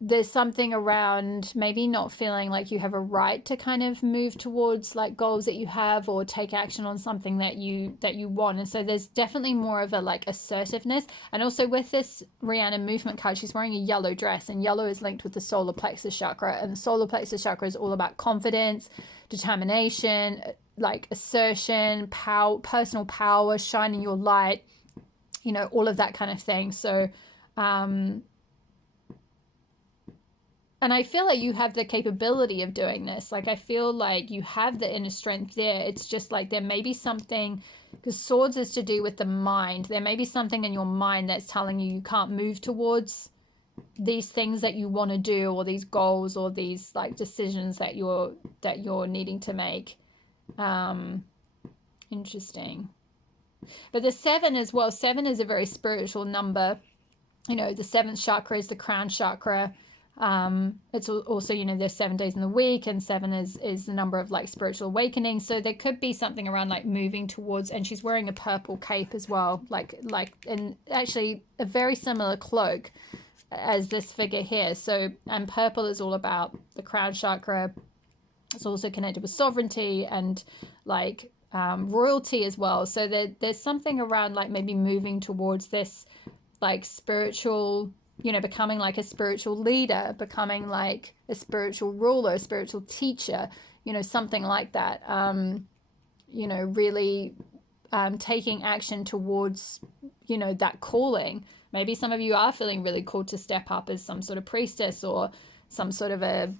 there's something around maybe not feeling like you have a right to kind of move towards like goals that you have, or take action on something that you want. And so there's definitely more of a like assertiveness. And also with this Rhiannon movement card, she's wearing a yellow dress, and yellow is linked with the solar plexus chakra, and the solar plexus chakra is all about confidence, determination, like assertion, power, personal power, shining your light, you know, all of that kind of thing. So and I feel like you have the capability of doing this. Like, I feel like you have the inner strength there. It's just like there may be something, because swords is to do with the mind. There may be something in your mind that's telling you can't move towards these things that you want to do, or these goals, or these like decisions that you're needing to make. Interesting. But the 7 as well. 7 is a very spiritual number. You know, the 7th chakra is the crown chakra. It's also, you know, there's 7 days in the week, and 7 is the number of like spiritual awakening. So there could be something around like moving towards, and she's wearing a purple cape as well, like and actually a very similar cloak as this figure here. So, and purple is all about the crown chakra. It's also connected with sovereignty and like royalty as well. So there's something around like maybe moving towards this like spiritual, you know, becoming like a spiritual leader, becoming like a spiritual ruler, a spiritual teacher, you know, something like that. You know, really taking action towards, you know, that calling. Maybe some of you are feeling really called to step up as some sort of priestess, or some sort of a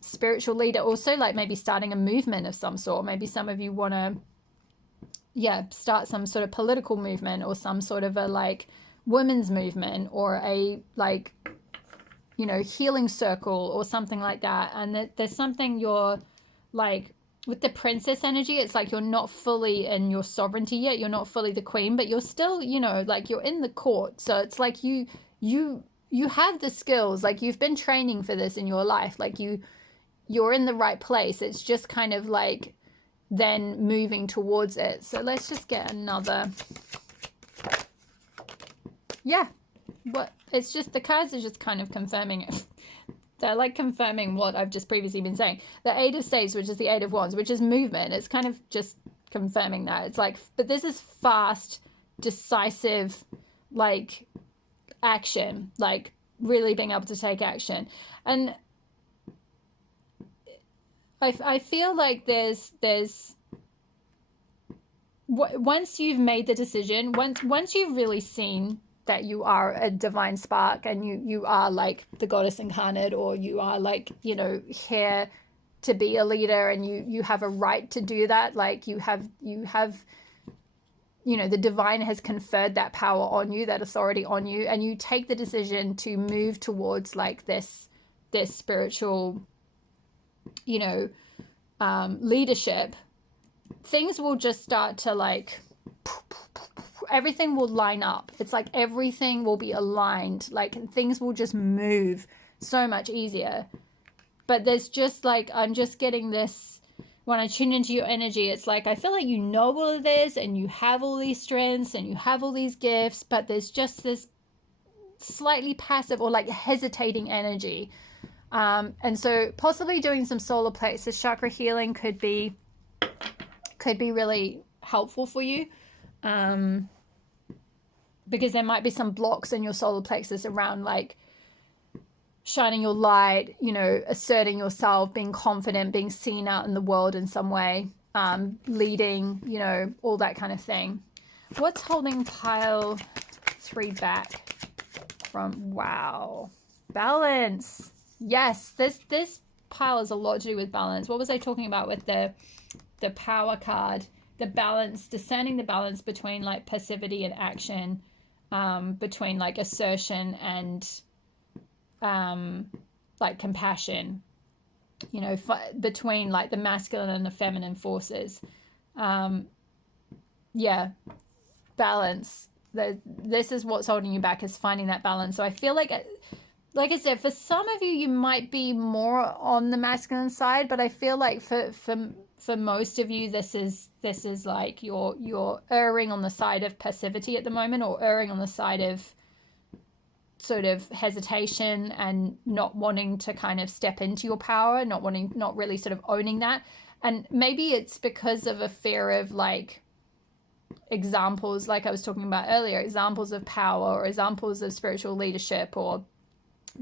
spiritual leader. Also, like maybe starting a movement of some sort. Maybe some of you want to, yeah, start some sort of political movement, or some sort of a like women's movement, or a like, you know, healing circle or something like that. And there's something you're like, with the princess energy, it's like you're not fully in your sovereignty yet. You're not fully the queen, but you're still, you know, like you're in the court. So it's like you have the skills, like you've been training for this in your life. Like you you're in the right place. It's just kind of like then moving towards it. So let's just get another. Yeah, what it's just, the cards are just kind of confirming it. They're like confirming what I've just previously been saying. The Eight of Staves, which is the Eight of Wands, which is movement, it's kind of just confirming that. It's like, but this is fast, decisive, like action, like really being able to take action. And I feel like there's once you've made the decision, once you've really seen that you are a divine spark, and you are like the goddess incarnate, or you are like, you know, here to be a leader, and you have a right to do that, like you have you know, the divine has conferred that power on you, that authority on you, and you take the decision to move towards like this spiritual, you know, leadership, things will just start to like, everything will line up. It's like everything will be aligned, like things will just move so much easier. But there's just like, I'm just getting this, when I tune into your energy, it's like I feel like you know all of this, and you have all these strengths, and you have all these gifts, but there's just this slightly passive or like hesitating energy. And so possibly doing some solar plexus chakra healing could be really helpful for you, because there might be some blocks in your solar plexus around like shining your light, you know, asserting yourself, being confident, being seen out in the world in some way, leading, you know, all that kind of thing. What's holding pile 3 back from, wow, balance. Yes, this pile has a lot to do with balance. What was I talking about with the power card? The balance, discerning the balance between like passivity and action, between like assertion and like compassion, you know, between like the masculine and the feminine forces. Yeah, balance. This is what's holding you back, is finding that balance. So I feel like I said, for some of you might be more on the masculine side, but I feel like for most of you, this is like you're erring on the side of passivity at the moment, or erring on the side of sort of hesitation and not wanting to kind of step into your power, not really sort of owning that. And maybe it's because of a fear of like examples, like I was talking about earlier, examples of power, or examples of spiritual leadership, or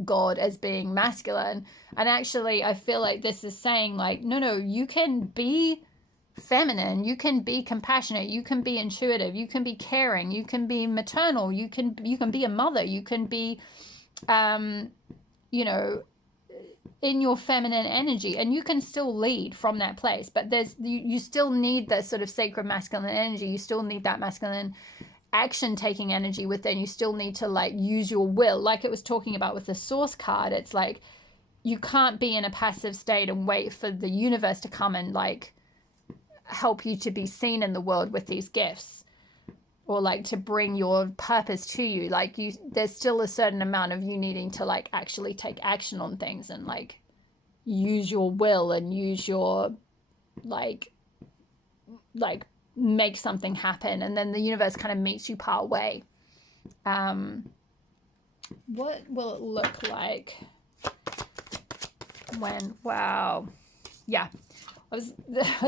God as being masculine. And actually I feel like this is saying like, no, you can be feminine, you can be compassionate, you can be intuitive, you can be caring, you can be maternal, you can be a mother, you can be you know, in your feminine energy, and you can still lead from that place. But you still need that sort of sacred masculine energy, you still need that masculine action taking energy within. You still need to like use your will, like it was talking about with the Source card. It's like you can't be in a passive state and wait for the universe to come and like help you to be seen in the world with these gifts, or like to bring your purpose to you. Like there's still a certain amount of you needing to like actually take action on things, and like use your will, and use your like make something happen, and then the universe kind of meets you part way. What will it look like when, wow, yeah, I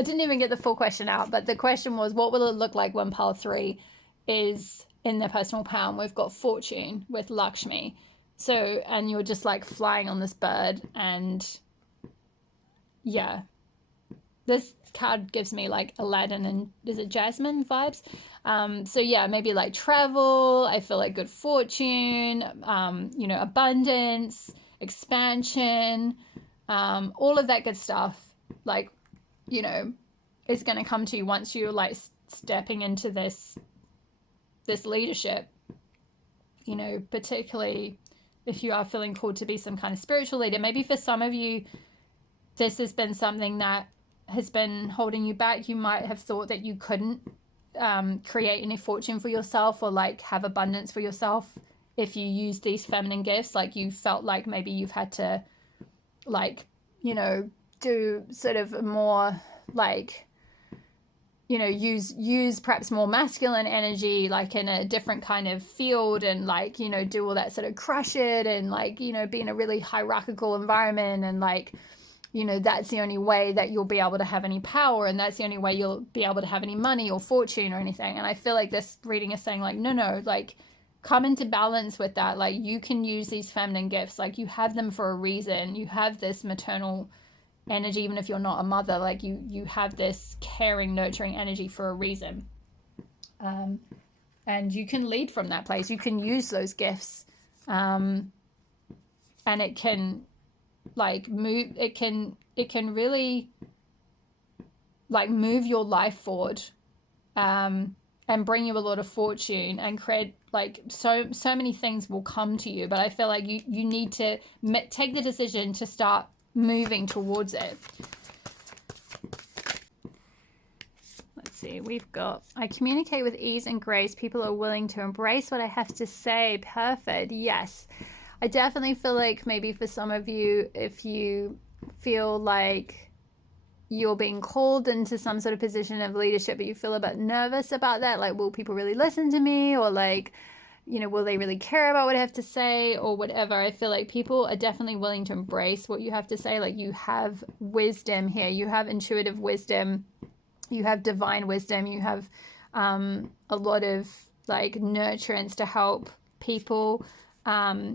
didn't even get the full question out, but the question was, what will it look like when pile 3 is in their personal power? And we've got fortune with Lakshmi. So, and you're just like flying on this bird, and yeah, this card gives me like Aladdin and, is it Jasmine vibes? So yeah, maybe like travel. I feel like good fortune, you know, abundance, expansion, all of that good stuff, like, you know, is going to come to you once you're like stepping into this leadership, you know, particularly if you are feeling called to be some kind of spiritual leader. Maybe for some of you, this has been something that has been holding you back. You might have thought that you couldn't create any fortune for yourself, or like have abundance for yourself if you use these feminine gifts. Like you felt like maybe you've had to like, you know, do sort of more like, you know, use perhaps more masculine energy, like in a different kind of field, and like, you know, do all that sort of crush it, and like, you know, be in a really hierarchical environment, and like, you know, that's the only way that you'll be able to have any power, and that's the only way you'll be able to have any money or fortune or anything. And I feel like this reading is saying like, no, like, come into balance with that. Like, you can use these feminine gifts, like you have them for a reason. You have this maternal energy, even if you're not a mother, like you have this caring, nurturing energy for a reason, and you can lead from that place. You can use those gifts, and it can like move, it can really like move your life forward, and bring you a lot of fortune, and create like so many things will come to you. But I feel like you need to take the decision to start moving towards it. Let's see, we've got, I communicate with ease and grace. People are willing to embrace what I have to say. Perfect. Yes, I definitely feel like maybe for some of you, if you feel like you're being called into some sort of position of leadership, but you feel a bit nervous about that, like, will people really listen to me, or like, you know, will they really care about what I have to say, or whatever. I feel like people are definitely willing to embrace what you have to say. Like, you have wisdom here, you have intuitive wisdom, you have divine wisdom, you have a lot of like nurturance to help people.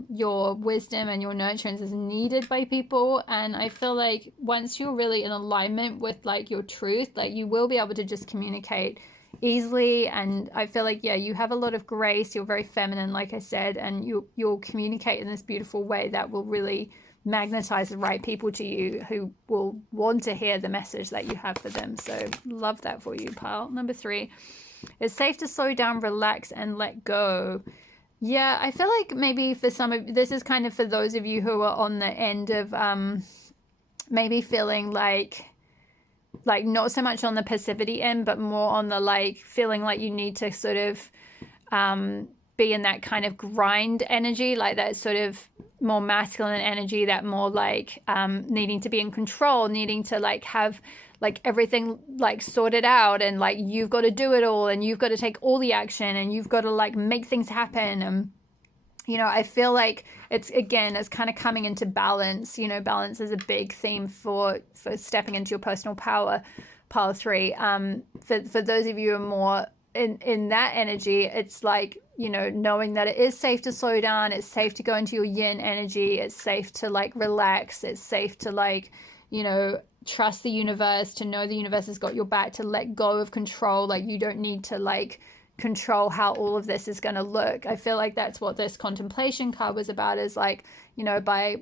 Your wisdom and your nurturance is needed by people, and I feel like once you're really in alignment with like your truth, like you will be able to just communicate easily. And I feel like, yeah, you have a lot of grace, you're very feminine, like I said, and you'll communicate in this beautiful way that will really magnetize the right people to you, who will want to hear the message that you have for them. So love that for you, pal. Number 3, it's safe to slow down, relax, and let go. Yeah, I feel like maybe for some of this is kind of for those of you who are on the end of maybe feeling like not so much on the passivity end, but more on the like feeling like you need to sort of be in that kind of grind energy, like that sort of more masculine energy, that more like needing to be in control, needing to like have like everything like sorted out, and like you've got to do it all, and you've got to take all the action, and you've got to like make things happen. And you know, I feel like it's kind of coming into balance. You know, balance is a big theme for stepping into your personal power, pile 3. For those of you who are more in that energy, it's like, you know, knowing that it is safe to slow down, it's safe to go into your yin energy, it's safe to like relax, it's safe to like, you know, trust the universe, to know the universe has got your back, to let go of control. Like, you don't need to like control how all of this is going to look. I feel like that's what this contemplation card was about, is like, you know, by,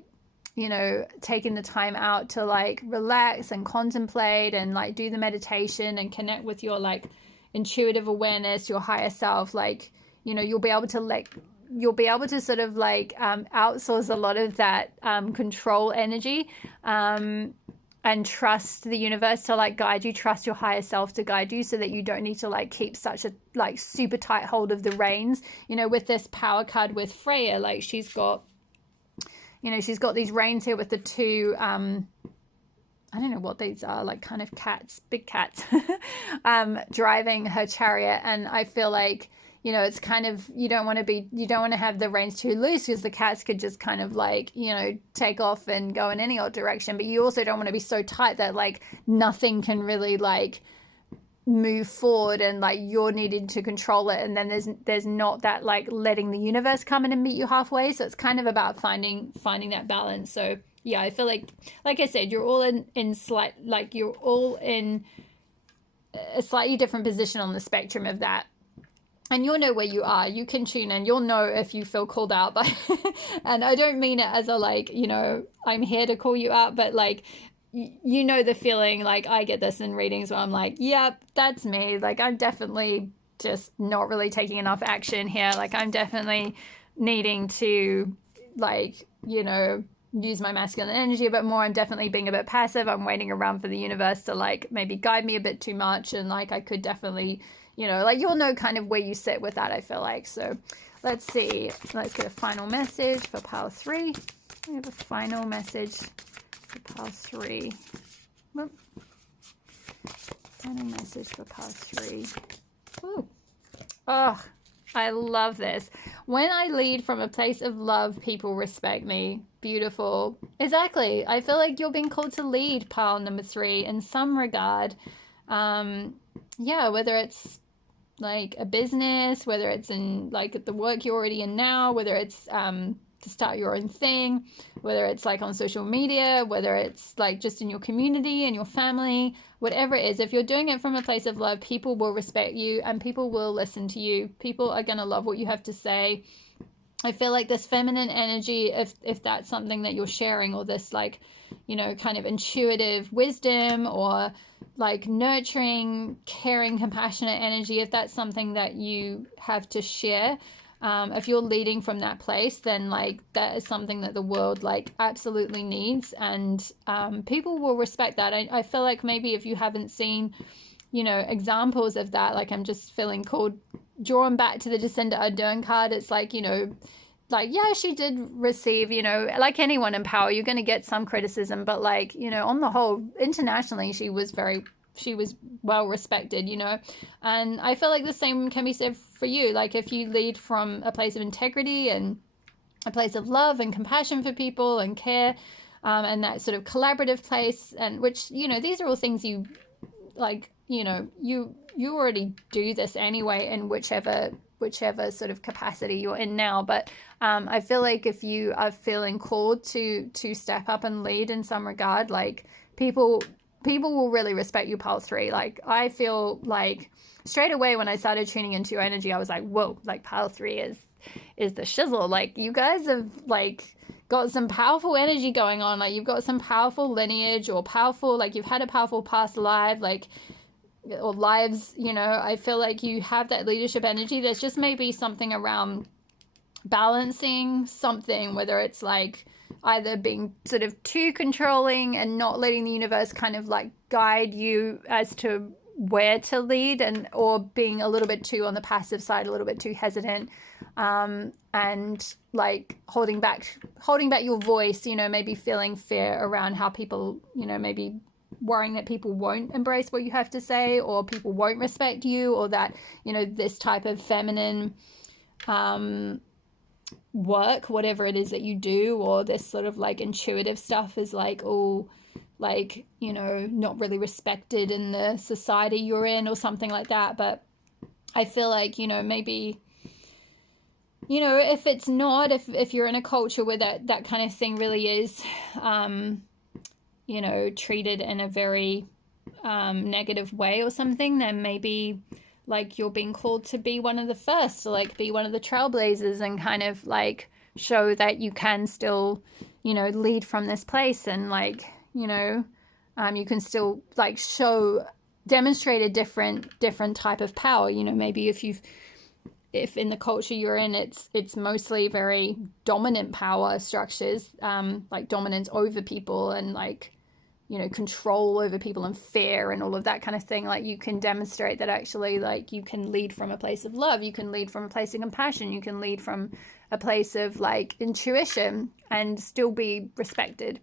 you know, taking the time out to like relax and contemplate and like do the meditation and connect with your like intuitive awareness, your higher self, like, you know, you'll be able to sort of like outsource a lot of that control energy, and trust the universe to like guide you, trust your higher self to guide you, so that you don't need to like keep such a like super tight hold of the reins. You know, with this power card with Freya, like she's got these reins here with the 2 I don't know what these are, like kind of cats, big cats, driving her chariot. And I feel like, you know, it's kind of, you don't want to have the reins too loose, because the cats could just kind of like, you know, take off and go in any old direction. But you also don't want to be so tight that like nothing can really like move forward, and like you're needing to control it. And then there's not that like letting the universe come in and meet you halfway. So it's kind of about finding that balance. So yeah, I feel like I said, you're all you're all in a slightly different position on the spectrum of that. And you'll know where you are. You can tune in. You'll know if you feel called out by, and I don't mean it as a like, you know, I'm here to call you out, but like, you know, the feeling, like I get this in readings where I'm like, yep, that's me. Like, I'm definitely just not really taking enough action here. Like, I'm definitely needing to like, you know, use my masculine energy a bit more. I'm definitely being a bit passive. I'm waiting around for the universe to like maybe guide me a bit too much. And like, I could definitely, you know, like you'll know kind of where you sit with that, I feel like. So let's see. Let's get a final message for pile 3. We have a final message for pile 3. Whoop. Final message for pile 3. Ooh. Oh, I love this. When I lead from a place of love, people respect me. Beautiful. Exactly. I feel like you're being called to lead, pile number 3, in some regard. Yeah, whether it's like a business, whether it's in like the work you're already in now, whether it's to start your own thing, whether it's like on social media, whether it's like just in your community and your family, whatever it is, if you're doing it from a place of love, people will respect you and people will listen to you. People are going to love what you have to say. I feel like this feminine energy, if that's something that you're sharing, or this like, you know, kind of intuitive wisdom or like nurturing, caring, compassionate energy, if that's something that you have to share, if you're leading from that place, then like that is something that the world like absolutely needs, and people will respect that. I feel like maybe if you haven't seen, you know, examples of that, like I'm just feeling called, drawn back to the Descender Ardern card. It's like, you know, like, yeah, she did receive, you know, like anyone in power, you're going to get some criticism, but like, you know, on the whole, internationally, she was well respected, you know. And I feel like the same can be said for you. Like if you lead from a place of integrity and a place of love and compassion for people and care, and that sort of collaborative place, and which, you know, these are all things you like, you know, you already do this anyway in whichever sort of capacity you're in now. But I feel like if you are feeling called to step up and lead in some regard, like people will really respect you, pile 3. Like I feel like straight away when I started tuning into your energy, I was like, whoa, like pile 3 is the shizzle. Like you guys have like got some powerful energy going on. Like you've got some powerful lineage, or powerful, like you've had a powerful past life, like, or lives, you know. I feel like you have that leadership energy. There's just maybe something around balancing something, whether it's like either being sort of too controlling and not letting the universe kind of like guide you as to where to lead, and or being a little bit too on the passive side, a little bit too hesitant, and like holding back your voice, you know, maybe feeling fear around how people, you know, maybe worrying that people won't embrace what you have to say, or people won't respect you, or that, you know, this type of feminine work, whatever it is that you do, or this sort of like intuitive stuff is like all like, you know, not really respected in the society you're in or something like that. But I feel like, you know, maybe, you know, if it's not, if you're in a culture where that kind of thing really is you know, treated in a very negative way or something, then maybe like you're being called to be one of the first, to like be one of the trailblazers and kind of like show that you can still, you know, lead from this place, and like, you know, you can still like demonstrate a different type of power. You know, maybe if in the culture you're in, it's mostly very dominant power structures, like dominance over people and like, you know, control over people and fear and all of that kind of thing. Like you can demonstrate that actually like you can lead from a place of love, you can lead from a place of compassion, you can lead from a place of like intuition and still be respected.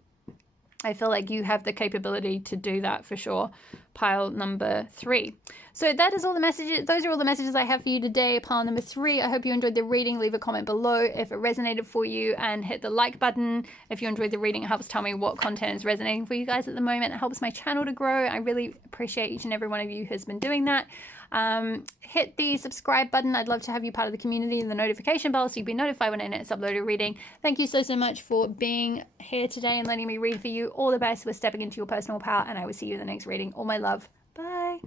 I feel like you have the capability to do that for sure, pile number 3. So that is all the messages. Those are all the messages I have for you today, pile number 3. I hope you enjoyed the reading. Leave a comment below if it resonated for you, and hit the like button if you enjoyed the reading. It helps tell me what content is resonating for you guys at the moment. It helps my channel to grow. I really appreciate each and every one of you who's been doing that. Hit the subscribe button. I'd love to have you part of the community, and the notification bell so you'll be notified when I next upload a reading. Thank you so much for being here today and letting me read for you. All the best with stepping into your personal power, and I will see you in the next reading. All my love. Bye.